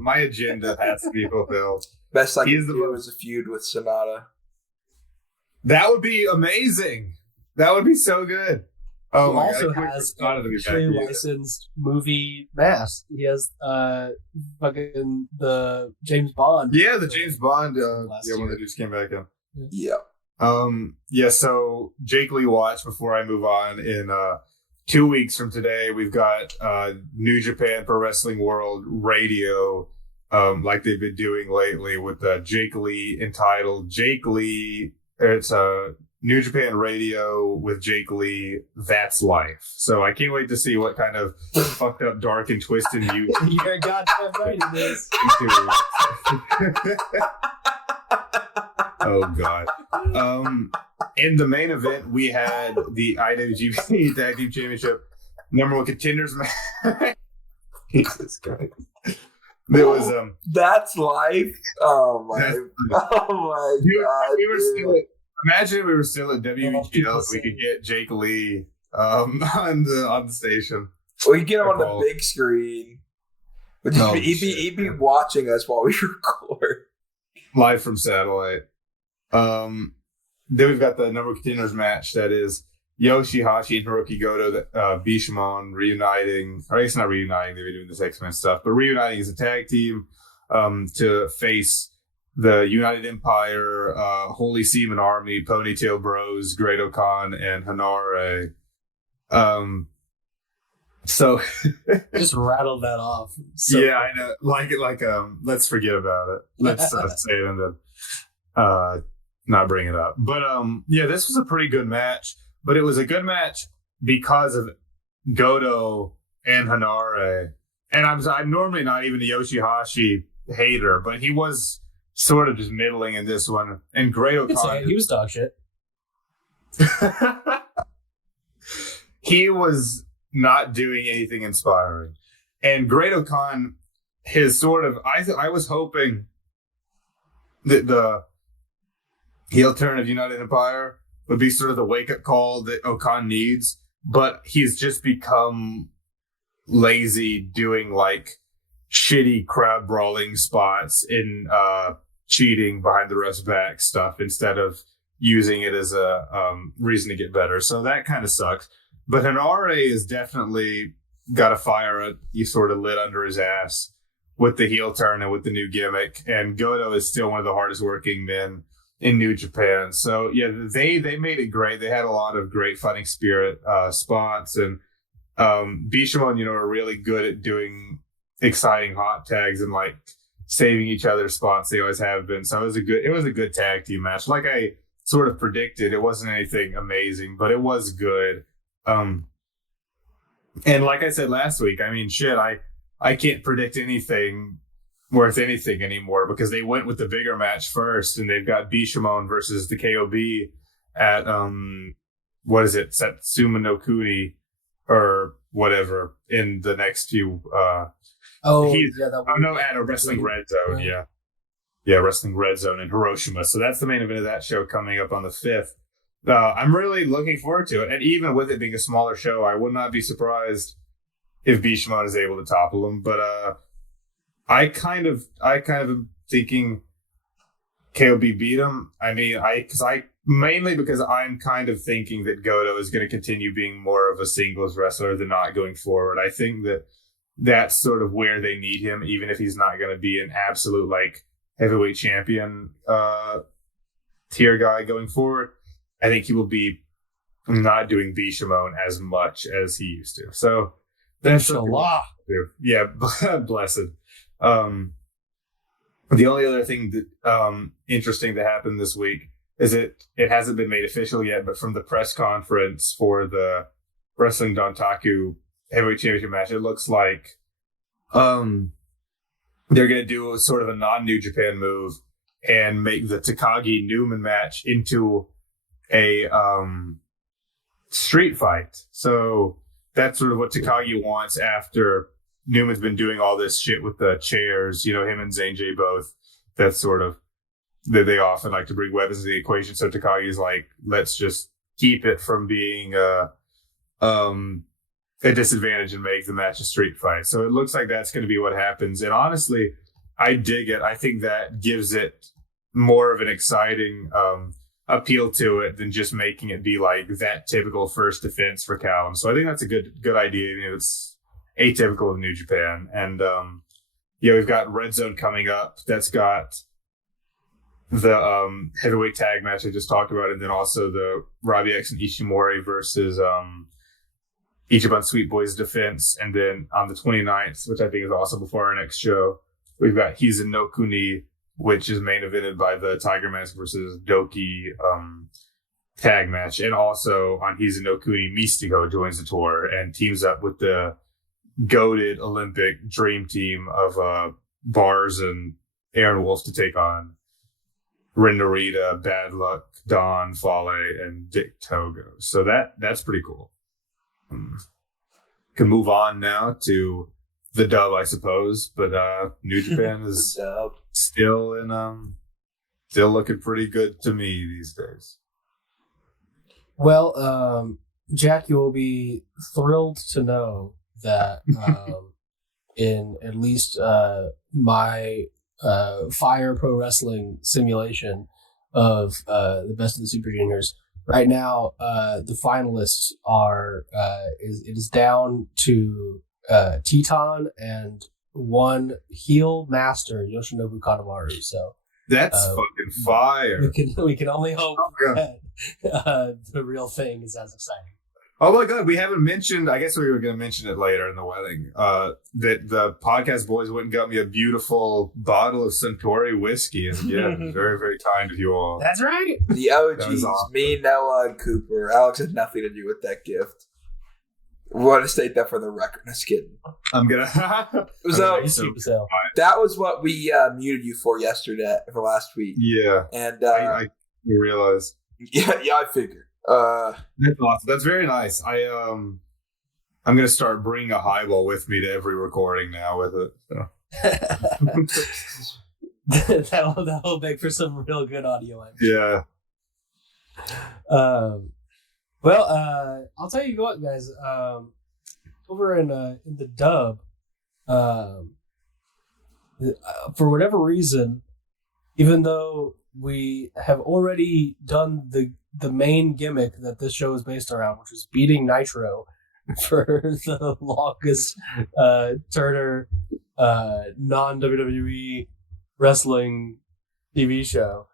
My agenda has to be fulfilled. Best I can do is a feud with Sonata. That would be amazing. That would be so good. Oh, he also has a licensed movie mask. He has fucking the James Bond. Yeah, the James Bond. One that just came back in. Yeah. So Jake Lee watch before I move on. In 2 weeks from today, we've got New Japan Pro Wrestling World Radio, like they've been doing lately with Jake Lee entitled Jake Lee. It's New Japan Radio with Jake Lee. That's life. So I can't wait to see what kind of fucked up, dark, and twisted music. You're goddamn right it is. Oh god. In the main event, we had the IWGP Tag Team Championship number 1 contenders match. Jesus Christ. There was That's life. Oh my god. Imagine we were still at WGL, we could get Jake Lee on the station. Or you get him on the big screen. But he'd be watching us while we record. Live from satellite. Then we've got the number of contenders match that is Yoshihashi and Hiroki Goto, Bishamon reuniting. Or I guess not reuniting, they've been doing this X-Men stuff, but reuniting as a tag team to face the United Empire, Holy Seaman Army, Ponytail Bros, Great O'Khan, and Hanare. So just rattled that off. So yeah, I know. Let's forget about it. Let's say it and then not bring it up. But yeah, this was a pretty good match. But it was a good match because of Goto and Hanare. And I'm normally not even a Yoshihashi hater, but he was sort of just middling in this one. And Great O'Khan, he was dog shit. He was not doing anything inspiring. And Great O'Khan, his sort of, I was hoping that the heel turn of United Empire would be sort of the wake-up call that O'Khan needs, but he's just become lazy doing like shitty crowd brawling spots in cheating behind the ref's back stuff instead of using it as a reason to get better. So that kind of sucks. But Hanare has definitely got a fire you sort of lit under his ass with the heel turn and with the new gimmick. And Goto is still one of the hardest working men in New Japan. So yeah, they made it great. They had a lot of great fighting spirit spots, and Bishamon, are really good at doing exciting hot tags and like saving each other's spots. They always have been. So it was a good tag team match. Like I sort of predicted, it wasn't anything amazing, but it was good. And like I said last week, I mean, shit, I can't predict anything worth anything anymore because they went with the bigger match first, and they've got Bishamon versus the KOB at what is it, Satsuma no Kuni or whatever in the next few. At a Wrestling Red Zone, yeah, Wrestling Red Zone in Hiroshima. So that's the main event of that show coming up on the 5th. I'm really looking forward to it, and even with it being a smaller show, I would not be surprised if Bishamon is able to topple him. But I kind of am thinking KOB beat him. I mean, mainly because I'm kind of thinking that Goto is going to continue being more of a singles wrestler than not going forward. I think that that's sort of where they need him, even if he's not going to be an absolute like heavyweight champion tier guy going forward. I think he will be not doing Bishamon as much as he used to. So that's a lot. Yeah, blessed. The only other thing that interesting that happened this week is it hasn't been made official yet, but from the press conference for the Wrestling Dontaku Heavyweight Championship match, it looks like they're going to do sort of a non-New Japan move and make the Takagi Newman match into a street fight. So that's sort of what Takagi wants after Newman's been doing all this shit with the chairs. Him and Zane J both. That's sort of that they often like to bring weapons to the equation. So Takagi's like, let's just keep it from being a disadvantage and make the match a street fight. So it looks like that's going to be what happens. And honestly, I dig it. I think that gives it more of an exciting appeal to it than just making it be like that typical first defense for Callum. So I think that's a good idea. It's atypical of New Japan. And we've got Red Zone coming up. That's got the heavyweight tag match I just talked about, and then also the Robbie X and Ishimori versus Ichiban Sweet Boys defense. And then on the 29th, which I think is also before our next show, we've got Hizen no Kuni, which is main evented by the Tiger Mask versus Doki tag match. And also on Hizen no Kuni, Mystico joins the tour and teams up with the goated Olympic dream team of Bars and Aaron Wolf to take on Ren Narita, Bad Luck, Don, Fale, and Dick Togo. So that's pretty cool. Can move on now to the dub, I suppose, but New Japan is still looking pretty good to me these days. Well, Jack, you will be thrilled to know that in at least my Fire Pro Wrestling simulation of the Best of the Super Juniors, right now the finalists are it is down to Teton and one heel master, Yoshinobu Kanemaru. So That's fucking fire. We can only hope that the real thing is as exciting. Oh my God, we haven't mentioned, I guess we were going to mention it later in the wedding, that the podcast boys went and got me a beautiful bottle of Centauri whiskey. And again, very, very kind of you all. That's right. The OGs, awesome. me, Noah, and Cooper. Alex had nothing to do with that gift. We want to state that for the record. Just kidding. I'm going to... So, that was what we muted you for last week. Yeah. And I realize. Yeah, I figured. That's awesome. That's very nice. I'm gonna start bringing a highball with me to every recording now with it. So. that'll make for some real good audio. Yeah. Well, I'll tell you what, guys. Over in the dub, for whatever reason, even though we have already done the main gimmick that this show is based around, which was beating Nitro for the longest Turner non-WWE wrestling TV show.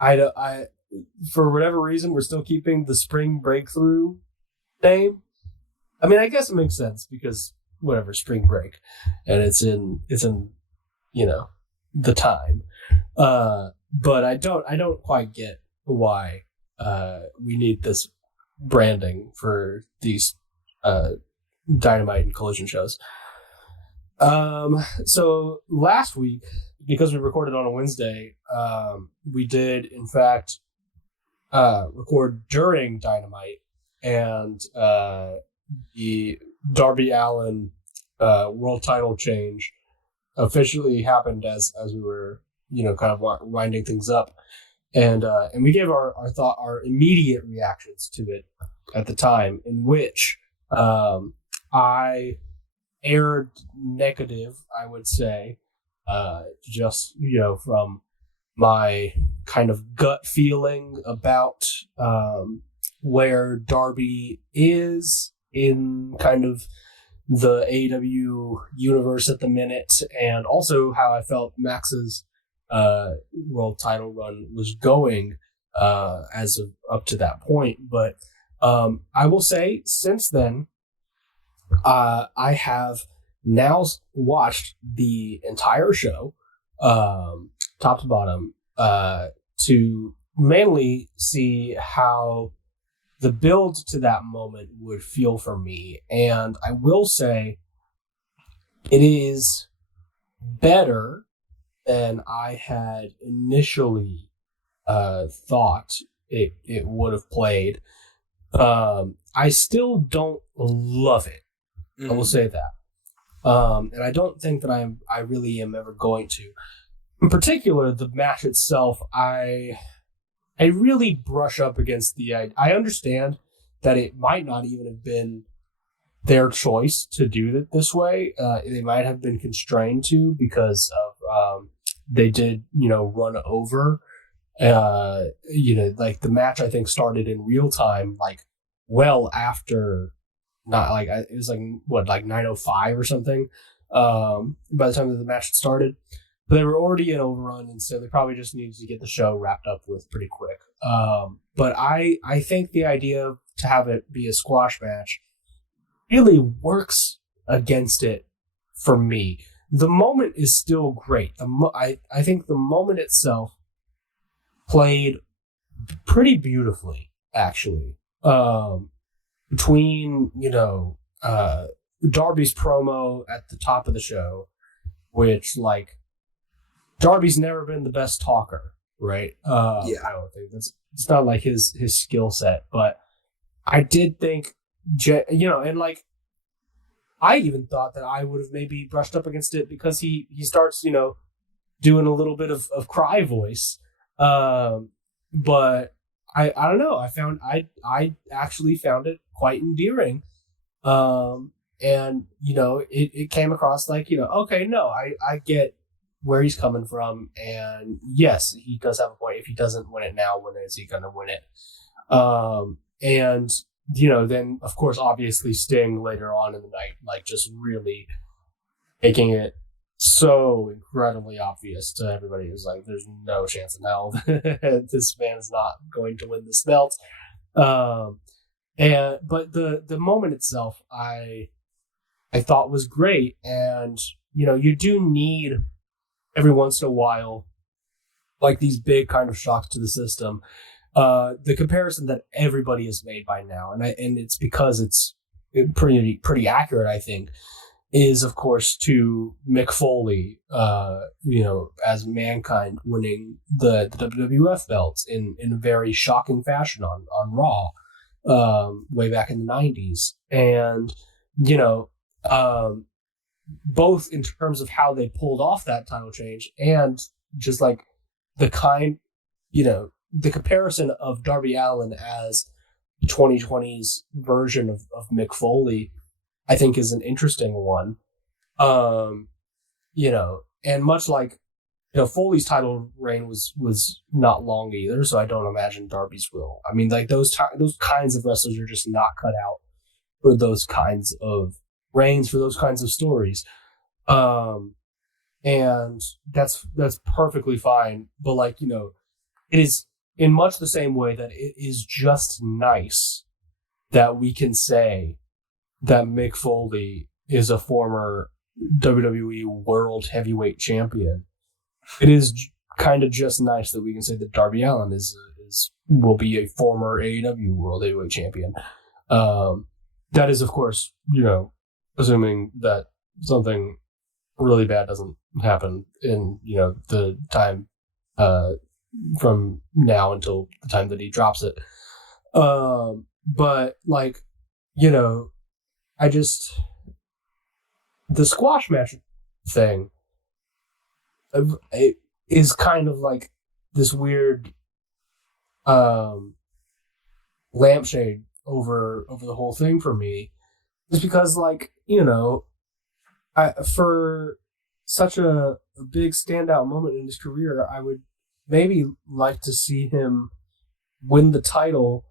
I for whatever reason, we're still keeping the Spring Breakthrough name. I mean, I guess it makes sense because whatever, spring break, and it's in the time. But I don't quite get why we need this branding for these Dynamite and Collision shows. So last week, because we recorded on a Wednesday, we did in fact record during Dynamite, and the Darby Allin world title change officially happened as we were kind of winding things up, and we gave our immediate reactions to it at the time, in which I aired negative, I would say, just from my kind of gut feeling about where Darby is in kind of the AEW universe at the minute, and also how I felt Max's world title run was going as of up to that point. But I will say, since then, I have now watched the entire show, top to bottom, to mainly see how the build to that moment would feel for me. And I will say it is better than I had initially thought it would have played. I still don't love it. I will say that. And I don't think that I really am ever going to. In particular, the match itself, I really brush up against I understand that it might not even have been their choice to do it this way. They might have been constrained to because of they did run over. Like the match I think started in real time, like well after, not like it was like 9:05 or something. By the time that the match had started. But they were already in overrun, and so they probably just needed to get the show wrapped up with pretty quick. But I think the idea to have it be a squash match really works against it for me. The moment is still great. I think the moment itself played pretty beautifully, actually. Between, Darby's promo at the top of the show, which, like, Darby's never been the best talker, right? I don't think it's not like his skill set, but I did think, and like, I even thought that I would have maybe brushed up against it because he starts, doing a little bit of cry voice. But I don't know. I actually found it quite endearing. And, it came across like, okay, no, I get where he's coming from, and yes, he does have a point. If he doesn't win it now, when is he going to win it? And then of course, obviously Sting later on in the night, like just really making it so incredibly obvious to everybody. Who's like, there's no chance in hell this man is not going to win this belt. But the moment itself, I thought was great, and you do need every once in a while, like these big kind of shocks to the system. The comparison that everybody has made by now, and it's because it's pretty accurate, I think, is of course to Mick Foley, as Mankind winning the WWF belts in a very shocking fashion on Raw, way back in the 90s. And, both in terms of how they pulled off that title change and just like the comparison of Darby Allin as the 2020's version of Mick Foley, I think is an interesting one. And much like, Foley's title reign was not long either, so I don't imagine Darby's will. I mean, like those kinds of wrestlers are just not cut out for those kinds of reigns, for those kinds of stories. And that's perfectly fine. But it is in much the same way that it is just nice that we can say that Mick Foley is a former WWE World Heavyweight Champion. It is kind of just nice that we can say that Darby Allin will be a former AEW World Heavyweight Champion. That is, of course, assuming that something really bad doesn't happen in, the time from now until the time that he drops it. But the squash match thing, it is kind of like this weird lampshade over the whole thing for me, is because for such a big standout moment in his career, I would maybe like to see him win the title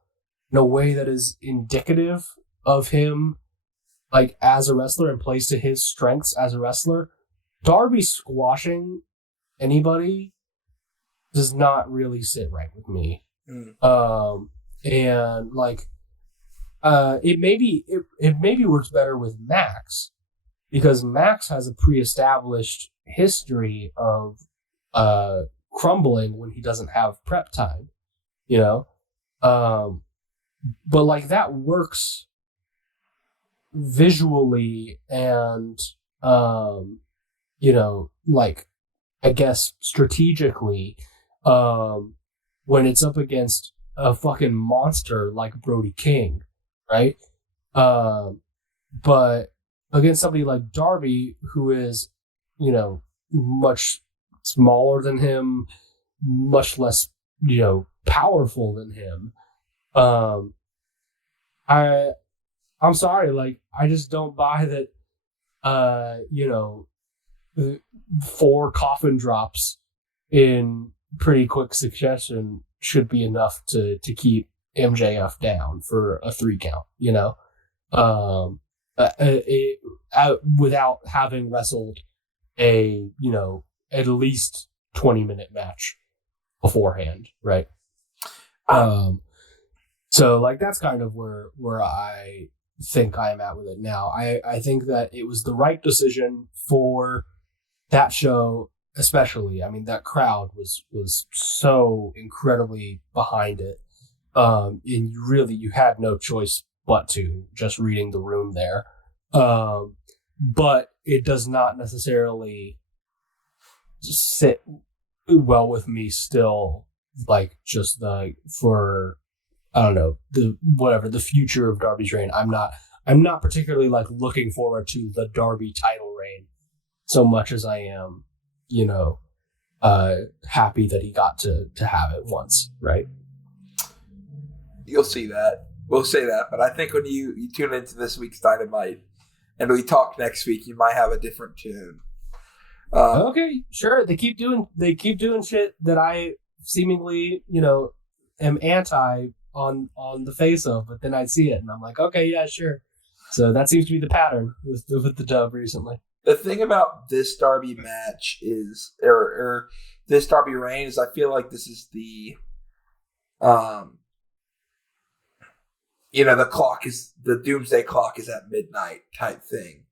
in a way that is indicative of him, like as a wrestler, and plays to his strengths as a wrestler. Darby squashing anybody does not really sit right with me. And it maybe works better with Max, because Max has a pre-established history of crumbling when he doesn't have prep time, but that works visually and I guess strategically when it's up against a fucking monster like Brody King, right? But against somebody like Darby, who is, much smaller than him, much less, powerful than him. I'm sorry, I just don't buy that, 4 coffin drops in pretty quick succession should be enough to keep MJF down for a 3 count, without having wrestled a, at least 20-minute match beforehand, right? So that's kind of where I think I am at with it now. I think that it was the right decision for that show, especially. I mean, that crowd was so incredibly behind it. And you had no choice but to, just reading the room there. But it does not necessarily sit well with me still, for, I don't know, the future of Darby's reign. I'm not particularly looking forward to the Darby title reign so much as I am, happy that he got to have it once, right? You'll see that. We'll say that. But I think when you tune into this week's Dynamite and we talk next week, you might have a different tune. Okay, sure. They keep doing shit that I seemingly, am anti on the face of, but then I'd see it and I'm like, okay, yeah, sure. So that seems to be the pattern with the dub recently. The thing about this Darby match is, or this Darby reign is, I feel like this is the, the doomsday clock is at midnight type thing.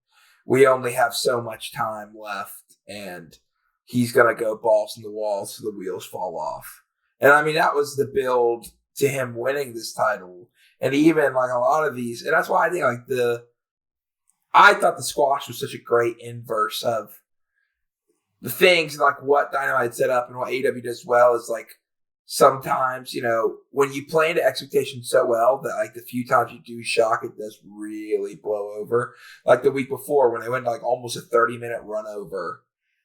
We only have so much time left, and he's going to go balls in the walls so the wheels fall off. And I mean, that was the build to him winning this title. And even like a lot of these, and that's why I think like I thought the squash was such a great inverse of the things, and like what Dynamite set up and what AEW does well is like sometimes, when you play into expectations so well that like the few times you do shock, it does really blow over. Like the week before when they went to like almost a 30-minute run over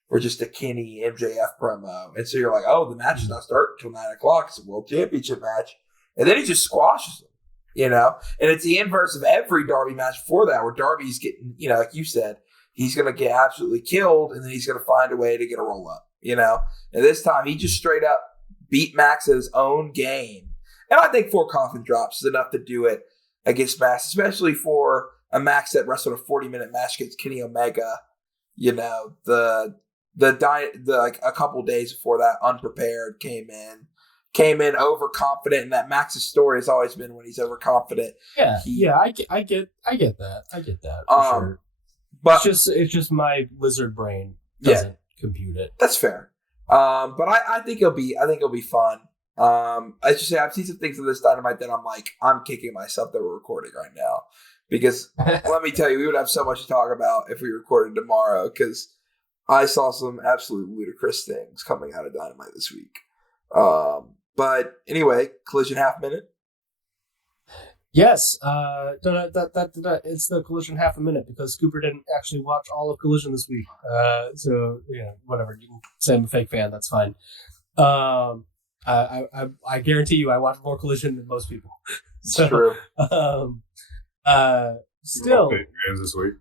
for just a Kenny MJF promo. And so you're like, oh, the match is not starting until 9 o'clock. It's a world championship match. And then he just squashes them. And it's the inverse of every Darby match before that, where Darby's getting, like you said, he's going to get absolutely killed, and then he's going to find a way to get a roll up, And this time, he just straight up beat Max at his own game. And I think 4 coffin drops is enough to do it against Max, especially for a Max that wrestled a 40-minute match against Kenny Omega, the like a couple days before that, unprepared, came in overconfident, and that Max's story has always been when he's overconfident. I get that. For sure. But it's just my lizard brain doesn't compute it. That's fair. But I think it'll be fun. I should say I've seen some things in this Dynamite that I'm like, I'm kicking myself that we're recording right now, because let me tell you, we would have so much to talk about if we recorded tomorrow, because I saw some absolutely ludicrous things coming out of Dynamite this week. But anyway, Collision half minute. Yes, it's the Collision half a minute because Cooper didn't actually watch all of Collision this week. So whatever, you can say I'm a fake fan. That's fine. I guarantee you, I watched more Collision than most people. So, true. Still, this week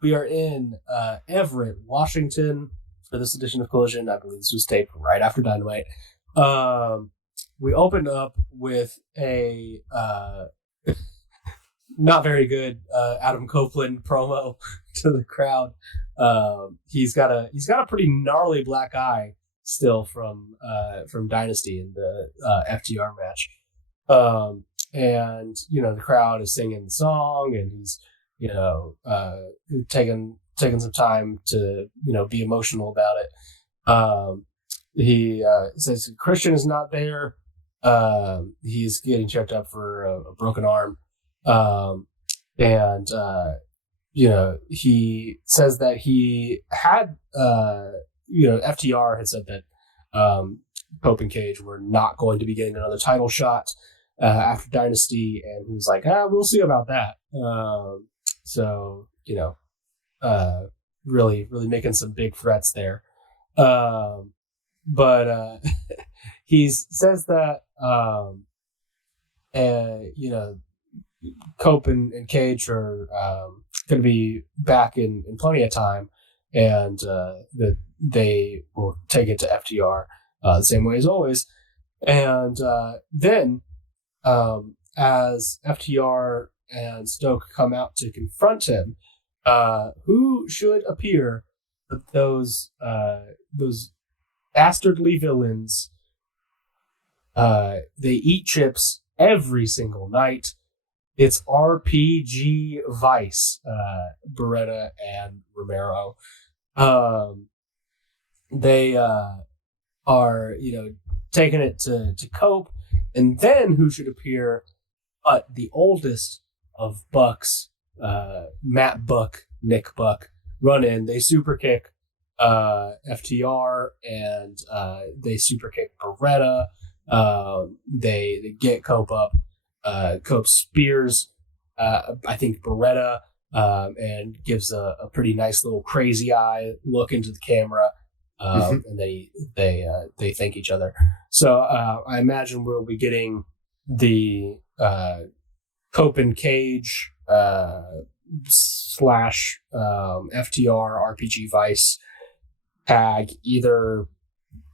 we are in Everett, Washington for this edition of Collision. I believe this was taped right after Dynamite. We opened up with a not very good Adam Copeland promo to the crowd. He's got a pretty gnarly black eye still from Dynasty in the FTR match. And the crowd is singing the song, and he's taking some time to be emotional about it. He says Christian is not there. He's getting checked up for a broken arm. And he says that he had, FTR had said that Pope and Cage were not going to be getting another title shot after Dynasty, and he was like, we'll see about that. So, really, really making some big threats there. But he says that, Cope and Cage are going to be back in plenty of time, and that they will take it to FTR the same way as always. And then as FTR and Stoke come out to confront him, who should appear but those dastardly villains? They eat chips every single night. It's RPG Vice, Beretta and Romero. They are, taking it to Cope, and then who should appear but the oldest of Bucks, Matt Buck, Nick Buck, run in. They super kick FTR, and they super kick Beretta. They get Cope up. Cope spears, I think, Beretta, and gives a pretty nice little crazy eye look into the camera. And they thank each other. So I imagine we'll be getting the Cope and Cage slash FTR RPG Vice tag either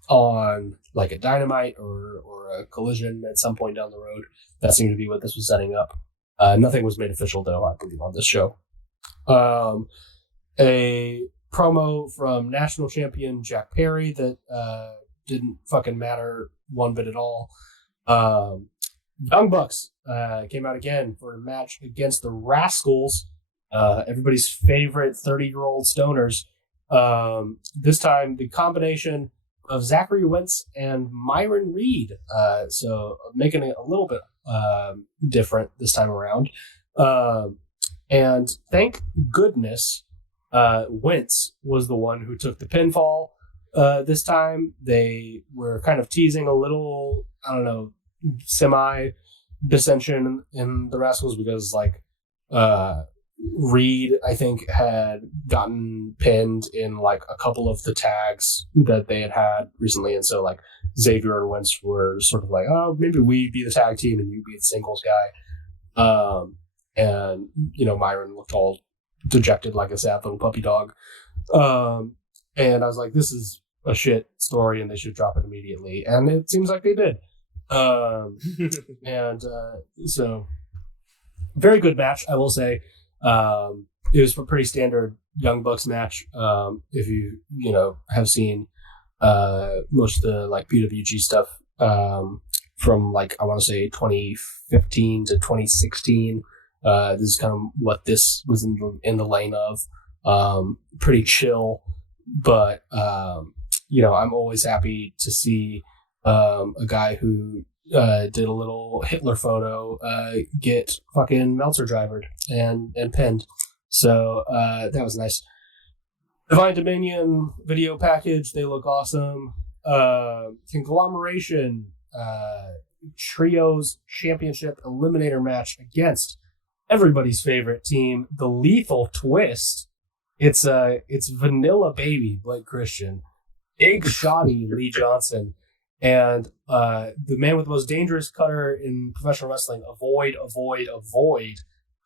on like a Dynamite or a Collision at some point down the road. That seemed to be what this was setting up. Nothing was made official, though, I believe, on this show. A promo from national champion Jack Perry that didn't fucking matter one bit at all. Young Bucks came out again for a match against the Rascals, everybody's favorite 30-year-old stoners. This time, the combination of Zachary Wentz and Myron Reed, so making it a little bit different this time around. And thank goodness, Wentz was the one who took the pinfall this time. They were kind of teasing a little, I don't know, semi-dissension in the Rascals because, like, Reed, I think, had gotten pinned in, like, a couple of the tags that they had recently. And so, like, Xavier and Wentz were sort of like, oh, maybe we be the tag team and you be the singles guy. And, you know, Myron looked all dejected like a sad little puppy dog. And I was like, this is a shit story and they should drop it immediately. And it seems like they did. So very good match, I will say. It was a pretty standard Young Bucks match. If you have seen most of the like PWG stuff from like I want to say 2015 to 2016. This is kind of what this was in the lane of. Pretty chill, but I'm always happy to see a guy who did a little Hitler photo get fucking Meltzer drivered and pinned. So that was nice. Divine Dominion video package, they look awesome. Conglomeration Trios Championship Eliminator match against everybody's favorite team, the Lethal Twist. It's Vanilla Baby Blake Christian, Big Shotty Lee Johnson, and the man with the most dangerous cutter in professional wrestling, avoid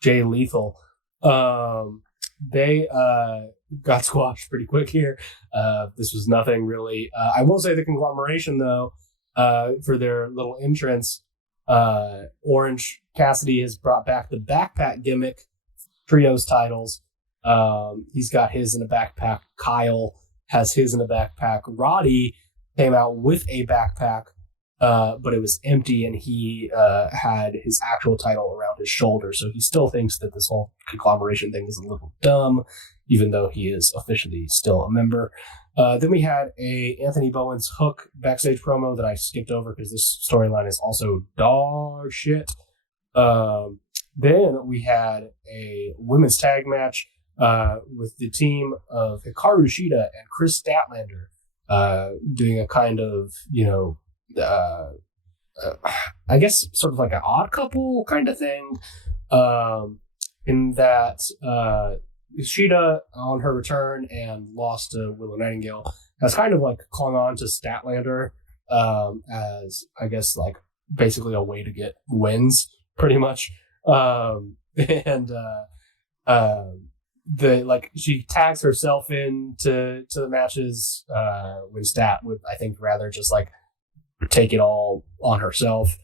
Jay Lethal. They got squashed pretty quick here. This was nothing really. I will say the Conglomeration, though, for their little entrance, Orange Cassidy has brought back the backpack gimmick, trios titles. He's got his in a backpack. Kyle has his in a backpack. Roddy came out with a backpack, but it was empty, and he had his actual title around his shoulder. So he still thinks that this whole Conglomeration thing is a little dumb, even though he is officially still a member. Then we had a Anthony Bowens Hook backstage promo that I skipped over because this storyline is also dog shit. Then we had a women's tag match with the team of Hikaru Shida and Chris Statlander doing a kind of, I guess sort of like an odd couple kind of thing, in that Shida, on her return and lost to Willow Nightingale, has kind of like clung on to Statlander as, I guess, like basically a way to get wins, pretty much. She tags herself into the matches when Stat would, I think, rather just like take it all on herself.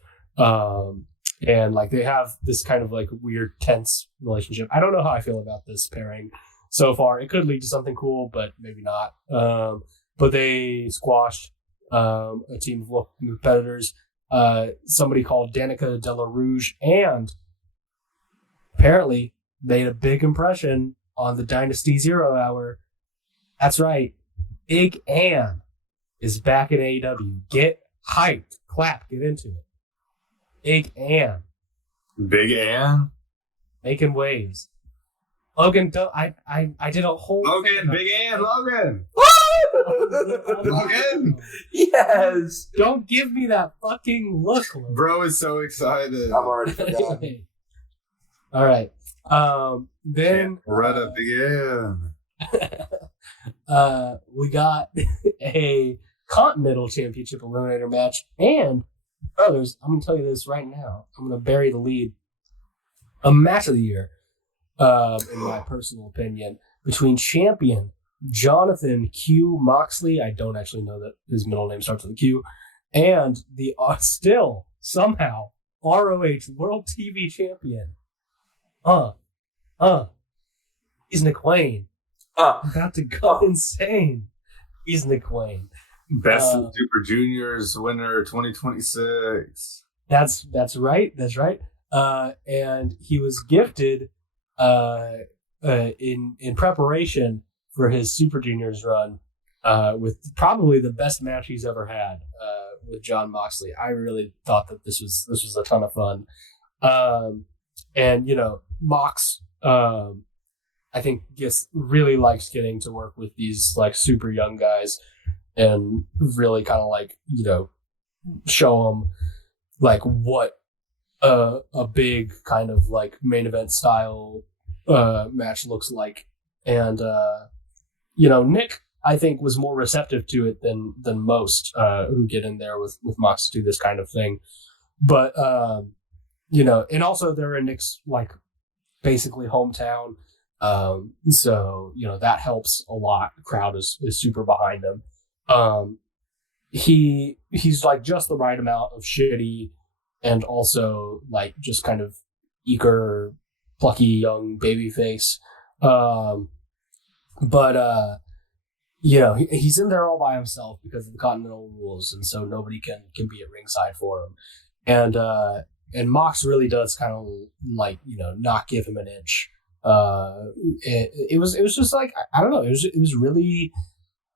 And like they have this kind of like weird tense relationship. I don't know how I feel about this pairing so far. It could lead to something cool, but maybe not. But they squashed a team of local competitors. Somebody called Danica De La Rouge, and apparently made a big impression on the Dynasty Zero Hour. That's right. Big Ann is back in AEW. Get hyped. Clap. Get into it. Big Ann. Big Ann? Making waves. Logan, I did a whole... Logan, Big Ann, Logan! Logan! Yes! Don't give me that fucking look, Logan. Bro is so excited. I'm already forgotten. All right. Then... Retta, Big Ann. We got a Continental Championship Eliminator match, and brothers, I'm going to tell you this right now. I'm going to bury the lead. A match of the year, in my personal opinion, between champion Jonathan Q Moxley, I don't actually know that his middle name starts with a Q, and the still somehow ROH World TV Champion. He's Nick Wayne. About to go insane. He's Nick Wayne. Best of Super Juniors winner 2026. That's right. That's right. And he was gifted in preparation for his Super Juniors run with probably the best match he's ever had with Jon Moxley. I really thought that this was a ton of fun. And Mox I think really likes getting to work with these like super young guys and really kind of like show them like what a big kind of like main event style match looks like. And Nick I think was more receptive to it than most who get in there with Mox to do this kind of thing. But and also they're in Nick's like basically hometown. So that helps a lot. The crowd is super behind him. He's like just the right amount of shitty and also like just kind of eager, plucky young baby face. But he's in there all by himself because of the Continental rules, and so nobody can be at ringside for him. And Mox really does kind of like not give him an inch. It was just like I don't know. It was really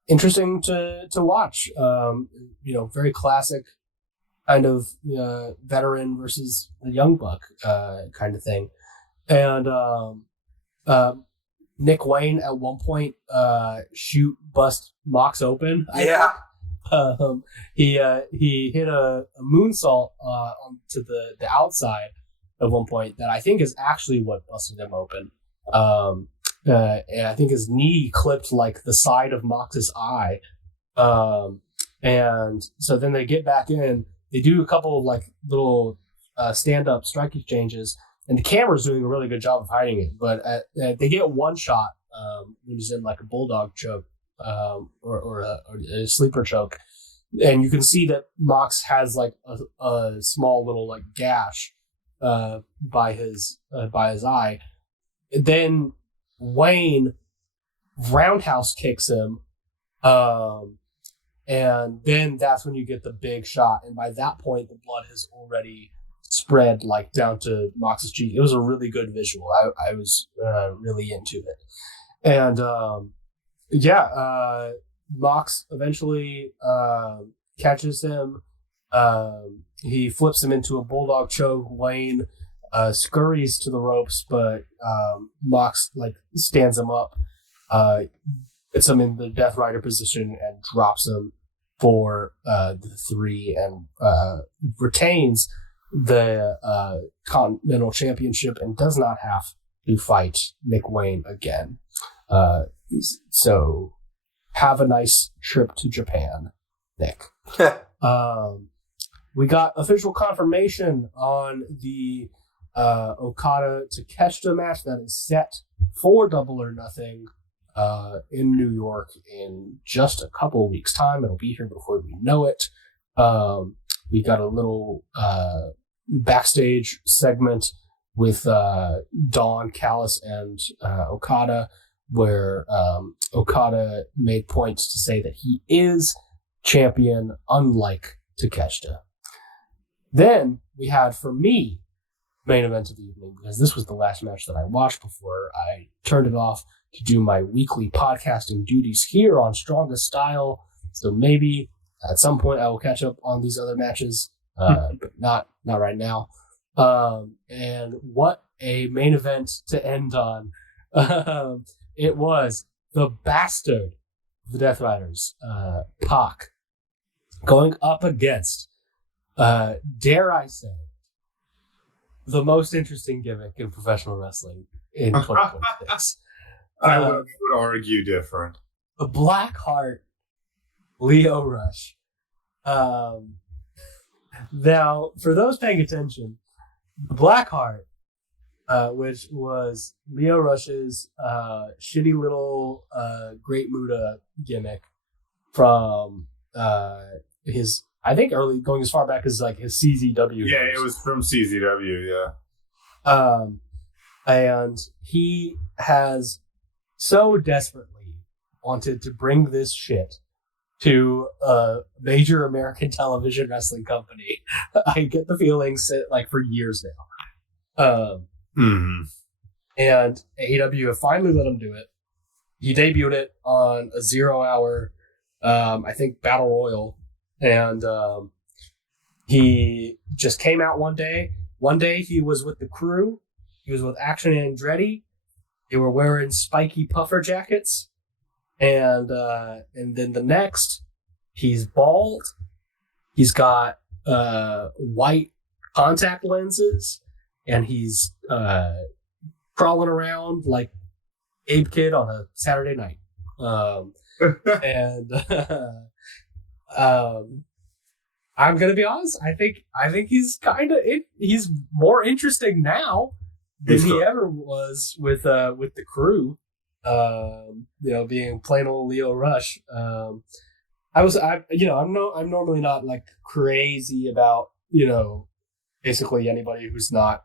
interesting to watch. Very classic kind of veteran versus the young buck kind of thing. And Nick Wayne at one point bust Mox open. Yeah. He hit a moonsault onto the outside at one point that I think is actually what busted him open. And I think his knee clipped like the side of Mox's eye. And so then they get back in, they do a couple of like little stand-up strike exchanges, and the camera's doing a really good job of hiding it. But they get one shot when he's in like a bulldog choke or a sleeper choke. And you can see that Mox has like a small little like gash by his eye. Then Wayne roundhouse kicks him, and then that's when you get the big shot. And by that point, the blood has already spread like down to Mox's cheek. It was a really good visual. I was really into it. And Mox eventually catches him. He flips him into a bulldog choke. Wayne scurries to the ropes, but Mox like stands him up, gets him in the Death Rider position and drops him for the 3 and retains the Continental Championship and does not have to fight Nick Wayne again. So have a nice trip to Japan, Nick. We got official confirmation on the Okada Takeshita match that is set for Double or Nothing in New York in just a couple of weeks' time. It'll be here before we know it. We got a little backstage segment with Dawn, Callis, and Okada, where Okada made points to say that he is champion, unlike Takeshita. Then we had, for me, main event of the evening, because this was the last match that I watched before I turned it off to do my weekly podcasting duties here on Strongest Style. So maybe at some point I will catch up on these other matches, but not right now. And what a main event to end on. It was the bastard of the Death Riders, Pac, going up against, dare I say, the most interesting gimmick in professional wrestling in 2026. I would argue different. The Blackheart, Lio Rush. Now, for those paying attention, the Blackheart, which was Lio Rush's shitty little Great Muta gimmick from his I think early, going as far back as like his CZW. Yeah, it was from CZW. Yeah. And he has so desperately wanted to bring this shit to a major American television wrestling company. I get the feelings like for years now. And AEW have finally let him do it. He debuted it on a 0 hour, I think, Battle Royal. And he just came out one day. One day he was with the crew. He was with Action Andretti. They were wearing spiky puffer jackets. And then the next, he's bald. He's got white contact lenses. And he's crawling around like Abe Kid on a Saturday night. I'm gonna be honest. I think he's he's more interesting now than he ever was with the crew. Being plain old Lio Rush. I'm normally not like crazy about basically anybody who's not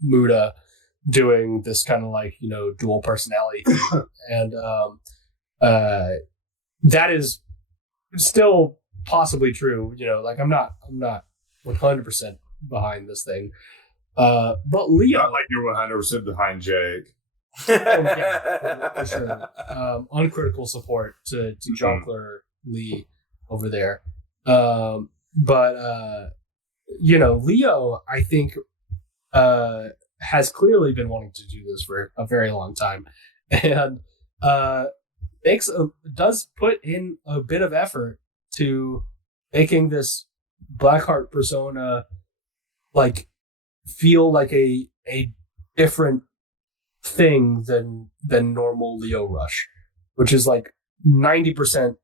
Muda doing this kind of like dual personality thing. And that is still possibly true. Like I'm not 100% behind this thing. But Lio, not like you're 100% behind Jake. For sure. Uncritical support to Jonkler Lee over there. Lio, I think, has clearly been wanting to do this for a very long time, and does put in a bit of effort to making this Blackheart persona like feel like a different thing than normal Lio Rush, which is like 90%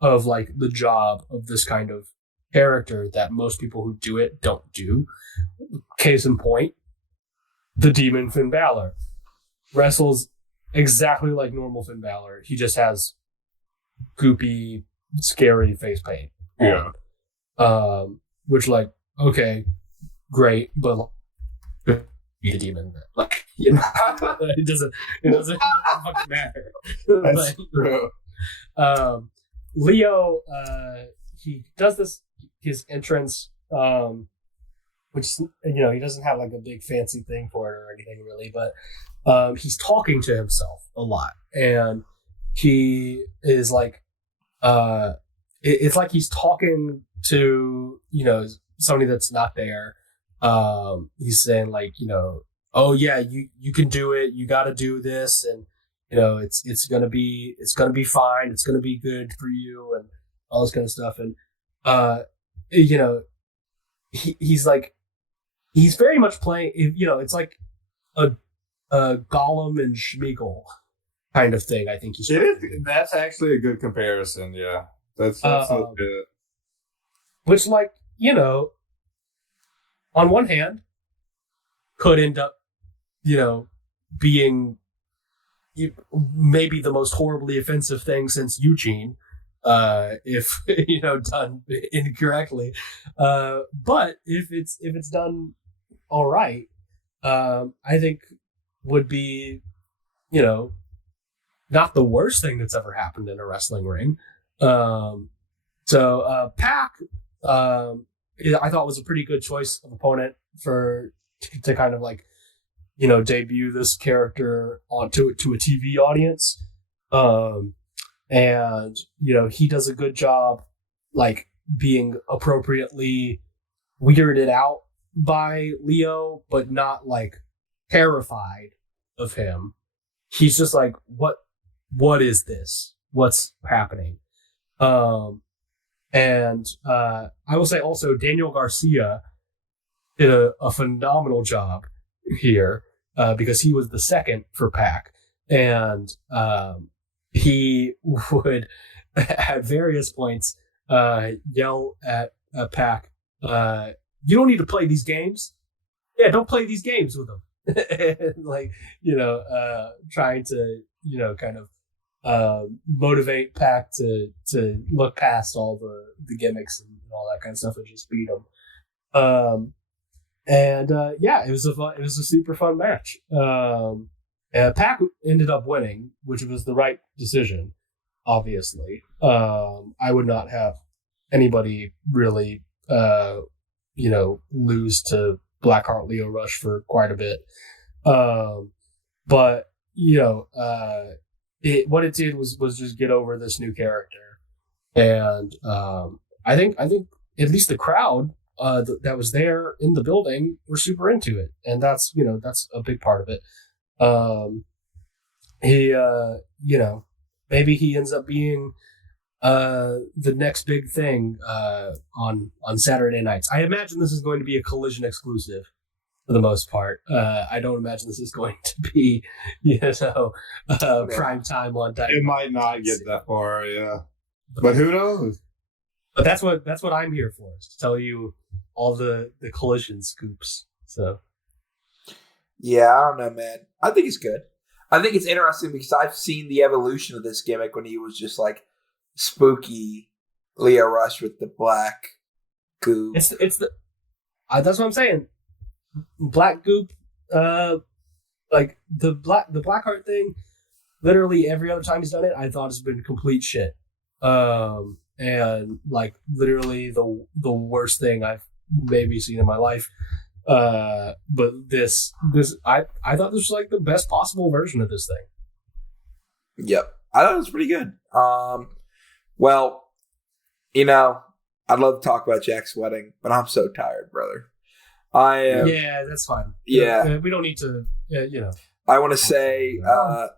of like the job of this kind of character that most people who do it don't do. Case in point, the Demon Finn Balor wrestles exactly like normal Finn Balor. He just has goopy, scary face paint. Yeah. Which like, okay, great, but be the demon. Like, it doesn't fucking matter. That's true. Lio, he does his entrance, which he doesn't have like a big fancy thing for it or anything really, but he's talking to himself a lot, and he is like, it's like he's talking to somebody that's not there. He's saying like, oh yeah, you can do it. You got to do this, and it's gonna be fine. It's gonna be good for you, and all this kind of stuff. And he's like, he's very much playing. It's like a Gollum and Schmeagol kind of thing. I think he's. That's actually a good comparison. Yeah, that's legit. Which, like, on one hand, could end up, being maybe the most horribly offensive thing since Eugene, if done incorrectly. But if it's done all right, I think would be, not the worst thing that's ever happened in a wrestling ring. So Pac, I thought was a pretty good choice of opponent to kind of like, debut this character onto a TV audience. And he does a good job, like being appropriately weirded out by Lio, but not like terrified of him. He's just like, what is this? What's happening? And I will say also Daniel Garcia did a phenomenal job here, because he was the second for Pac, and he would at various points yell at Pac, you don't need to play these games. Yeah, don't play these games with them. And like, trying to, kind of motivate Pac to look past all the gimmicks and all that kind of stuff and just beat him. It was a super fun match. Pac ended up winning, which was the right decision, obviously. I would not have anybody really, lose to Blackheart Leo Rush for quite a bit. But what it did was just get over this new character, and I think at least the crowd that was there in the building were super into it, and that's a big part of it. Maybe he ends up being the next big thing on Saturday nights. I imagine this is going to be a Collision exclusive for the most part. I don't imagine this is going to be, prime time on Dynamite. It might not get that far, yeah. But who knows? But that's what I'm here for, is to tell you all the Collision scoops. So yeah, I don't know, man. I think it's good. I think it's interesting because I've seen the evolution of this gimmick when he was just like spooky Leo Rush with the black goop. It's the that's what I'm saying. Black goop, like the Blackheart thing. Literally every other time he's done it, I thought it's been complete shit. And like literally the worst thing I've maybe seen in my life. But this I thought this was like the best possible version of this thing. Yep, I thought it was pretty good. Well, I'd love to talk about Jack's wedding, but I'm so tired, brother. Yeah, that's fine. Yeah, we don't need to. I want to say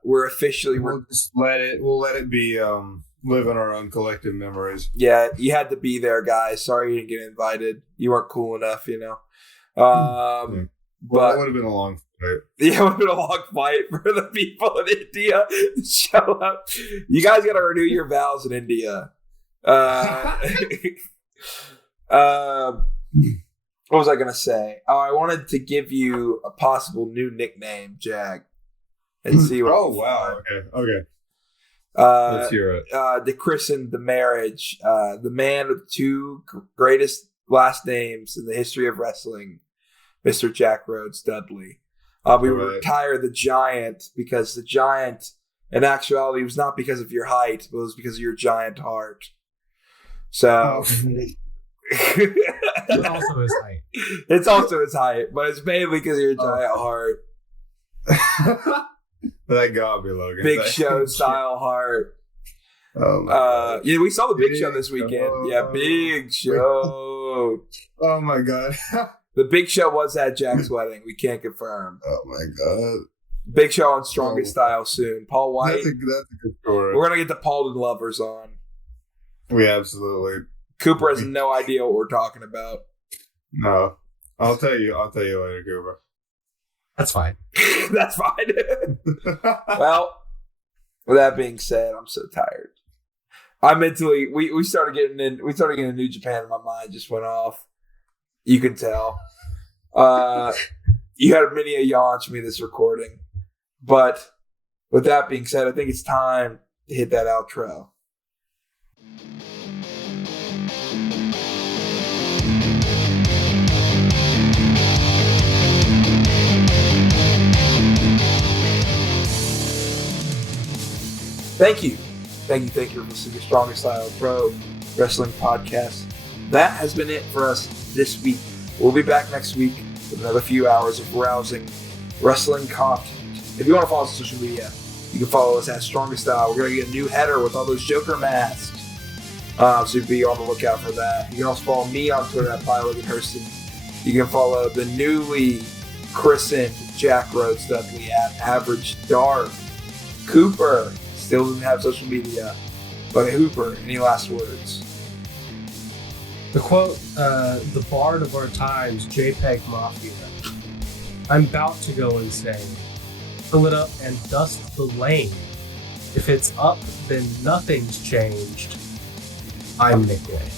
we're officially. We'll just let it be. Live in our own collective memories. Yeah, you had to be there, guys. Sorry you didn't get invited. You weren't cool enough, But it would have been a long fight. Yeah, it would have been a long fight for the people in India to show up. You guys got to renew your vows in India. What was I going to say? Oh, I wanted to give you a possible new nickname, Jag, and see what. Oh, wow. Okay. Let's hear it. To christen the marriage, the man with two greatest last names in the history of wrestling, Mr. Jack Rhodes Dudley. We would retire the Giant because the Giant, in actuality, was not because of your height, but it was because of your giant heart. So. It's also his height. It's also his height, but it's mainly because of your giant heart. That got me, Logan. Big Show style heart. Oh my God. Yeah, we saw the Big Show this weekend. Yeah, Big Show. Oh my God. The Big Show was at Jack's wedding. We can't confirm. Oh my God. Big Show on Strongest Style soon. Paul White. That's a good story. We're gonna get the Paulden lovers on. We absolutely. Cooper has no idea what we're talking about. No, I'll tell you later, Cooper. That's fine. That's fine. Well, with that being said, I'm so tired. I mentally we started getting New Japan, and my mind just went off. You can tell. You had many a yawns for me this recording, but with that being said, I think it's time to hit that outro. Thank you for listening to Strongest Style Pro Wrestling Podcast. That has been it for us this week. We'll be back next week with another few hours of rousing wrestling content. If you want to follow us on social media, you can follow us at Strongest Style. We're going to get a new header with all those Joker masks. So be on the lookout for that. You can also follow me on Twitter at Logan Hurston. You can follow the newly christened Jack Rhodes Dudley at Average Dark. Cooper still doesn't have social media, but Hooper, any last words? The quote, the bard of our times, JPEG Mafia. I'm about to go insane. Fill it up and dust the lane. If it's up, then nothing's changed. I'm Nick Way.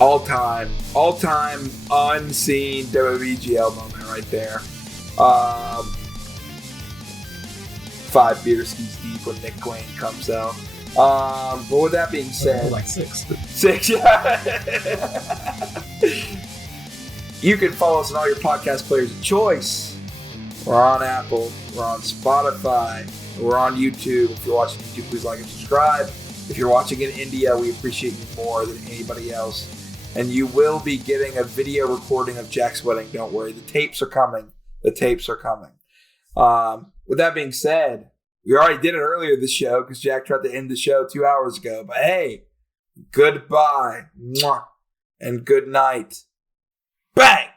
All-time unseen WBGL moment right there. 5 beer skis deep when Nick Wayne comes out. But with that being said, like 6. 6, yeah. You can follow us on all your podcast players of choice. We're on Apple, we're on Spotify, we're on YouTube. If you're watching YouTube, please like and subscribe. If you're watching in India, we appreciate you more than anybody else. And you will be getting a video recording of Jack's wedding. Don't worry, the tapes are coming. The tapes are coming. With that being said, we already did it earlier this show because Jack tried to end the show 2 hours ago. But hey, goodbye. Mwah, and good night. Bang!